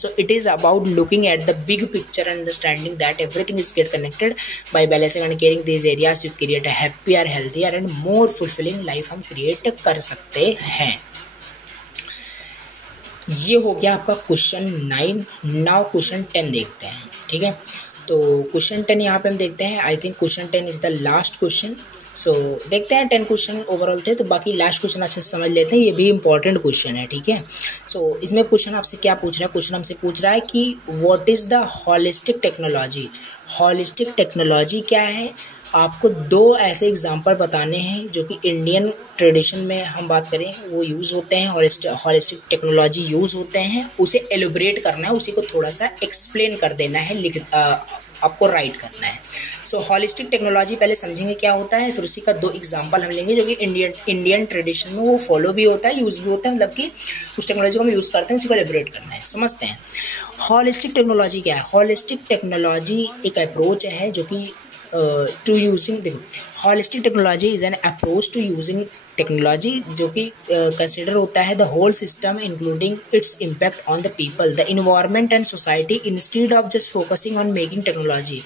so it is about looking at the big picture and understanding that everything is get connected. By balancing and caring these areas you create a happier, healthier and more fulfilling life हम create कर सकते हैं। ये हो गया आपका question 9। Now question 10 देखते हैं, ठीक है। तो क्वेश्चन 10 यहाँ पे हम देखते हैं। I think question 10 is the last question. So देखते हैं, 10 क्वेश्चन ओवरऑल थे, तो बाकी लास्ट क्वेश्चन अच्छे से समझ लेते हैं। ये भी इंपॉर्टेंट क्वेश्चन है, ठीक है। सो इसमें क्वेश्चन आपसे क्या पूछ रहा है, क्वेश्चन हमसे पूछ रहा है कि what is the holistic technology. Holistic technology क्या है, आपको दो ऐसे एग्जांपल बताने हैं जो कि इंडियन ट्रेडिशन में हम बात करें वो यूज़ होते हैं, हॉलिस्टिक टेक्नोलॉजी यूज़ होते हैं। उसे एलोबरेट करना है, उसी को थोड़ा सा एक्सप्लेन कर देना है, आपको राइट करना है। सो हॉलिस्टिक टेक्नोलॉजी पहले समझेंगे क्या होता है, फिर उसी का दो एग्जांपल हम लेंगे जो कि इंडियन ट्रेडिशन में वो फॉलो भी होता है, यूज़ भी होता है, मतलब कि उस टेक्नोलॉजी को हम यूज़ करते हैं, उसी को एलोबरेट करना है। समझते हैं हॉलिस्टिक टेक्नोलॉजी क्या है। हॉलिस्टिक टेक्नोलॉजी एक अप्रोच है जो कि टू यूजिंग, देखो holistic technology is an approach to using technology जो कि कंसिडर होता है the whole system including its impact on the people, the environment and society instead of just focusing on making technology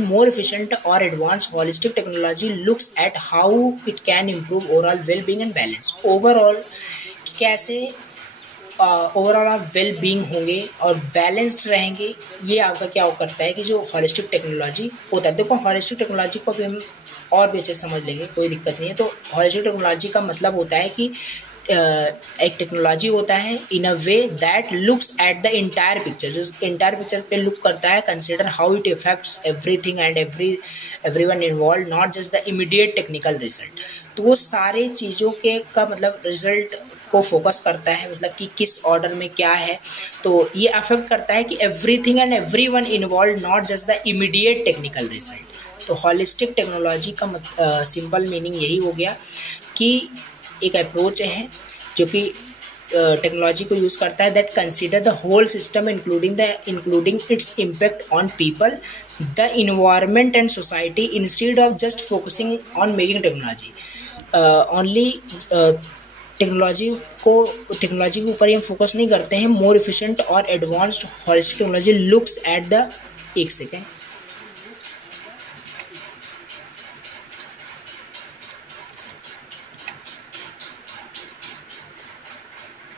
more efficient or advanced. Holistic technology looks at how it can improve overall well-being and balance. Overall कैसे overall आप well being होंगे और balanced रहेंगे, ये आपका क्या करता है कि जो हॉलिस्टिक टेक्नोलॉजी होता है। देखो हॉलिस्टिक टेक्नोलॉजी को भी हम और भी अच्छे से समझ लेंगे, कोई दिक्कत नहीं है। तो हॉलिस्टिक टेक्नोलॉजी का मतलब होता है कि एक टेक्नोलॉजी होता है in a way that looks at the entire picture, जो इंटायर पिक्चर पे लुक करता है, consider how it affects everything and everyone involve, not just the immediate technical result. तो वो सारे चीज़ों के का मतलब रिजल्ट को फोकस करता है, मतलब कि किस ऑर्डर में क्या है। तो ये अफेक्ट करता है कि everything and everyone involve, not just the immediate technical result. तो हॉलिस्टिक टेक्नोलॉजी का सिंपल मीनिंग यही हो गया कि एक अप्रोच है जो कि टेक्नोलॉजी को यूज़ करता है that consider the whole system including its impact on people, the environment and society instead of just focusing on making technology only. Technology के ऊपर ही हम फोकस नहीं करते हैं। मोर एफिशिएंट और advanced holistic technology looks at the, एक second,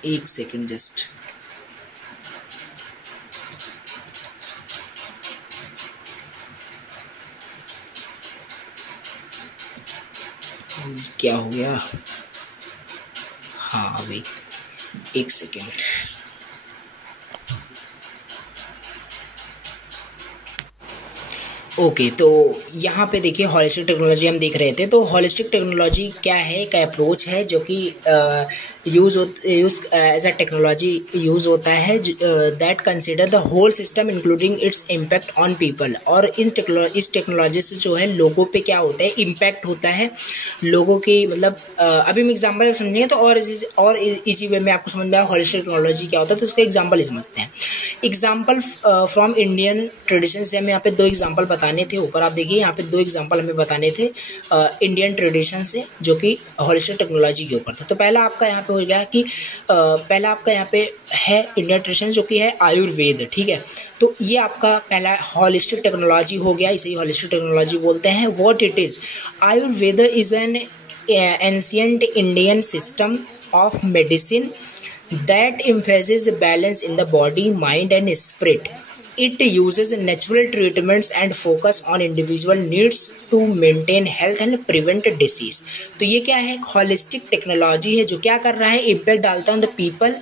एक सेकेंड जस्ट, क्या हो गया, हाँ अभी एक सेकेंड। ओके तो यहाँ पे देखिए हॉलिस्टिक टेक्नोलॉजी हम देख रहे थे। तो हॉलिस्टिक टेक्नोलॉजी क्या है, एक अप्रोच है जो कि use as a technology use होता है that consider the whole system including its impact on people. और इस टेक्नोलॉजी से जो है लोगों पे क्या होता है, इम्पैक्ट होता है लोगों की, मतलब अभी हम एग्जाम्पल समझेंगे तो और इजी वे में आपको समझ में आया हॉलिस्टिक टेक्नोलॉजी क्या होता है। तो इसका एग्जाम्पल ही समझते हैं। एग्जाम्पल फ्रॉम इंडियन ट्रेडिशन से हमें यहाँ पे 2 एग्जाम्पल बताने थे। ऊपर आप देखिए यहाँ पे 2 एग्जाम्पल हमें बताने थे इंडियन ट्रेडिशन से जो कि हॉलिस्टिक टेक्नोलॉजी के ऊपर था। तो पहला आपका यहाँ पे हो गया कि पहला आपका यहाँ पे है इंडियन ट्रेडिशन जो कि है आयुर्वेद, ठीक है। तो ये आपका पहला हॉलिस्टिक टेक्नोलॉजी हो गया, इसे ही हॉलिस्टिक टेक्नोलॉजी बोलते हैं। What it is, Ayurveda is an ancient Indian system of medicine that emphasizes balance in the body, mind and spirit. It uses natural treatments and focus on individual needs to maintain health and prevent disease. तो ये क्या है, holistic technology है जो क्या कर रहा है, इम्पैक्ट डालता है ऑन द पीपल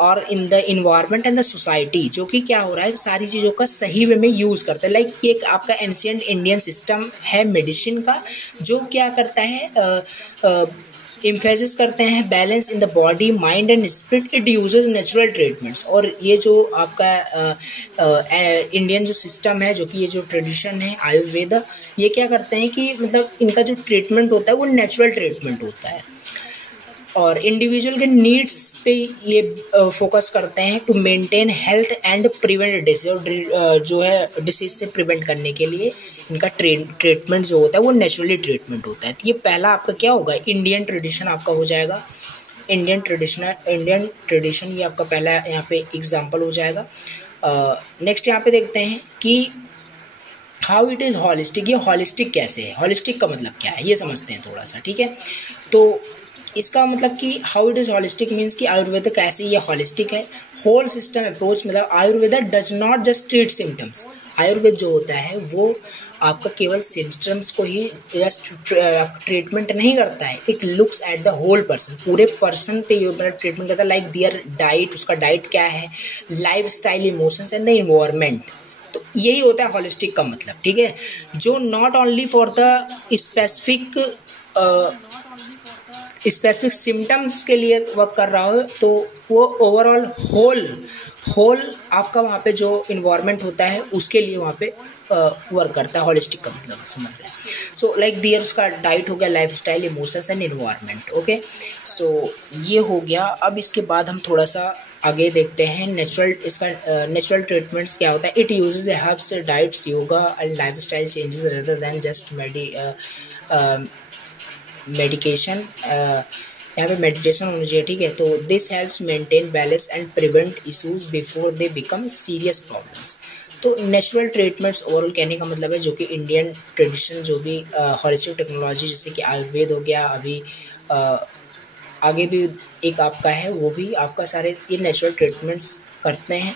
और in the environment and the society, जो कि क्या हो रहा है, सारी चीज़ों का सही वे में यूज़ करता है। लाइक ये आपका एंशिएंट इंडियन सिस्टम है मेडिसिन का, जो क्या करता है, इम्फेसिस करते हैं balance in the body, mind and spirit. It uses natural treatments. और ये जो आपका इंडियन जो सिस्टम है, जो कि ये जो ट्रेडिशन है आयुर्वेद, ये क्या करते हैं कि मतलब इनका जो ट्रीटमेंट होता है वो नेचुरल ट्रीटमेंट होता है और इंडिविजुअल के नीड्स पे ये फोकस करते हैं to maintain health and prevent disease. और जो है डिसीज से प्रिवेंट करने के लिए इनका ट्रीटमेंट जो होता है वो नेचुरली ट्रीटमेंट होता है। तो ये पहला आपका क्या होगा, इंडियन ट्रेडिशन आपका हो जाएगा। इंडियन ट्रेडिशन ये आपका पहला यहाँ पे एग्जाम्पल हो जाएगा। नेक्स्ट यहाँ पे देखते हैं कि हाउ इट इज़ हॉलिस्टिक। ये हॉलिस्टिक कैसे है, हॉलिस्टिक का मतलब क्या है ये समझते हैं थोड़ा सा, ठीक है। तो इसका मतलब कि how it is holistic means कि आयुर्वेद कैसे ये हॉलिस्टिक है। होल सिस्टम अप्रोच, मतलब Ayurveda does not just treat symptoms. Ayurveda जो होता है वो आपका केवल सिम्टम्स को ही जस्ट ट्रीटमेंट नहीं करता है, it looks at the whole person, पूरे पर्सन पे मतलब ट्रीटमेंट करता है। लाइक दियर डाइट, उसका डाइट क्या है, life style, emotions and the environment. तो यही होता है हॉलिस्टिक का मतलब, ठीक है, जो not only for the specific symptoms के लिए वर्क कर रहा हो, तो वो ओवरऑल होल आपका वहाँ पे जो इन्वायरमेंट होता है उसके लिए वहाँ पे वर्क करता है। हॉलिस्टिक का मतलब समझ रहे हैं। सो लाइक दियर उसका डाइट हो गया, life style, emotions and environment. Okay, so ये हो गया। अब इसके बाद हम थोड़ा सा आगे देखते हैं नेचुरल ट्रीटमेंट्स क्या होता है। It uses herbs, diets, yoga and life style changes rather than just medication. यहाँ पे मेडिटेशन होनी चाहिए, ठीक है। तो this helps maintain balance and prevent issues before they become serious problems. तो नेचुरल ट्रीटमेंट्स ओवरऑल कहने का मतलब है जो कि इंडियन ट्रेडिशन, जो भी हॉलिस्टिक टेक्नोलॉजी जैसे कि आयुर्वेद हो गया, अभी आगे भी एक आपका है वो भी आपका सारे ये नेचुरल ट्रीटमेंट्स करते हैं,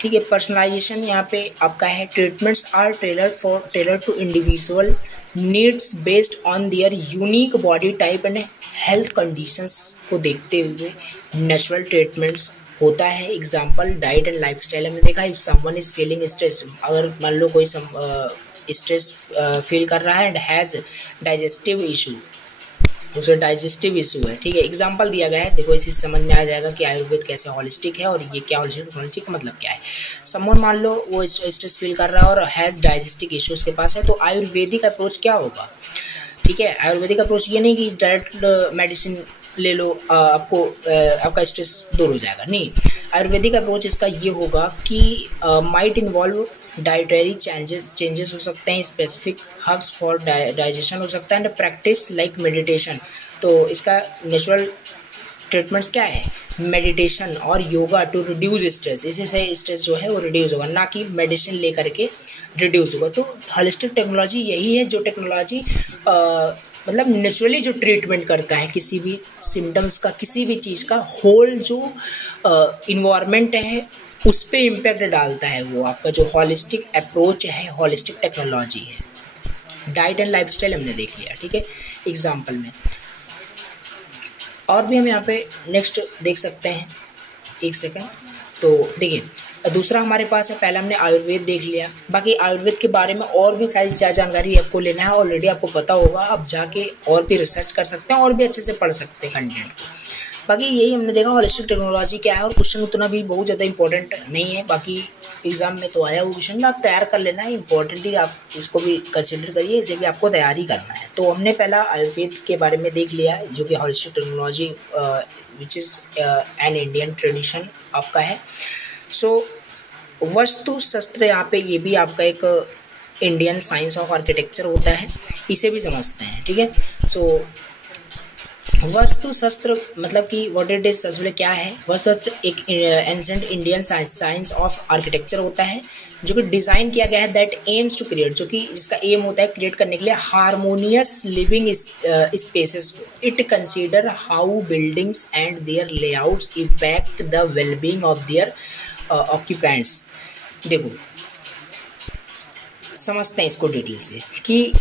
ठीक है। पर्सनलाइजेशन यहाँ पे आपका है, treatments are tailored to individual needs based on their unique body type and health conditions को देखते हुए नेचुरल ट्रीटमेंट्स होता है। एग्जांपल डाइट एंड लाइफस्टाइल हमने देखा। If someone is feeling stress, अगर मान लो कोई स्ट्रेस फील कर रहा है एंड हैज़ डाइजेस्टिव इशू, उसे डाइजेस्टिव इशू है, ठीक है। एग्जांपल दिया गया है, देखो इसी समझ में आ जाएगा कि आयुर्वेद कैसे हॉलिस्टिक है और ये क्या हॉलिस्टिक टेक्नोलॉजी का मतलब क्या है। समवन मान लो वो स्ट्रेस फील कर रहा है और हैज़ डाइजेस्टिक इशू उसके पास है, तो आयुर्वेदिक अप्रोच क्या होगा, ठीक है। आयुर्वेदिक अप्रोच ये नहीं कि डायरेक्ट मेडिसिन ले लो आपको आपका स्ट्रेस दूर हो जाएगा, नहीं। आयुर्वेदिक अप्रोच इसका ये होगा कि माइट इन्वॉल्व डाइटरी चेंजेस हो सकते हैं, स्पेसिफिक हर्ब्स फॉर डाइजेशन हो सकता है, एंड प्रैक्टिस लाइक मेडिटेशन। तो इसका नेचुरल ट्रीटमेंट्स क्या है, मेडिटेशन और योगा टू रिड्यूस स्ट्रेस, इसी से स्ट्रेस जो है वो रिड्यूस होगा, ना कि मेडिसिन लेकर के रिड्यूस होगा। तो होलिस्टिक टेक्नोलॉजी यही है जो टेक्नोलॉजी मतलब नेचुरली जो ट्रीटमेंट करता है किसी भी सिम्टम्स का, किसी भी चीज़ का, होल जो इन्वायरमेंट है उस पर इम्पैक्ट डालता है। वो आपका जो होलिस्टिक अप्रोच है, होलिस्टिक टेक्नोलॉजी है। डाइट एंड लाइफस्टाइल हमने देख लिया, ठीक है, एग्जाम्पल में। और भी हम यहाँ पे नेक्स्ट देख सकते हैं, एक सेकंड। तो देखिए दूसरा हमारे पास है, पहले हमने आयुर्वेद देख लिया। बाकी आयुर्वेद के बारे में और भी सारी जानकारी आपको लेना है, ऑलरेडी आपको पता होगा, आप जाके और भी रिसर्च कर सकते हैं और भी अच्छे से पढ़ सकते हैं कंटेंट को। बाकी यही हमने देखा होलिस्टिक टेक्नोलॉजी क्या है, और क्वेश्चन उतना भी बहुत ज़्यादा इंपॉर्टेंट नहीं है। बाकी एग्जाम में तो आया वो क्वेश्चन, आप तैयार कर लेना है, इंपॉर्टेंटली आप इसको भी कंसिडर करिए, इसे भी आपको तैयारी करना है। तो हमने पहला आयुर्वेद के बारे में देख लिया, जो कि holistic technology which is an Indian tradition आपका है। सो वास्तु शास्त्र यहाँ पे ये भी आपका एक इंडियन साइंस ऑफ आर्किटेक्चर होता है, इसे भी समझते हैं, ठीक है। सो वास्तु शास्त्र मतलब कि व्हाट इट इज, सबसे क्या है वास्तु शास्त्र, एक ancient Indian science of architecture होता है जो कि डिज़ाइन किया गया है, दैट एम्स टू क्रिएट, जो कि जिसका एम होता है क्रिएट करने के लिए harmonious living spaces. It consider how buildings and their layouts impact the wellbeing of their occupants. देखो समझते हैं इसको डिटेल से कि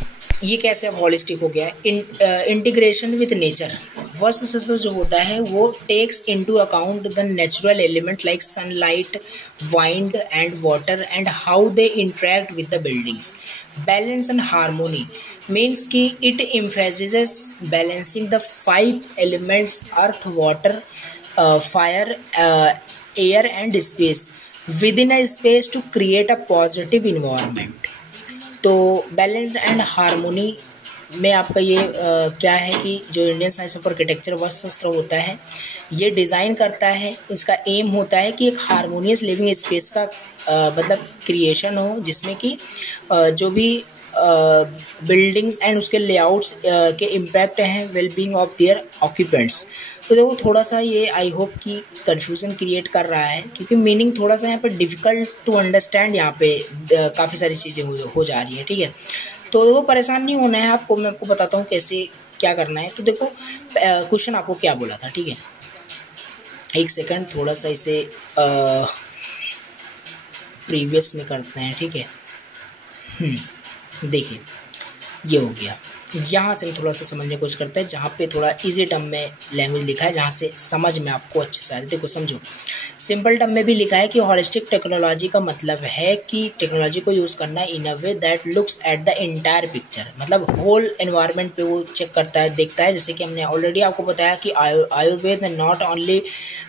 ये कैसे हॉलिस्टिक हो गया है। इंटीग्रेशन विथ नेचर, वास्तुशास्त्र जो होता है वो takes into account the natural element like sunlight, wind and water and how they interact with the buildings. Balance and harmony means कि it emphasises balancing the 5 elements earth, water, fire, air and space within a space to create a positive environment। तो balanced and harmony में आपका ये क्या है कि जो Indian science of architecture vastushastra होता है ये डिज़ाइन करता है, इसका एम होता है कि एक हार्मोनियस लिविंग स्पेस का मतलब क्रिएशन हो, जिसमें कि जो भी बिल्डिंग्स एंड उसके लेआउट्स के इम्पैक्ट हैं वेलबींग ऑफ देयर ऑक्यूपेंट्स। तो देखो थोड़ा सा ये आई होप कि कन्फ्यूज़न क्रिएट कर रहा है, क्योंकि मीनिंग थोड़ा सा यहाँ पे डिफ़िकल्ट टू अंडरस्टैंड, यहाँ पे काफ़ी सारी चीज़ें हो जा रही हैं, ठीक है। तो देखो परेशान नहीं होना है आपको, मैं आपको बताता हूँ कैसे क्या करना है। तो देखो क्वेश्चन आपको क्या बोला था, ठीक है, एक सेकंड थोड़ा सा इसे प्रीवियस में करते हैं, ठीक है। देखिए ये हो गया, यहाँ से हम थोड़ा सा समझने की कोशिश करते हैं, जहाँ पे थोड़ा इजी टर्म में लैंग्वेज लिखा है, जहाँ से समझ में आपको अच्छे से आ जाए। देखो समझो, सिंपल टर्म में भी लिखा है कि होलिस्टिक टेक्नोलॉजी का मतलब है कि टेक्नोलॉजी को यूज़ करना in a way that looks at the entire picture, मतलब होल एनवायरनमेंट पे वो चेक करता है, देखता है। जैसे कि हमने ऑलरेडी आपको बताया कि आयुर्वेद में नॉट ओनली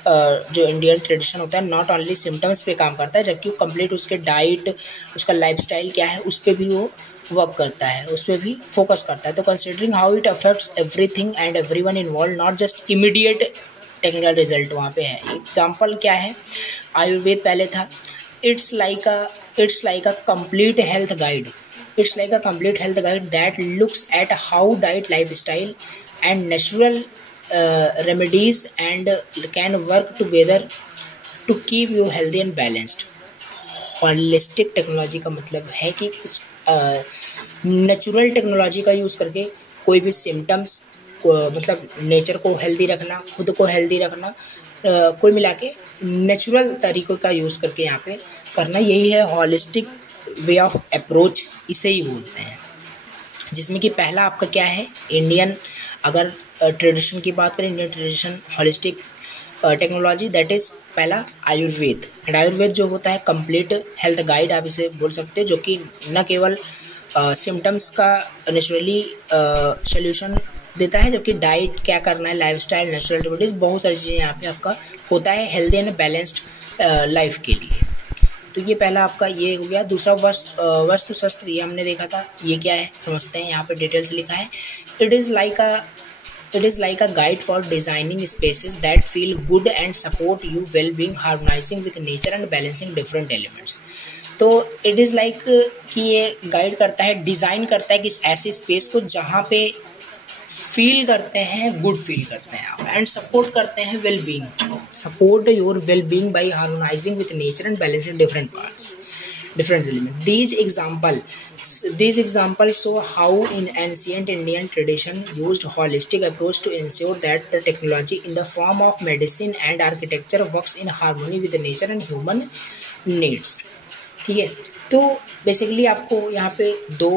जो इंडियन ट्रेडिशन होता है नॉट ओनली सिम्टम्स पे काम करता है, जबकि वो कंप्लीट उसके डाइट, उसका लाइफस्टाइल क्या है उस पर भी वो वर्क करता है, उस पर भी फोकस करता है। तो considering how it affects everything and everyone involve, not just immediate technical result वहाँ पे है। एग्जाम्पल क्या है, आयुर्वेद पहले था, it's like a complete health guide, it's like a complete health guide that looks at how diet, life style and natural remedies and can work together to keep you healthy and balanced. Holistic technology का मतलब है कि कुछ natural technology का use करके कोई भी symptoms को, मतलब नेचर को हेल्दी रखना, खुद को हेल्दी रखना, कुल मिला के नेचुरल तरीक़ों का यूज़ करके यहाँ पे करना, यही है होलिस्टिक वे ऑफ अप्रोच, इसे ही बोलते हैं। जिसमें कि पहला आपका क्या है, इंडियन अगर ट्रेडिशन की बात करें, Indian tradition holistic technology, that is पहला आयुर्वेद। एंड आयुर्वेद जो होता है कंप्लीट हेल्थ गाइड आप इसे बोल सकते हैं, जो कि न केवल सिम्टम्स का नेचुरली सोल्यूशन देता है, जबकि डाइट क्या करना है, लाइफस्टाइल, नेचुरल रेमेडीज, बहुत सारी चीज़ें यहाँ पे आपका होता है हेल्दी एंड बैलेंस्ड लाइफ के लिए। तो ये पहला आपका ये हो गया। दूसरा वास्तुशास्त्र, ये हमने देखा था, ये क्या है समझते हैं। यहाँ पे डिटेल्स लिखा है, it is like a guide for designing spaces that feel good and support you well being, harmonising with nature and balancing different elements. तो इट इज़ लाइक कि ये गाइड करता है, डिज़ाइन करता है कि ऐसे स्पेस को जहाँ पे फील करते हैं, गुड फील करते हैं आप, एंड सपोर्ट करते हैं well being, support your well being by harmonising with nature and balancing different parts, different elements. These examples show how in ancient Indian tradition used holistic approach to ensure that the technology in the form of medicine and architecture works in harmony with the nature and human needs. ठीक है, तो basically आपको यहाँ पे दो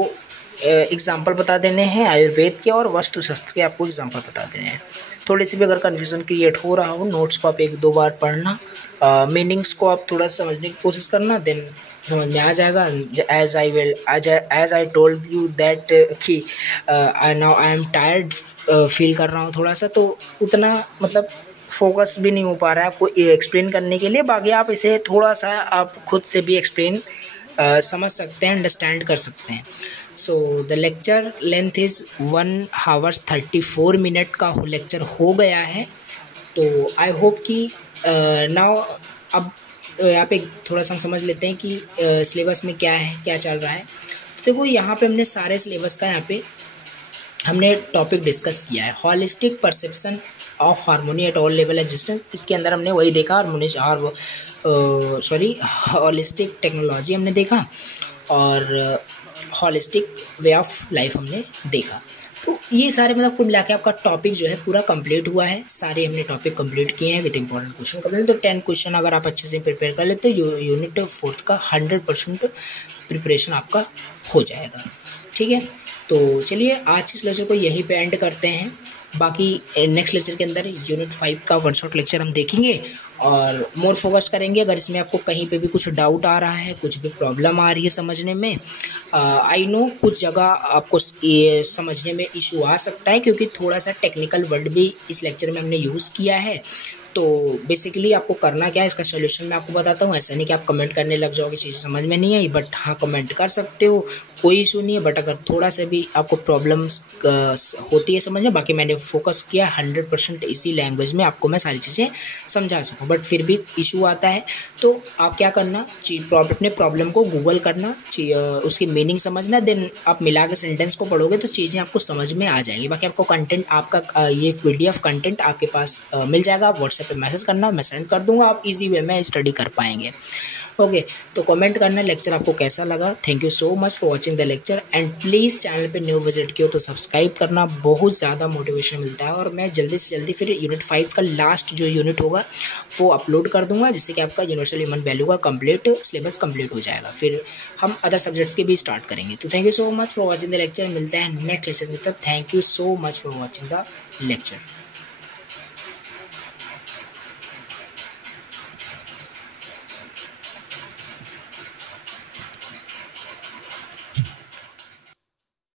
example बता देने हैं, आयुर्वेद के और वास्तु शास्त्र के आपको एग्जाम्पल बता देने हैं। थोड़ी सी भी अगर कन्फ्यूज़न क्रिएट हो रहा हो, नोट्स को आप 1-2 बार पढ़ना, मीनिंग्स को आप थोड़ा समझने की कोशिश करना, देन समझ में आ जाएगा। As I told you that कि now I am tired feel कर रहा हूँ थोड़ा सा, तो उतना मतलब फोकस भी नहीं हो पा रहा है आपको एक्सप्लेन करने के लिए। बाकी आप इसे थोड़ा सा आप खुद से भी एक्सप्लेन समझ सकते हैं, अंडरस्टैंड कर सकते हैं। So the lecture length is 1 hour 34 minute का लेक्चर हो गया है। तो आई होप कि नाउ अब यहाँ पे थोड़ा सा हम समझ लेते हैं कि सिलेबस में क्या है, क्या चल रहा है। तो देखो यहाँ पे हमने सारे सिलेबस का यहाँ पे हमने टॉपिक डिस्कस किया है, holistic perception of harmony at all level existence. इसके अंदर हमने वही देखा, हॉलिस्टिक टेक्नोलॉजी हमने देखा और हॉलिस्टिक वे ऑफ लाइफ हमने देखा। तो ये सारे मतलब कुल मिला के आपका टॉपिक जो है पूरा कंप्लीट हुआ है। सारे हमने टॉपिक कंप्लीट किए हैं विद इंपॉर्टेंट क्वेश्चन कंप्लीट। तो 10 क्वेश्चन अगर आप अच्छे से प्रिपेयर कर ले तो यूनिट 4 का 100% प्रिपरेशन आपका हो जाएगा। ठीक है, तो चलिए आज इस लेक्चर को यहीं पे एंड करते हैं। बाकी नेक्स्ट लेक्चर के अंदर यूनिट 5 का 1 शॉट लेक्चर हम देखेंगे और मोर फोकस करेंगे। अगर इसमें आपको कहीं पे भी कुछ डाउट आ रहा है, कुछ भी प्रॉब्लम आ रही है समझने में, आई नो कुछ जगह आपको ये समझने में इशू आ सकता है क्योंकि थोड़ा सा टेक्निकल वर्ड भी इस लेक्चर में हमने यूज़ किया है। तो बेसिकली आपको करना क्या है, इसका सोल्यूशन मैं आपको बताता हूँ। ऐसा नहीं कि आप कमेंट करने लग जाओगे चीज़ें समझ में नहीं आई, बट हाँ कमेंट कर सकते हो, कोई इशू नहीं है। बट अगर थोड़ा सा भी आपको प्रॉब्लम्स होती है समझ में, बाकी मैंने फोकस किया 100% इसी लैंग्वेज में आपको मैं सारी चीज़ें समझा सकूँ। बट फिर भी इशू आता है तो आप क्या करना, अपने प्रॉब्लम को गूगल करना, उसकी मीनिंग समझना, देन आप मिला के सेंटेंस को पढ़ोगे तो चीज़ें आपको समझ में आ जाएंगी। बाकी आपको कंटेंट आपका ये PDF कंटेंट आपके पास मिल जाएगा। आप व्हाट्सएप पे मैसेज करना, मैं सेंड कर दूंगा, आप इजी वे में स्टडी कर पाएंगे। ओके, तो कमेंट करना लेक्चर आपको कैसा लगा। Thank you so much for watching the lecture and please channel पे न्यू विजिट किया तो सब्सक्राइब करना, बहुत ज़्यादा मोटिवेशन मिलता है। और मैं जल्दी से जल्दी फिर यूनिट 5 का लास्ट जो यूनिट होगा वो अपलोड कर दूंगा, जिससे कि आपका यूनिवर्सल ह्यूमन वैल्यू का कंप्लीट सिलेबस कंप्लीट हो जाएगा। फिर हम अदर सब्जेक्ट्स के भी स्टार्ट करेंगे। तो thank you so much for watching the lecture. मिलते हैं नेक्स्ट लेक्चर में, तब thank you so much for watching the lecture.